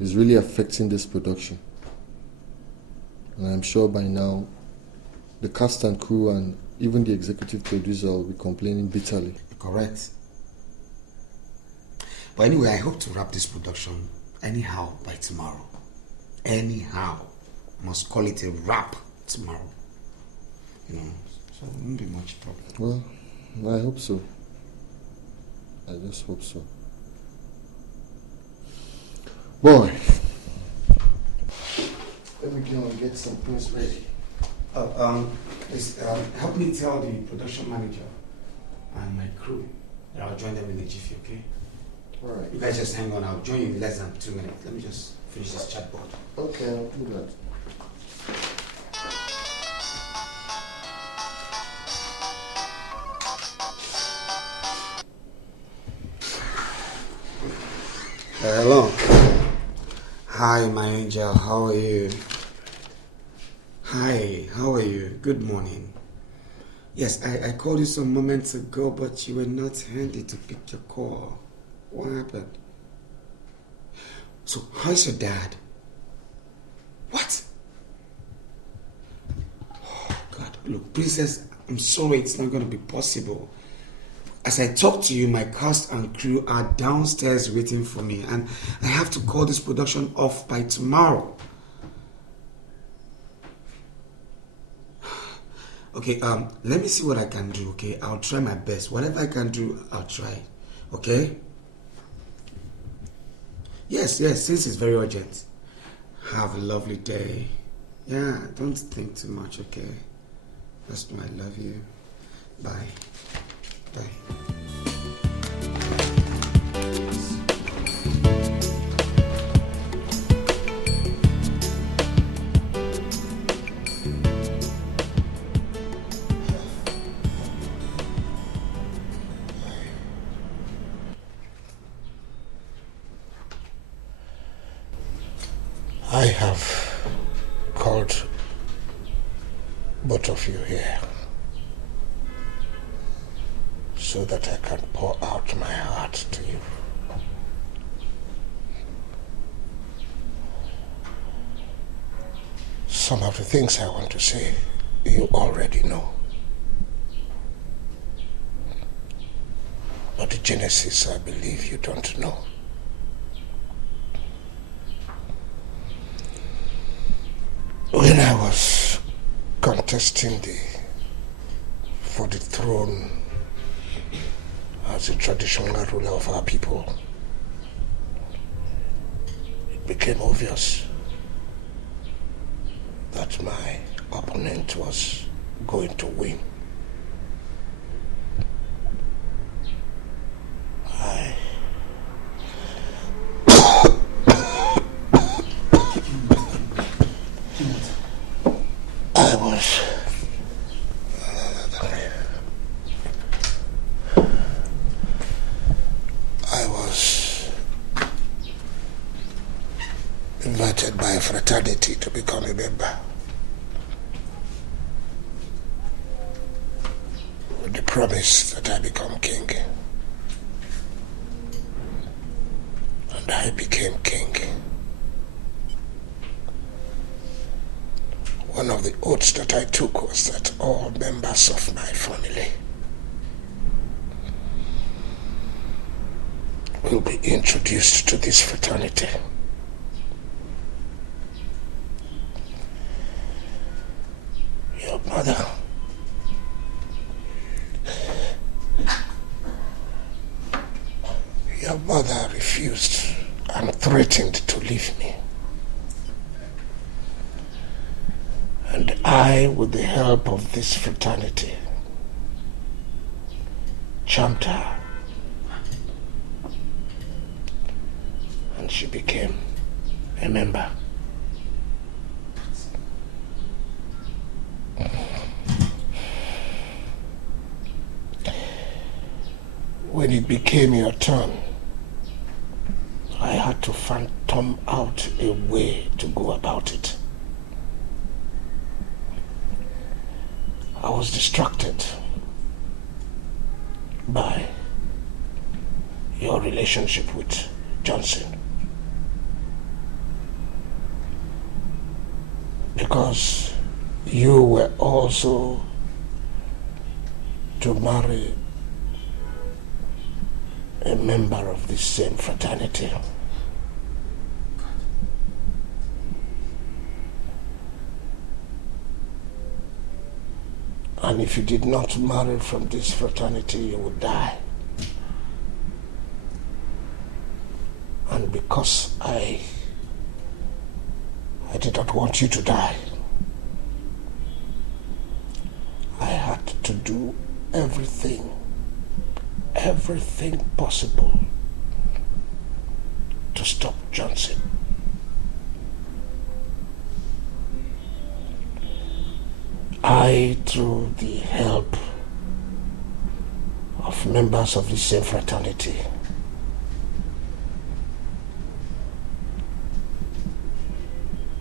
it's really affecting this production. And I'm sure by now, the cast and crew and even the executive producer will be complaining bitterly. Correct. But anyway, I hope to wrap this production anyhow by tomorrow. Anyhow. I must call it a wrap tomorrow. So it won't be much problem. Well, I hope so. I just hope so. Boy, let me go and get some things ready. Please, help me tell the production manager and my crew that I'll join them in the jiffy, okay? Alright. You guys just hang on, I'll join you in less than 2 minutes. Let me just finish this chatbot. Okay, I'll do that. Hello. Hi, my angel. How are you? Hi, how are you? Good morning. Yes, I called you some moments ago, but you were not handy to pick your call. What happened? So, how's your dad? What? Oh, God. Look, Princess, I'm sorry it's not going to be possible. As I talk to you, my cast and crew are downstairs waiting for me, and I have to call this production off by tomorrow. Okay, let me see what I can do, okay? I'll try my best. Whatever I can do, I'll try. Okay? Yes, since it's very urgent. Have a lovely day. Yeah, don't think too much, okay? Just know I love you. Bye. Bye. I have called both of you here so that I can pour out my heart to you. Some of the things I want to say, you already know. But the genesis, I believe you don't know. When I was contesting for the throne as a traditional ruler of our people, it became obvious that my opponent was going to win. I was invited by a fraternity to become a member, with the promise that I become king. And I became king. One of the oaths that I took was that all members of my family will be introduced to this fraternity. Your mother refused and threatened to leave me. And I, with the help of this fraternity, charmed her. And she became a member. When it became your turn, I had to phantom out a way to go about it. I was distracted by your relationship with Johnson, because you were also to marry a member of this same fraternity. And if you did not marry from this fraternity, you would die. And because I did not want you to die, I had to do everything possible to stop Johnson. I, through the help of members of the same fraternity,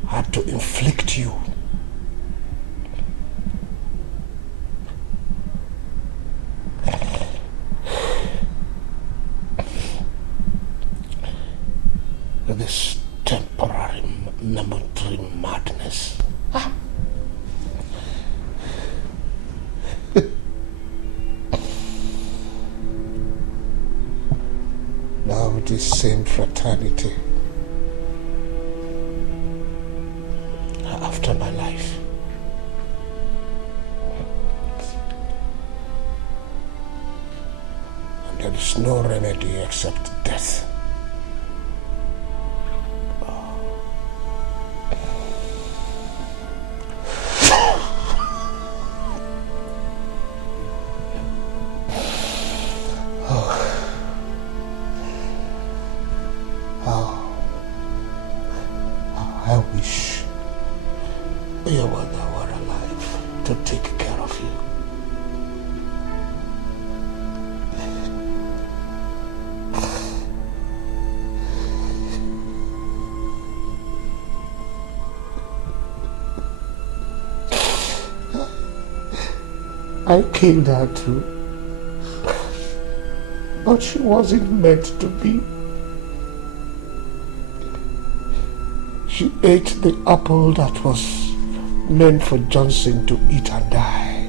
had to inflict you this temporary, momentary madness. Now this same fraternity after my life. And there is no remedy except death. I wish your mother were alive to take care of you. I killed her too, but she wasn't meant to be. She ate the apple that was meant for Johnson to eat and die.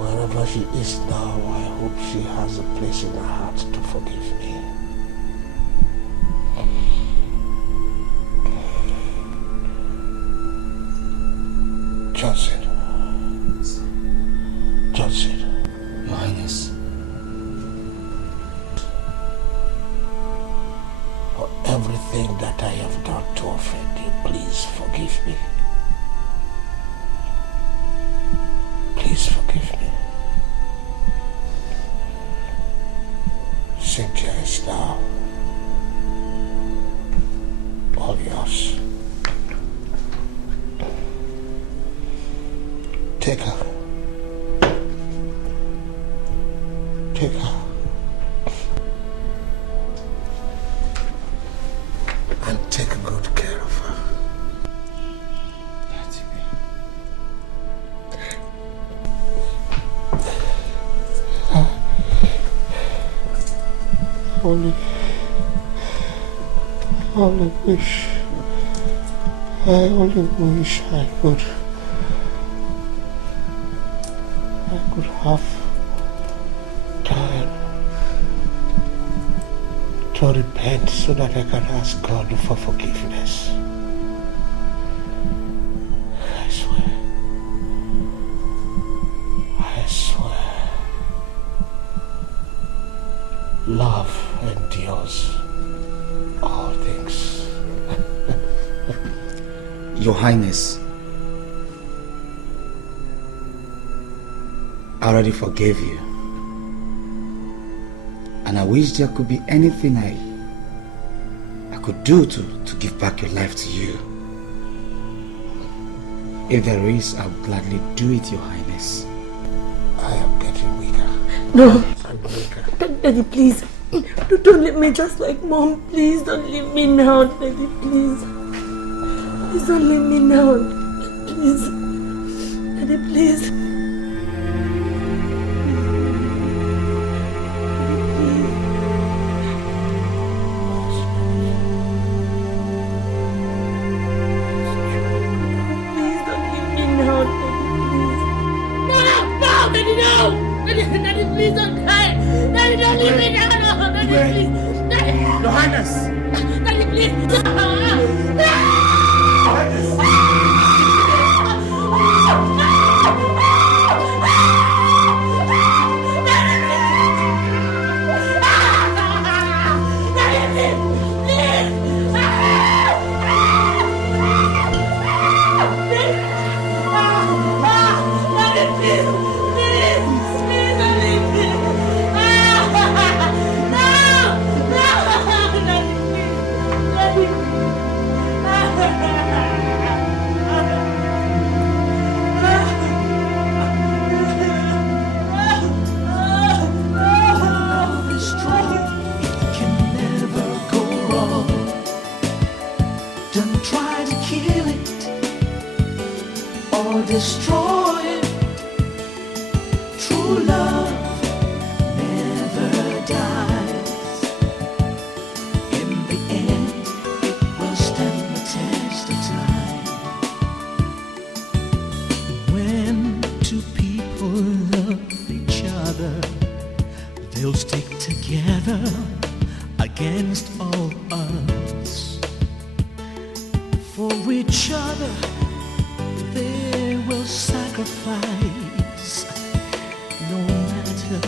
Wherever she is now, I hope she has a place in her heart to forgive me. Johnson. Your Highness. For everything that I have done to offend you, please forgive me. Please forgive me. Cynthia is now all yours. Take her. Take her. And take good care of her. I only wish I could have time to repent so that I can ask God for forgiveness. I swear. Love endures all things. Your Highness, I already forgave you. And I wish there could be anything I could do to give back your life to you. If there is, I would gladly do it, Your Highness. I am getting weaker. No. I'm weaker. Daddy, please. Don't leave me just like Mom. Please don't leave me now, Daddy, please. Please don't leave me now. Please. Daddy, please. true love never dies. In the end, it will stand the test of time. When two people love each other, they'll stick together against all odds. For each other, they will sacrifice, no matter